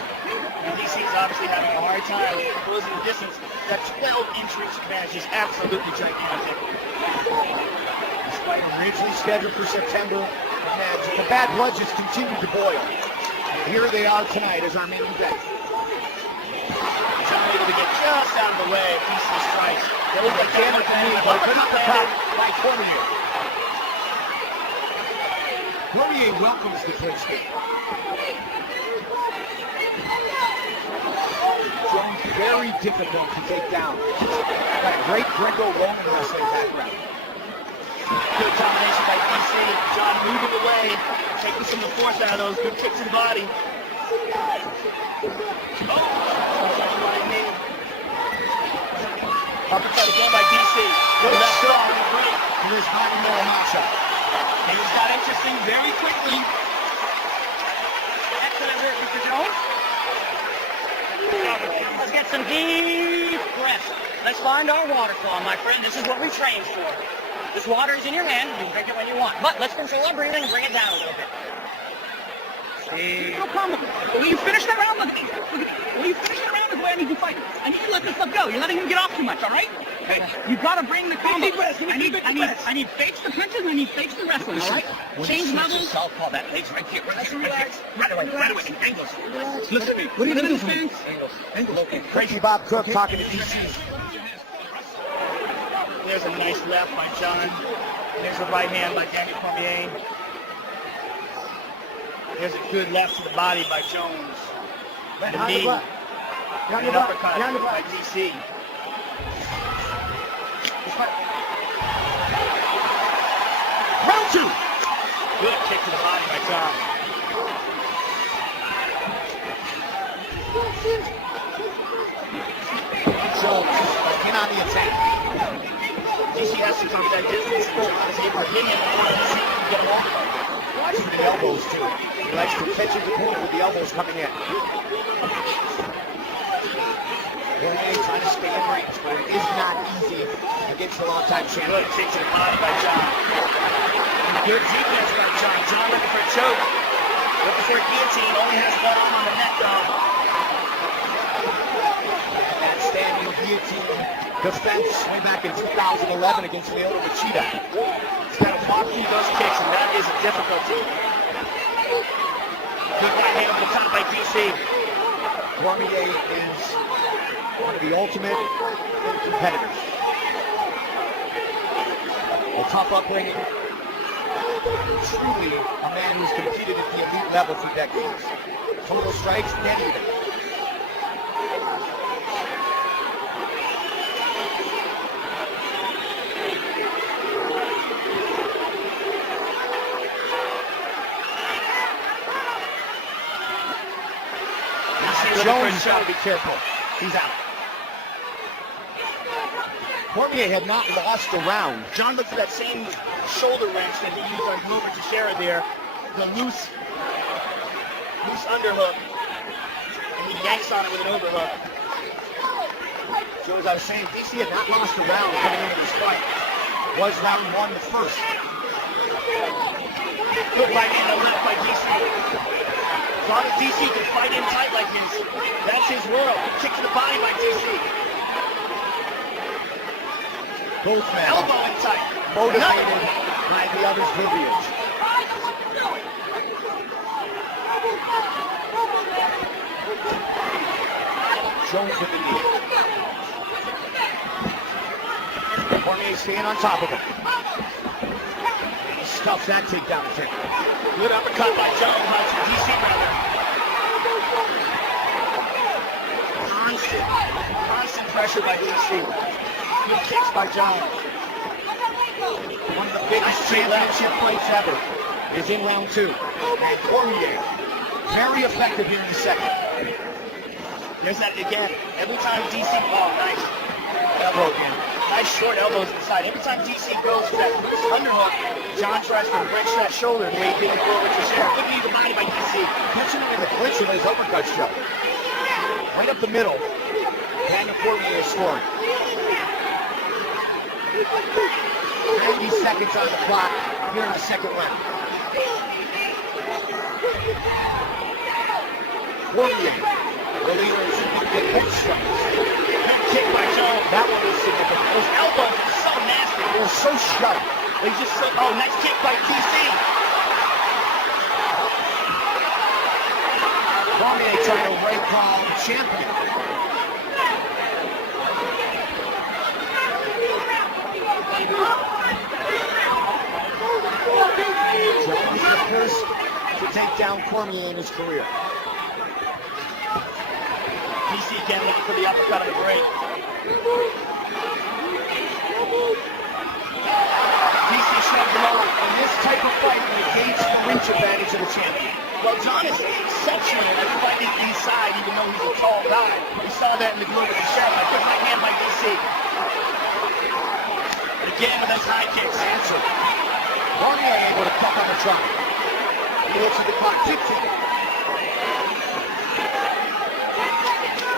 And DC's obviously having a hard time closing the distance. That 12-inch reach advantage is absolutely gigantic. This fight originally scheduled for September, and the bad blood just continued to boil. Here they are tonight as our main event. John able to get just out of the way of DC's strikes. There was a camera to me, but not the top by Cormier. Cormier welcomes the clinch. Jones very difficult to take down. Got a great Greco-Roman wrestling background. Good combination by DC. John moving away, taking some of the force out of those good kicks to the body. Uppercut again by DC. Good left strong. Here's Cormier matchup. Things got interesting very quickly. Excellent work, Mr. Jones. Let's get some deep breaths. Let's find our waterfall, my friend. This is what we train for. This water is in your hand. You can drink it when you want. But let's control our breathing and bring it down a little bit. No problem. Will you finish that round? Will you finish that round the way I need you to fight? I need you to let this stuff go. You're letting him get off too much, all right? Okay. You got to bring the combo. I need fakes the punches and I need fakes the wrestling, all right? Change levels. Southpaw, that fakes right here. Right away. Angles. Listen to me. What are you doing for me? Angles. Okay. Crazy Bob Cook talking to DC. There's a nice left by John. There's a right hand by Daniel Cormier. There's a good left to the body by Jones. The knee. And an uppercut by DC. Round 2. Good kick to the body by John. Jones in on the attack. DC has to come that distance. John is able to hit him and get him off. Watch for the elbows too. He likes to catch his opponent with the elbows coming in. Cormier trying to stay in range, but it is not easy against the long-time champion. Good kick to the body by John. Good defense by John. John looking for a choke. Looking for a guillotine. Only has one arm on the neck, though. That standing guillotine defense way back in 2011 against Leona Machida. He's got to walk through those kicks, and that is a difficulty. Good right hand over the top by DC. Cormier is one of the ultimate competitors. A tough upbringing. Truly a man who's competed at the elite level for decades. Total strikes, net even. Jones got to be careful. He's out. Cormier had not lost a round. John looks for that same shoulder wrench that he used on Glover Teixeira there. The loose underhook. And he yanks on it with an overhook. So as I was saying, DC had not lost a round coming into this fight. Was round 1 the first. Good right hand left by DC. As long as DC can fight in tight like this, that's his world. Kick to the body by DC. Both men Elbow in tight. motivated by the other's lineage. Jones with the knee. Cormier staying on top of him. toughs that takedown attempt. Good uppercut by Jones, by DC brother. Constant pressure by DC. Good kicks by Jones. One of the biggest championship fights ever is in round 2. And Cormier, very effective here in the second. There's that again. Every time DC, oh, nice elbow again. Nice short elbows inside. Every time DC goes for that underhook, John tries to wrench that shoulder the way he did before with his share. Good knee to body by DC. Catching him in the clinch with his uppercut shot. Right up the middle. Daniel Cormier is scoring. 90 seconds on the clock here in the second round. Cormier, the leader is the hip strikes. Good kick by Jones. That one is significant. Those elbows are so nasty. They're so sharp. They just so, oh, nice kick by DC. Cormier trying to break the champion. Jones the first to take down Cormier in his career. DC again looking for the uppercut of the break. DC shoved him over. In this type of fight, negates the reach advantage of the champion. Well, John is exceptional at fighting inside, even though he's a tall guy. We saw that in the glove with the shot. I put my hand by DC. But again with those high kicks. Answer. Cormier able to cut on the trunk. He looks at the clock, keeps it.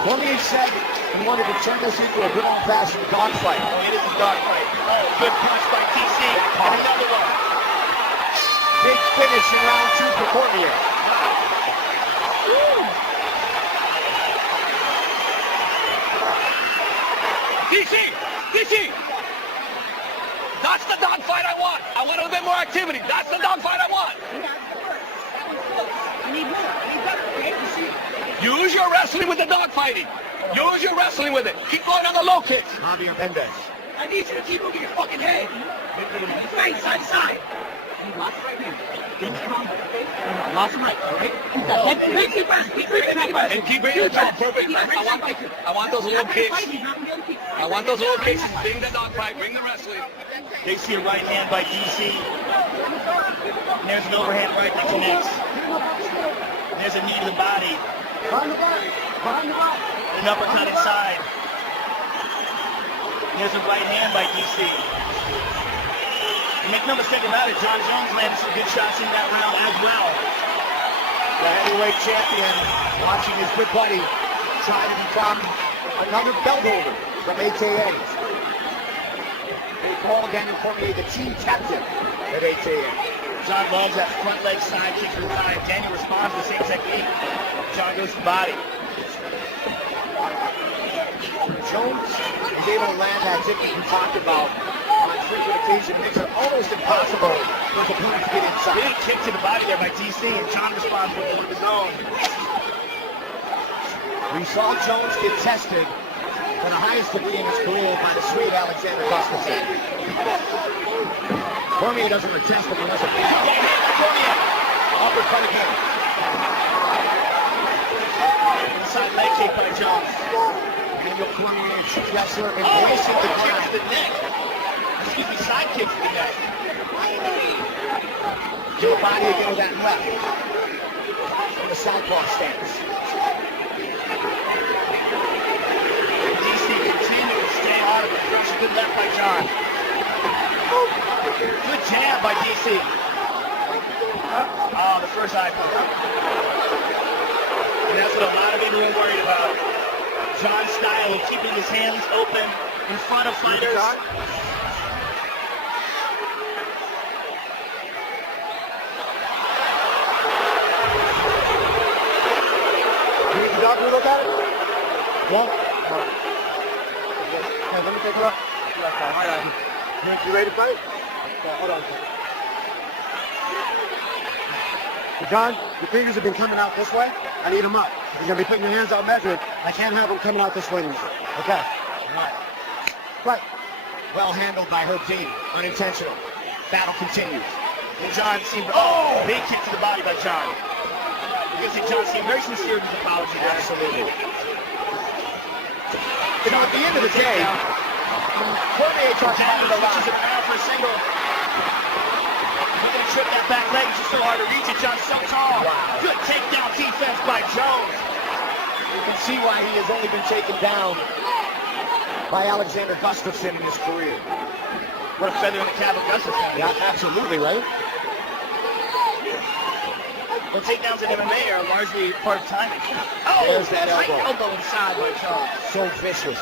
Cormier said he wanted to turn this into a good old-fashioned dogfight. Oh, it is a dogfight. Oh, good punch by DC. And another one. Big finish in round 2 for Cormier. DC! That's the dogfight I want. I want a little bit more activity. That's the dogfight I want. I need more. I need better. I hate to see it. Use your wrestling with the dogfighting. Use your wrestling with it. Keep going on the low kicks. Javier Mendez. I need you to keep moving your fucking head. Face side to side. Lots right here. Lots right, all right? And keep bringing it down. Perfect. I want those little kicks. I want those little kicks. Bring the dogfight. Bring the wrestling. They see a right hand by DC. And there's an overhand right that connects. There's a knee to the body. An uppercut inside. There's a right hand by DC. And make no mistake about it, John Jones landed some good shots in that round as well. The heavyweight champion watching his good buddy try to become another belt holder from AKA. They call Daniel Cormier the team captain at AKA. John loves that front leg side kick from the time. Daniel responds to the same technique. John goes to the body. Jones is able to land that technique we talked about on frequent occasion. Makes it almost impossible for his opponent to get inside. Big kick to the body there by DC, and John responds with his own. We saw Jones get tested for the highest degree in his career by the Swede Alexander Gustafsson. Cormier doesn't retest him unless a Cormier uppercut again. Inside leg kick by Jones. Daniel Cormier, wrestler, embracing the kick ground. to the neck. Excuse me, side kick to the neck. To the body again with that left. In the southpaw stance. DC continues to stay out of it. It's a good left by John. Good jab by DC. Oh, the first eye poke. And that's what a lot of people are worried about. John's style of keeping his hands open in front of fighters. You need the doctor to look at it? No? No. Okay, let me take a look. You ready to fight? Hold on. John, your fingers have been coming out this way. I need them up. You're going to be putting your hands out measured. I can't have them coming out this way anymore. Okay. All right. Right. Well handled by her team. Unintentional. Battle continues. And John seemed, big kick to the body by John. You can see John seemed very sincere in his apology. Absolutely. You know, at the end of the day, Cormier talks about it a lot. Switches it around for a single. He's going to trip that back leg. It's just so hard to reach it. John's so tall. Wow. Good takedown defense by Jones. You can see why he has only been taken down by Alexander Gustafsson in his career. What a feather in the cap of Gustafsson. Yeah, absolutely, right? The takedowns in MMA are largely part of timing. Oh, there's that right elbow. elbow inside by Jones. So vicious.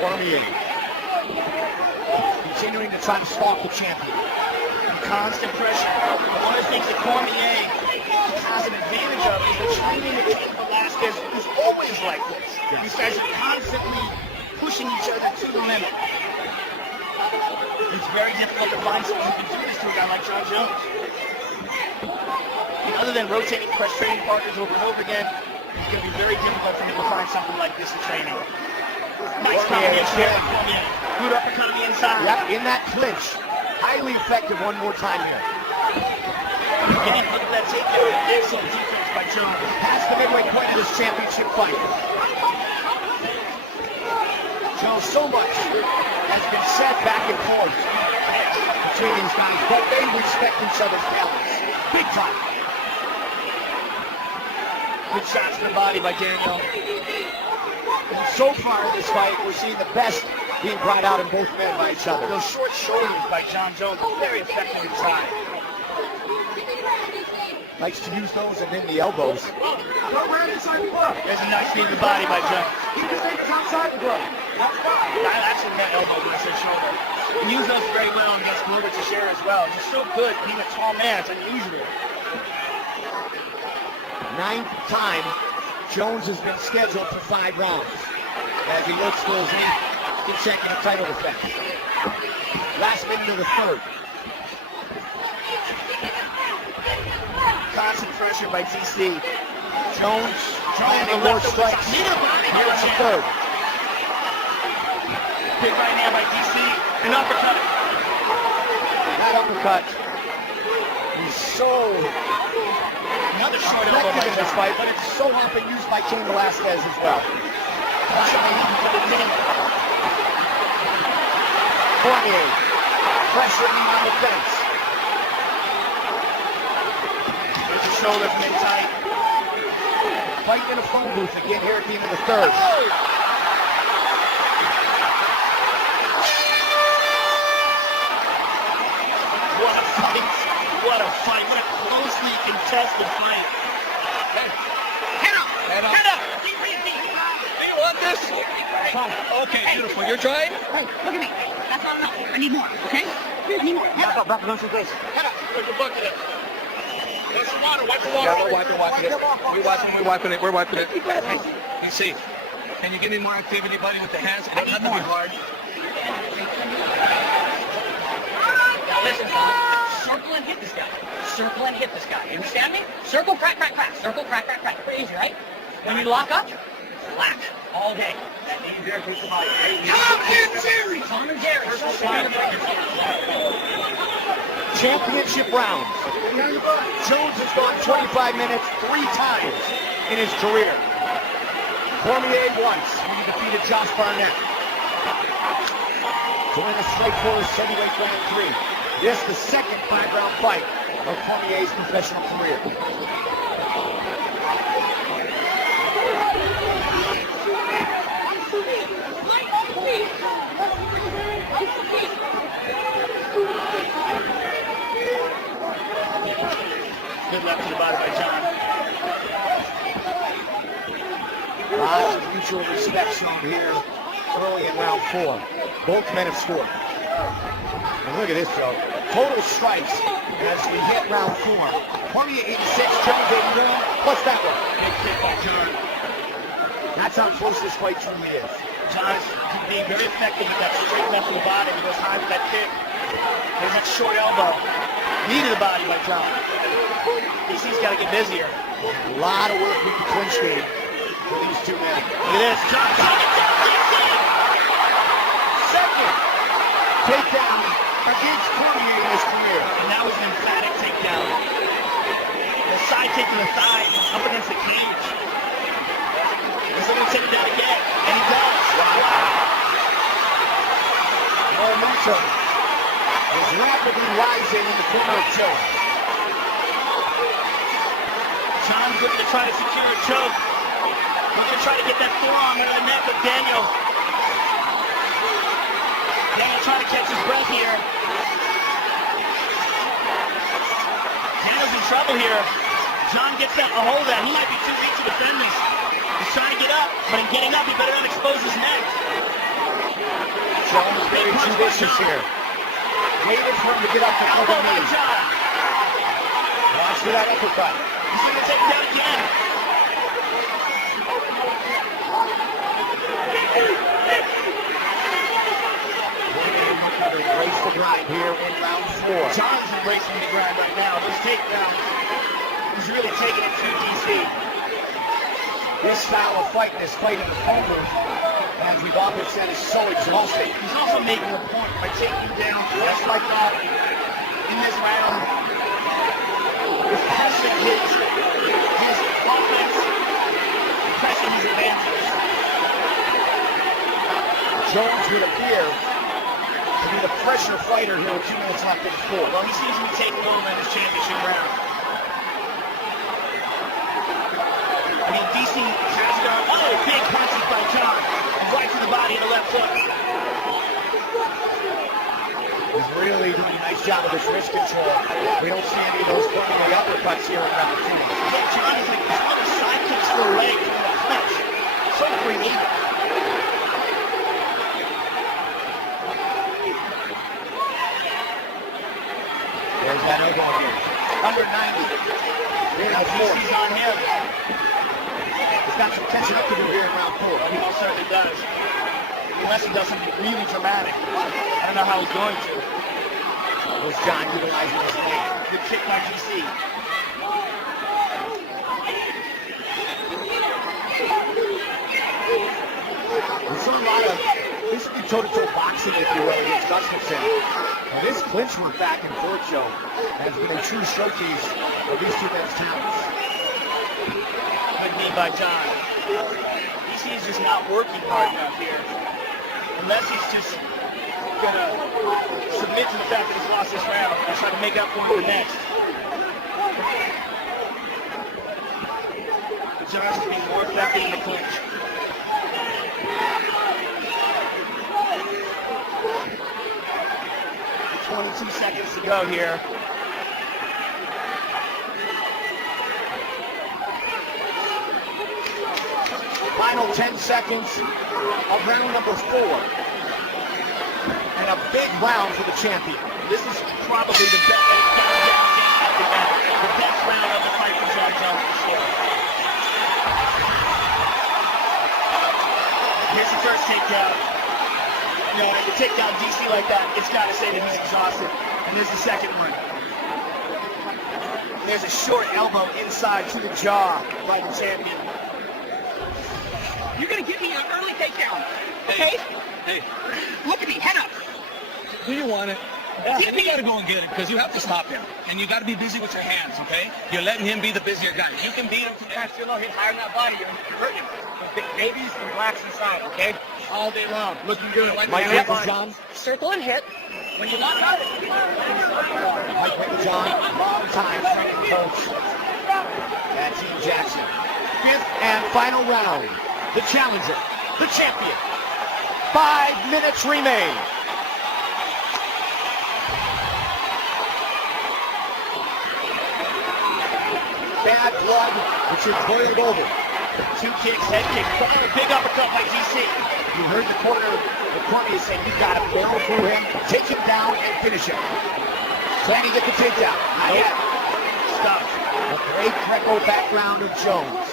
Cormier continuing to try to stalk the champion. Constant pressure. One of the things that Cormier has an advantage of is the training that Cain Velasquez is always like this. These guys are constantly pushing each other to the limit. It's very difficult to find someone who can do this to a guy like John Jones. And other than rotating press training partners over and over again, it's going to be very difficult for him to find something like this in training. Nice combination here by Cormier. Good uppercut on the inside. Yep, in that clinch. Highly effective one more time here. Again, look at that takedown. Excellent defense by Jones. Past the midway point of this championship fight. Jones, so much has been said back and forth between these guys, but they respect each other's talents. Big time. Good shots to the body by Daniel. And so far in this fight, we're seeing the best being brought out in both men by each other. Those short shoulders by John Jones are very effective inside. Likes to use those and then the elbows. There's a nice knee to the body by Jones. Actually, that elbow was his shoulder. He used those very well against Glover Teixeira as well. He's so good being a tall man. It's unusual. 9th time Jones has been scheduled for 5 rounds as he looks for his 8th consecutive title defense. Last minute of the 3rd. Constant pressure by DC. Jones landing more strikes here in the 3rd. Big right hand by DC. An uppercut. That uppercut. He's so another short elbow effective in this fight, but it's so often used by Cain Velasquez as well. Cormier pressuring him on the fence. There's a shoulder from inside. Fight in a phone booth again here at the end of the 3rd. What a fight. What a fight. What a closely contested fight. Head up. Head up. Head up. Do you want this? Fine. Okay, beautiful. You're trying? Hey, look at me. That's not enough. I need more, okay? I need more. Head up. Back against your face. Head up. Put your bucket in. There's some water. Wipe the water. Yeah, we're wiping it. We're wiping it. You see. Can you give me more activity, buddy, with the hands? It doesn't have to be hard. Now listen, circle and hit this guy. Circle and hit this guy. You understand me? Circle, crack, crack, crack. Circle, crack, crack, crack. Pretty easy, right? When you lock up, lack all day. That means you're a piece of body. Tom and Jerry! Tom and Jerry. Championship round. Jones has gone 25 minutes 3 times in his career. Cormier once when he defeated Josh Barnett. To win the Strikeforce Heavyweight Grand Prix. This is the second 5-round fight of Cormier's professional career. Good left to the body by John. Lots of mutual respect shown here early in round 4. Both men have scored. And look at this, Joe. Total strikes as we hit round 4. Cormier 86, Jones 81. What's that one? Big kick by John. That's how close this fight truly is. John's being very effective with that straight left to the body. He goes high with that kick. There's that short elbow. Knee to the body by John. DC's got to get busier. A lot of work with the clinch game for these two men. Look at this. John coming down DC. takedown against Cormier in his career. And that was an emphatic takedown. The side kick to the thigh up against the cage. He's looking to take it down again, and he does. Wow. Momentum is rapidly rising in the corner of Jones. John's looking to try to secure a choke. Looking to try to get that forearm under the neck of Daniel. Daniel trying to catch his breath here. Daniel's in trouble here. John gets that a hold of that. He might be too weak to defend this. He's trying to get up, but in getting up, he better not expose his neck. Jones very judicious here. Waited for him to get up to cover the knee. Watch for that uppercut. He's going to take him down again. Embrace the grind here in round 4. John's embracing the grind right now. Those takedowns, he's really taking it to DC. This style of fight, this fight in the poker, as we've often said, is so exhausting. He's also making a point by taking down just like that in this round. He's passing his offense, pressing his advantage. Jones would appear to be the pressure fighter here with 2 minutes left in the 4th. Well, he seems to be taking over in this championship round. I mean, DC has done, big punches by John. Right to the body and the left hook. He's really doing a nice job of his wrist control. We don't see any of those running uppercuts here in round 2. John is like throwing side kicks to the leg in the clinch. So creative. There's that elbow again. Under 90. DC's on him. He's got some tension up to do here in round 4. He most certainly does. Unless he does something really dramatic. I don't know how he's going to. Was John utilizing his leg? Good kick by DC. We saw a lot of basically toe-to-toe boxing, if you will, against Gustafsson. And this clinch work back and forth show has been a true showcase of these two men's talents. Good knee by John. DC is just not working hard enough here. Unless he's just going to submit to the fact that he's lost this round and try to make up for it the next. John's being more effective in the clinch. 22 seconds to go here. Final 10 seconds of round number 4. And a big round for the champion. This is probably the best round of the fight for John Jones for sure. Here's the first takedown. You know, to take down DC like that, it's got to say that he's exhausted. And there's the second one. And there's a short elbow inside to the jaw by the champion. You're going to give me an early takedown, okay? Hey, look at me, head up. Do you want it? Yeah, and you got to go and get it because you have to stop him. And you got to be busy with your hands, okay? You're letting him be the busier guy. You can beat him from time to hit higher in that body. You're hurting him. Big babies and blacks inside, okay? All day long. Looking good. Like Mike John. Circle and hit. When you want it. Mike John, long-time training coach at Team Jackson. 5th and final round. The challenger, the champion. 5 minutes remain. Bad blood, which is boiled over. 2 kicks, head kick, big uppercut by DC. You heard the corner, the Cormier saying you got to barrel through him, take him down, and finish him. Can he get the takedown? Not yet. Stop. A great Greco background of Jones.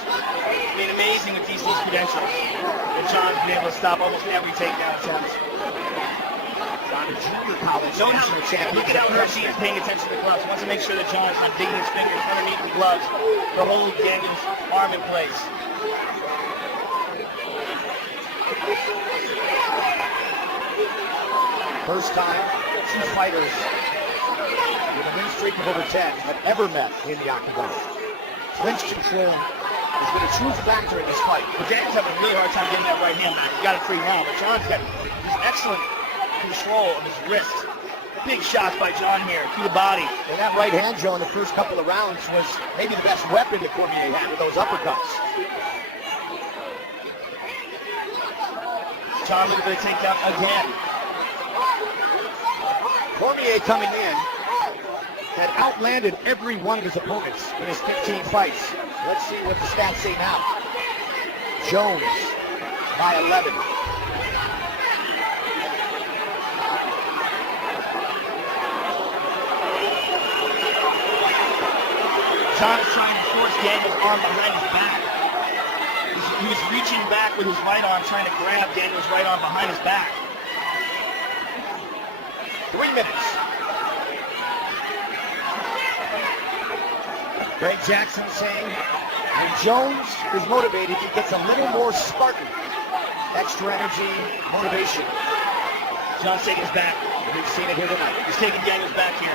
I mean, amazing with DC's credentials. And John's been able to stop almost every takedown attempt. John, a junior college national champion. Look at how Hershey is paying attention to the gloves. Wants to make sure that John's not digging his fingers underneath the gloves to hold Daniel's arm in place. First time two fighters with a win streak of over 10 have ever met in the octagon. Clinch control has been a true factor in this fight. But Daniel's having a really hard time getting that right hand back. He got it free now, but John's got this excellent control of his wrist. Big shots by John here to the body. And that right hand, Joe, in the first couple of rounds was maybe the best weapon that Cormier had with those uppercuts. John looking for the takedown again. Cormier coming in had outlanded every one of his opponents in his 15 fights. Let's see what the stats say now. Jones by 11. John's trying to force Daniel's arm behind his back. He was reaching back with his right arm, trying to grab Daniel's right arm behind his back. 3 minutes. Greg Jackson saying, when Jones is motivated, he gets a little more Spartan. Extra energy, motivation. John's taking his back. We've seen it here tonight. He's taking Daniel's back here.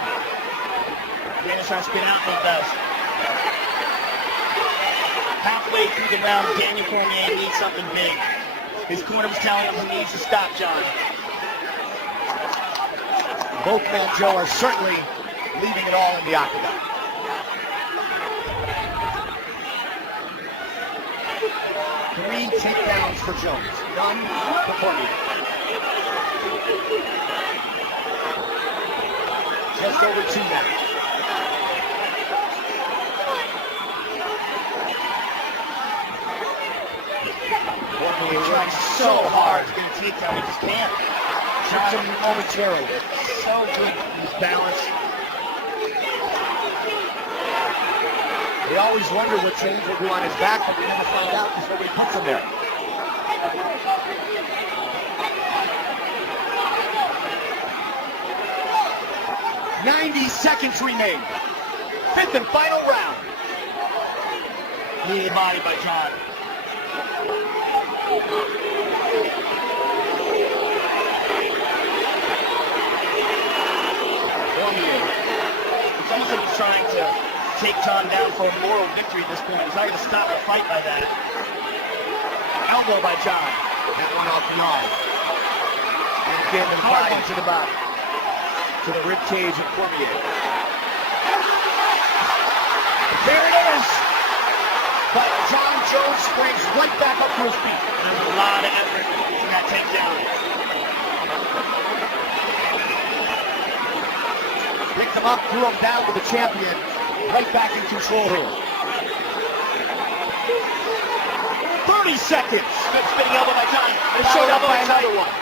Daniel's trying to spin out, and he does. Halfway through the round, Daniel Cormier needs something big. His corner was telling him he needs to stop John. Both men, Joe, are certainly leaving it all in the octagon. Three takedowns for Jones, none for Cormier. Just over 2 minutes. Cormier trying so hard to get a takedown, he just can't. John momentarily. So good in his balance. They always wonder what James will do on his back, but they never find out because nobody puts him there. "90 seconds remain. Fifth and final round." Neatly bodied by John. It's almost like he's trying to take John down for a moral victory at this point. He's not going to stop the fight by that. Elbow by John. That one off the arm. And again, the body to the body. To the rib cage of Cormier. There it is! But John Jones springs right back up to his feet. There's a lot of effort in that takedown. Picked him up, threw him down with the champion. Right back in control here. 30 seconds. Good spinning elbow by John. And showed up by another one.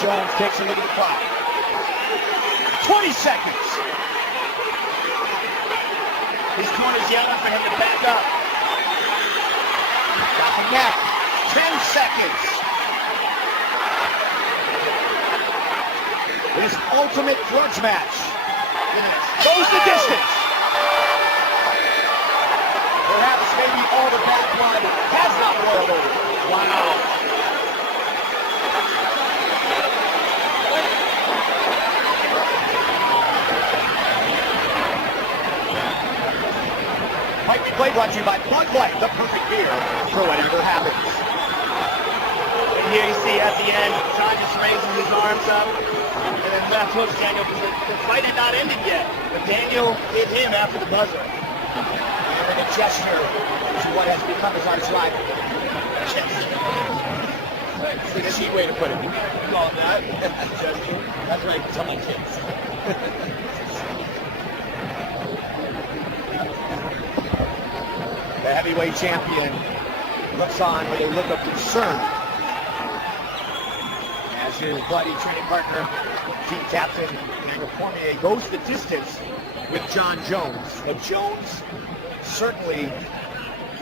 Jones takes a look at the clock. 20 seconds. His corner's yelling for him to back up. Got the neck. 10 seconds. His ultimate grudge match. Goes the distance. Perhaps maybe all the bad blood has not boiled over. Wow. Fight Replay brought to you by Bud Light, the perfect beer for whatever happens. And here you see at the end, John just raises his arms up, and then left hooks Daniel. The fight had not ended yet, but Daniel hit him after the buzzer. And a gesture to what has become his arch rival. It's a cheap way to put it. You call it that? That's right, tell my kids. The heavyweight champion looks on with a look of concern as his buddy, training partner, team captain Daniel Cormier goes the distance with John Jones. Now Jones, certainly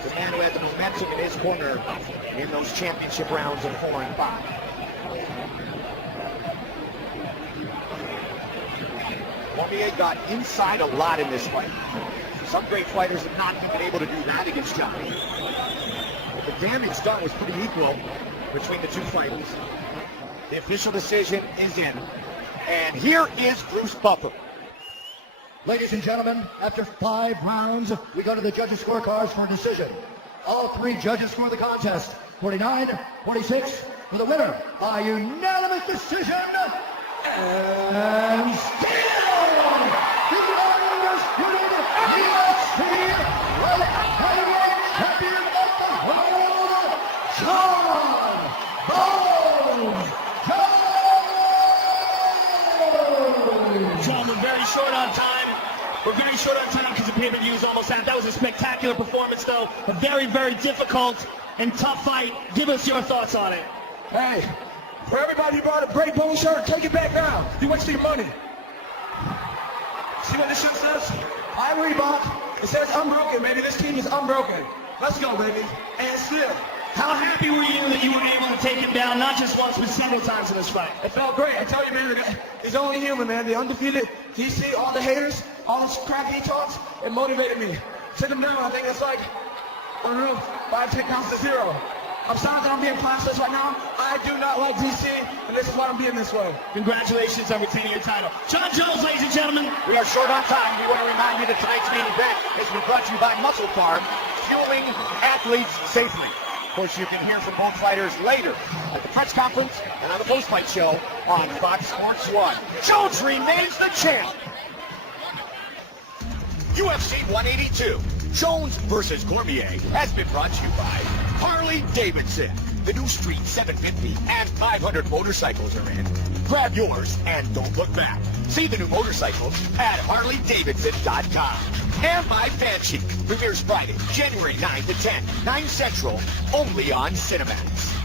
the man who had the momentum in his corner in those championship rounds of 4 and 5. Cormier got inside a lot in this fight. Some great fighters have not been able to do that against John. But the damage done was pretty equal between the two fighters. The official decision is in. And here is Bruce Buffer. Ladies and gentlemen, after 5 rounds, we go to the judges' scorecards for a decision. All 3 judges score the contest. 49-46 for the winner by unanimous decision. And still, the undisputed UFC light heavyweight champion of the world, John Bones Jones. John, we're very short on time. We're very short on time because the pay-per-view is almost out. That was a spectacular performance, though. A very, very difficult and tough fight. Give us your thoughts on it. Hey, for everybody who bought a Great Bone shirt, take it back now. You wasted your money. See what this shirt says? I'm Reebok. It says unbroken, baby. This team is unbroken. Let's go, baby. And still. How happy were you that you were able to take him down, not just once, but several times in this fight? It felt great. I tell you, man, he's only human, man. The undefeated DC, all the haters, all this crap he talks, it motivated me. Took him down. I think it's like, I don't know, 5, 10 counts to 0. I'm sorry that I'm being classless right now. I do not like DC, and this is why I'm being this way. Congratulations on retaining your title. John Jones, ladies and gentlemen. We are short on time. We want to remind you that tonight's main event has been brought to you by Muscle Farm, fueling athletes safely. Of course, you can hear from both fighters later at the press conference and on the post-fight show on Fox Sports 1. Jones remains the champ. UFC 182, Jones versus Cormier, has been brought to you by Harley-Davidson. The new Street 750 and 500 motorcycles are in. Grab yours and don't look back. See the new motorcycles at HarleyDavidson.com. And by Fanchic, premieres Friday, January 9 to 10, 9 Central, only on Cinemax.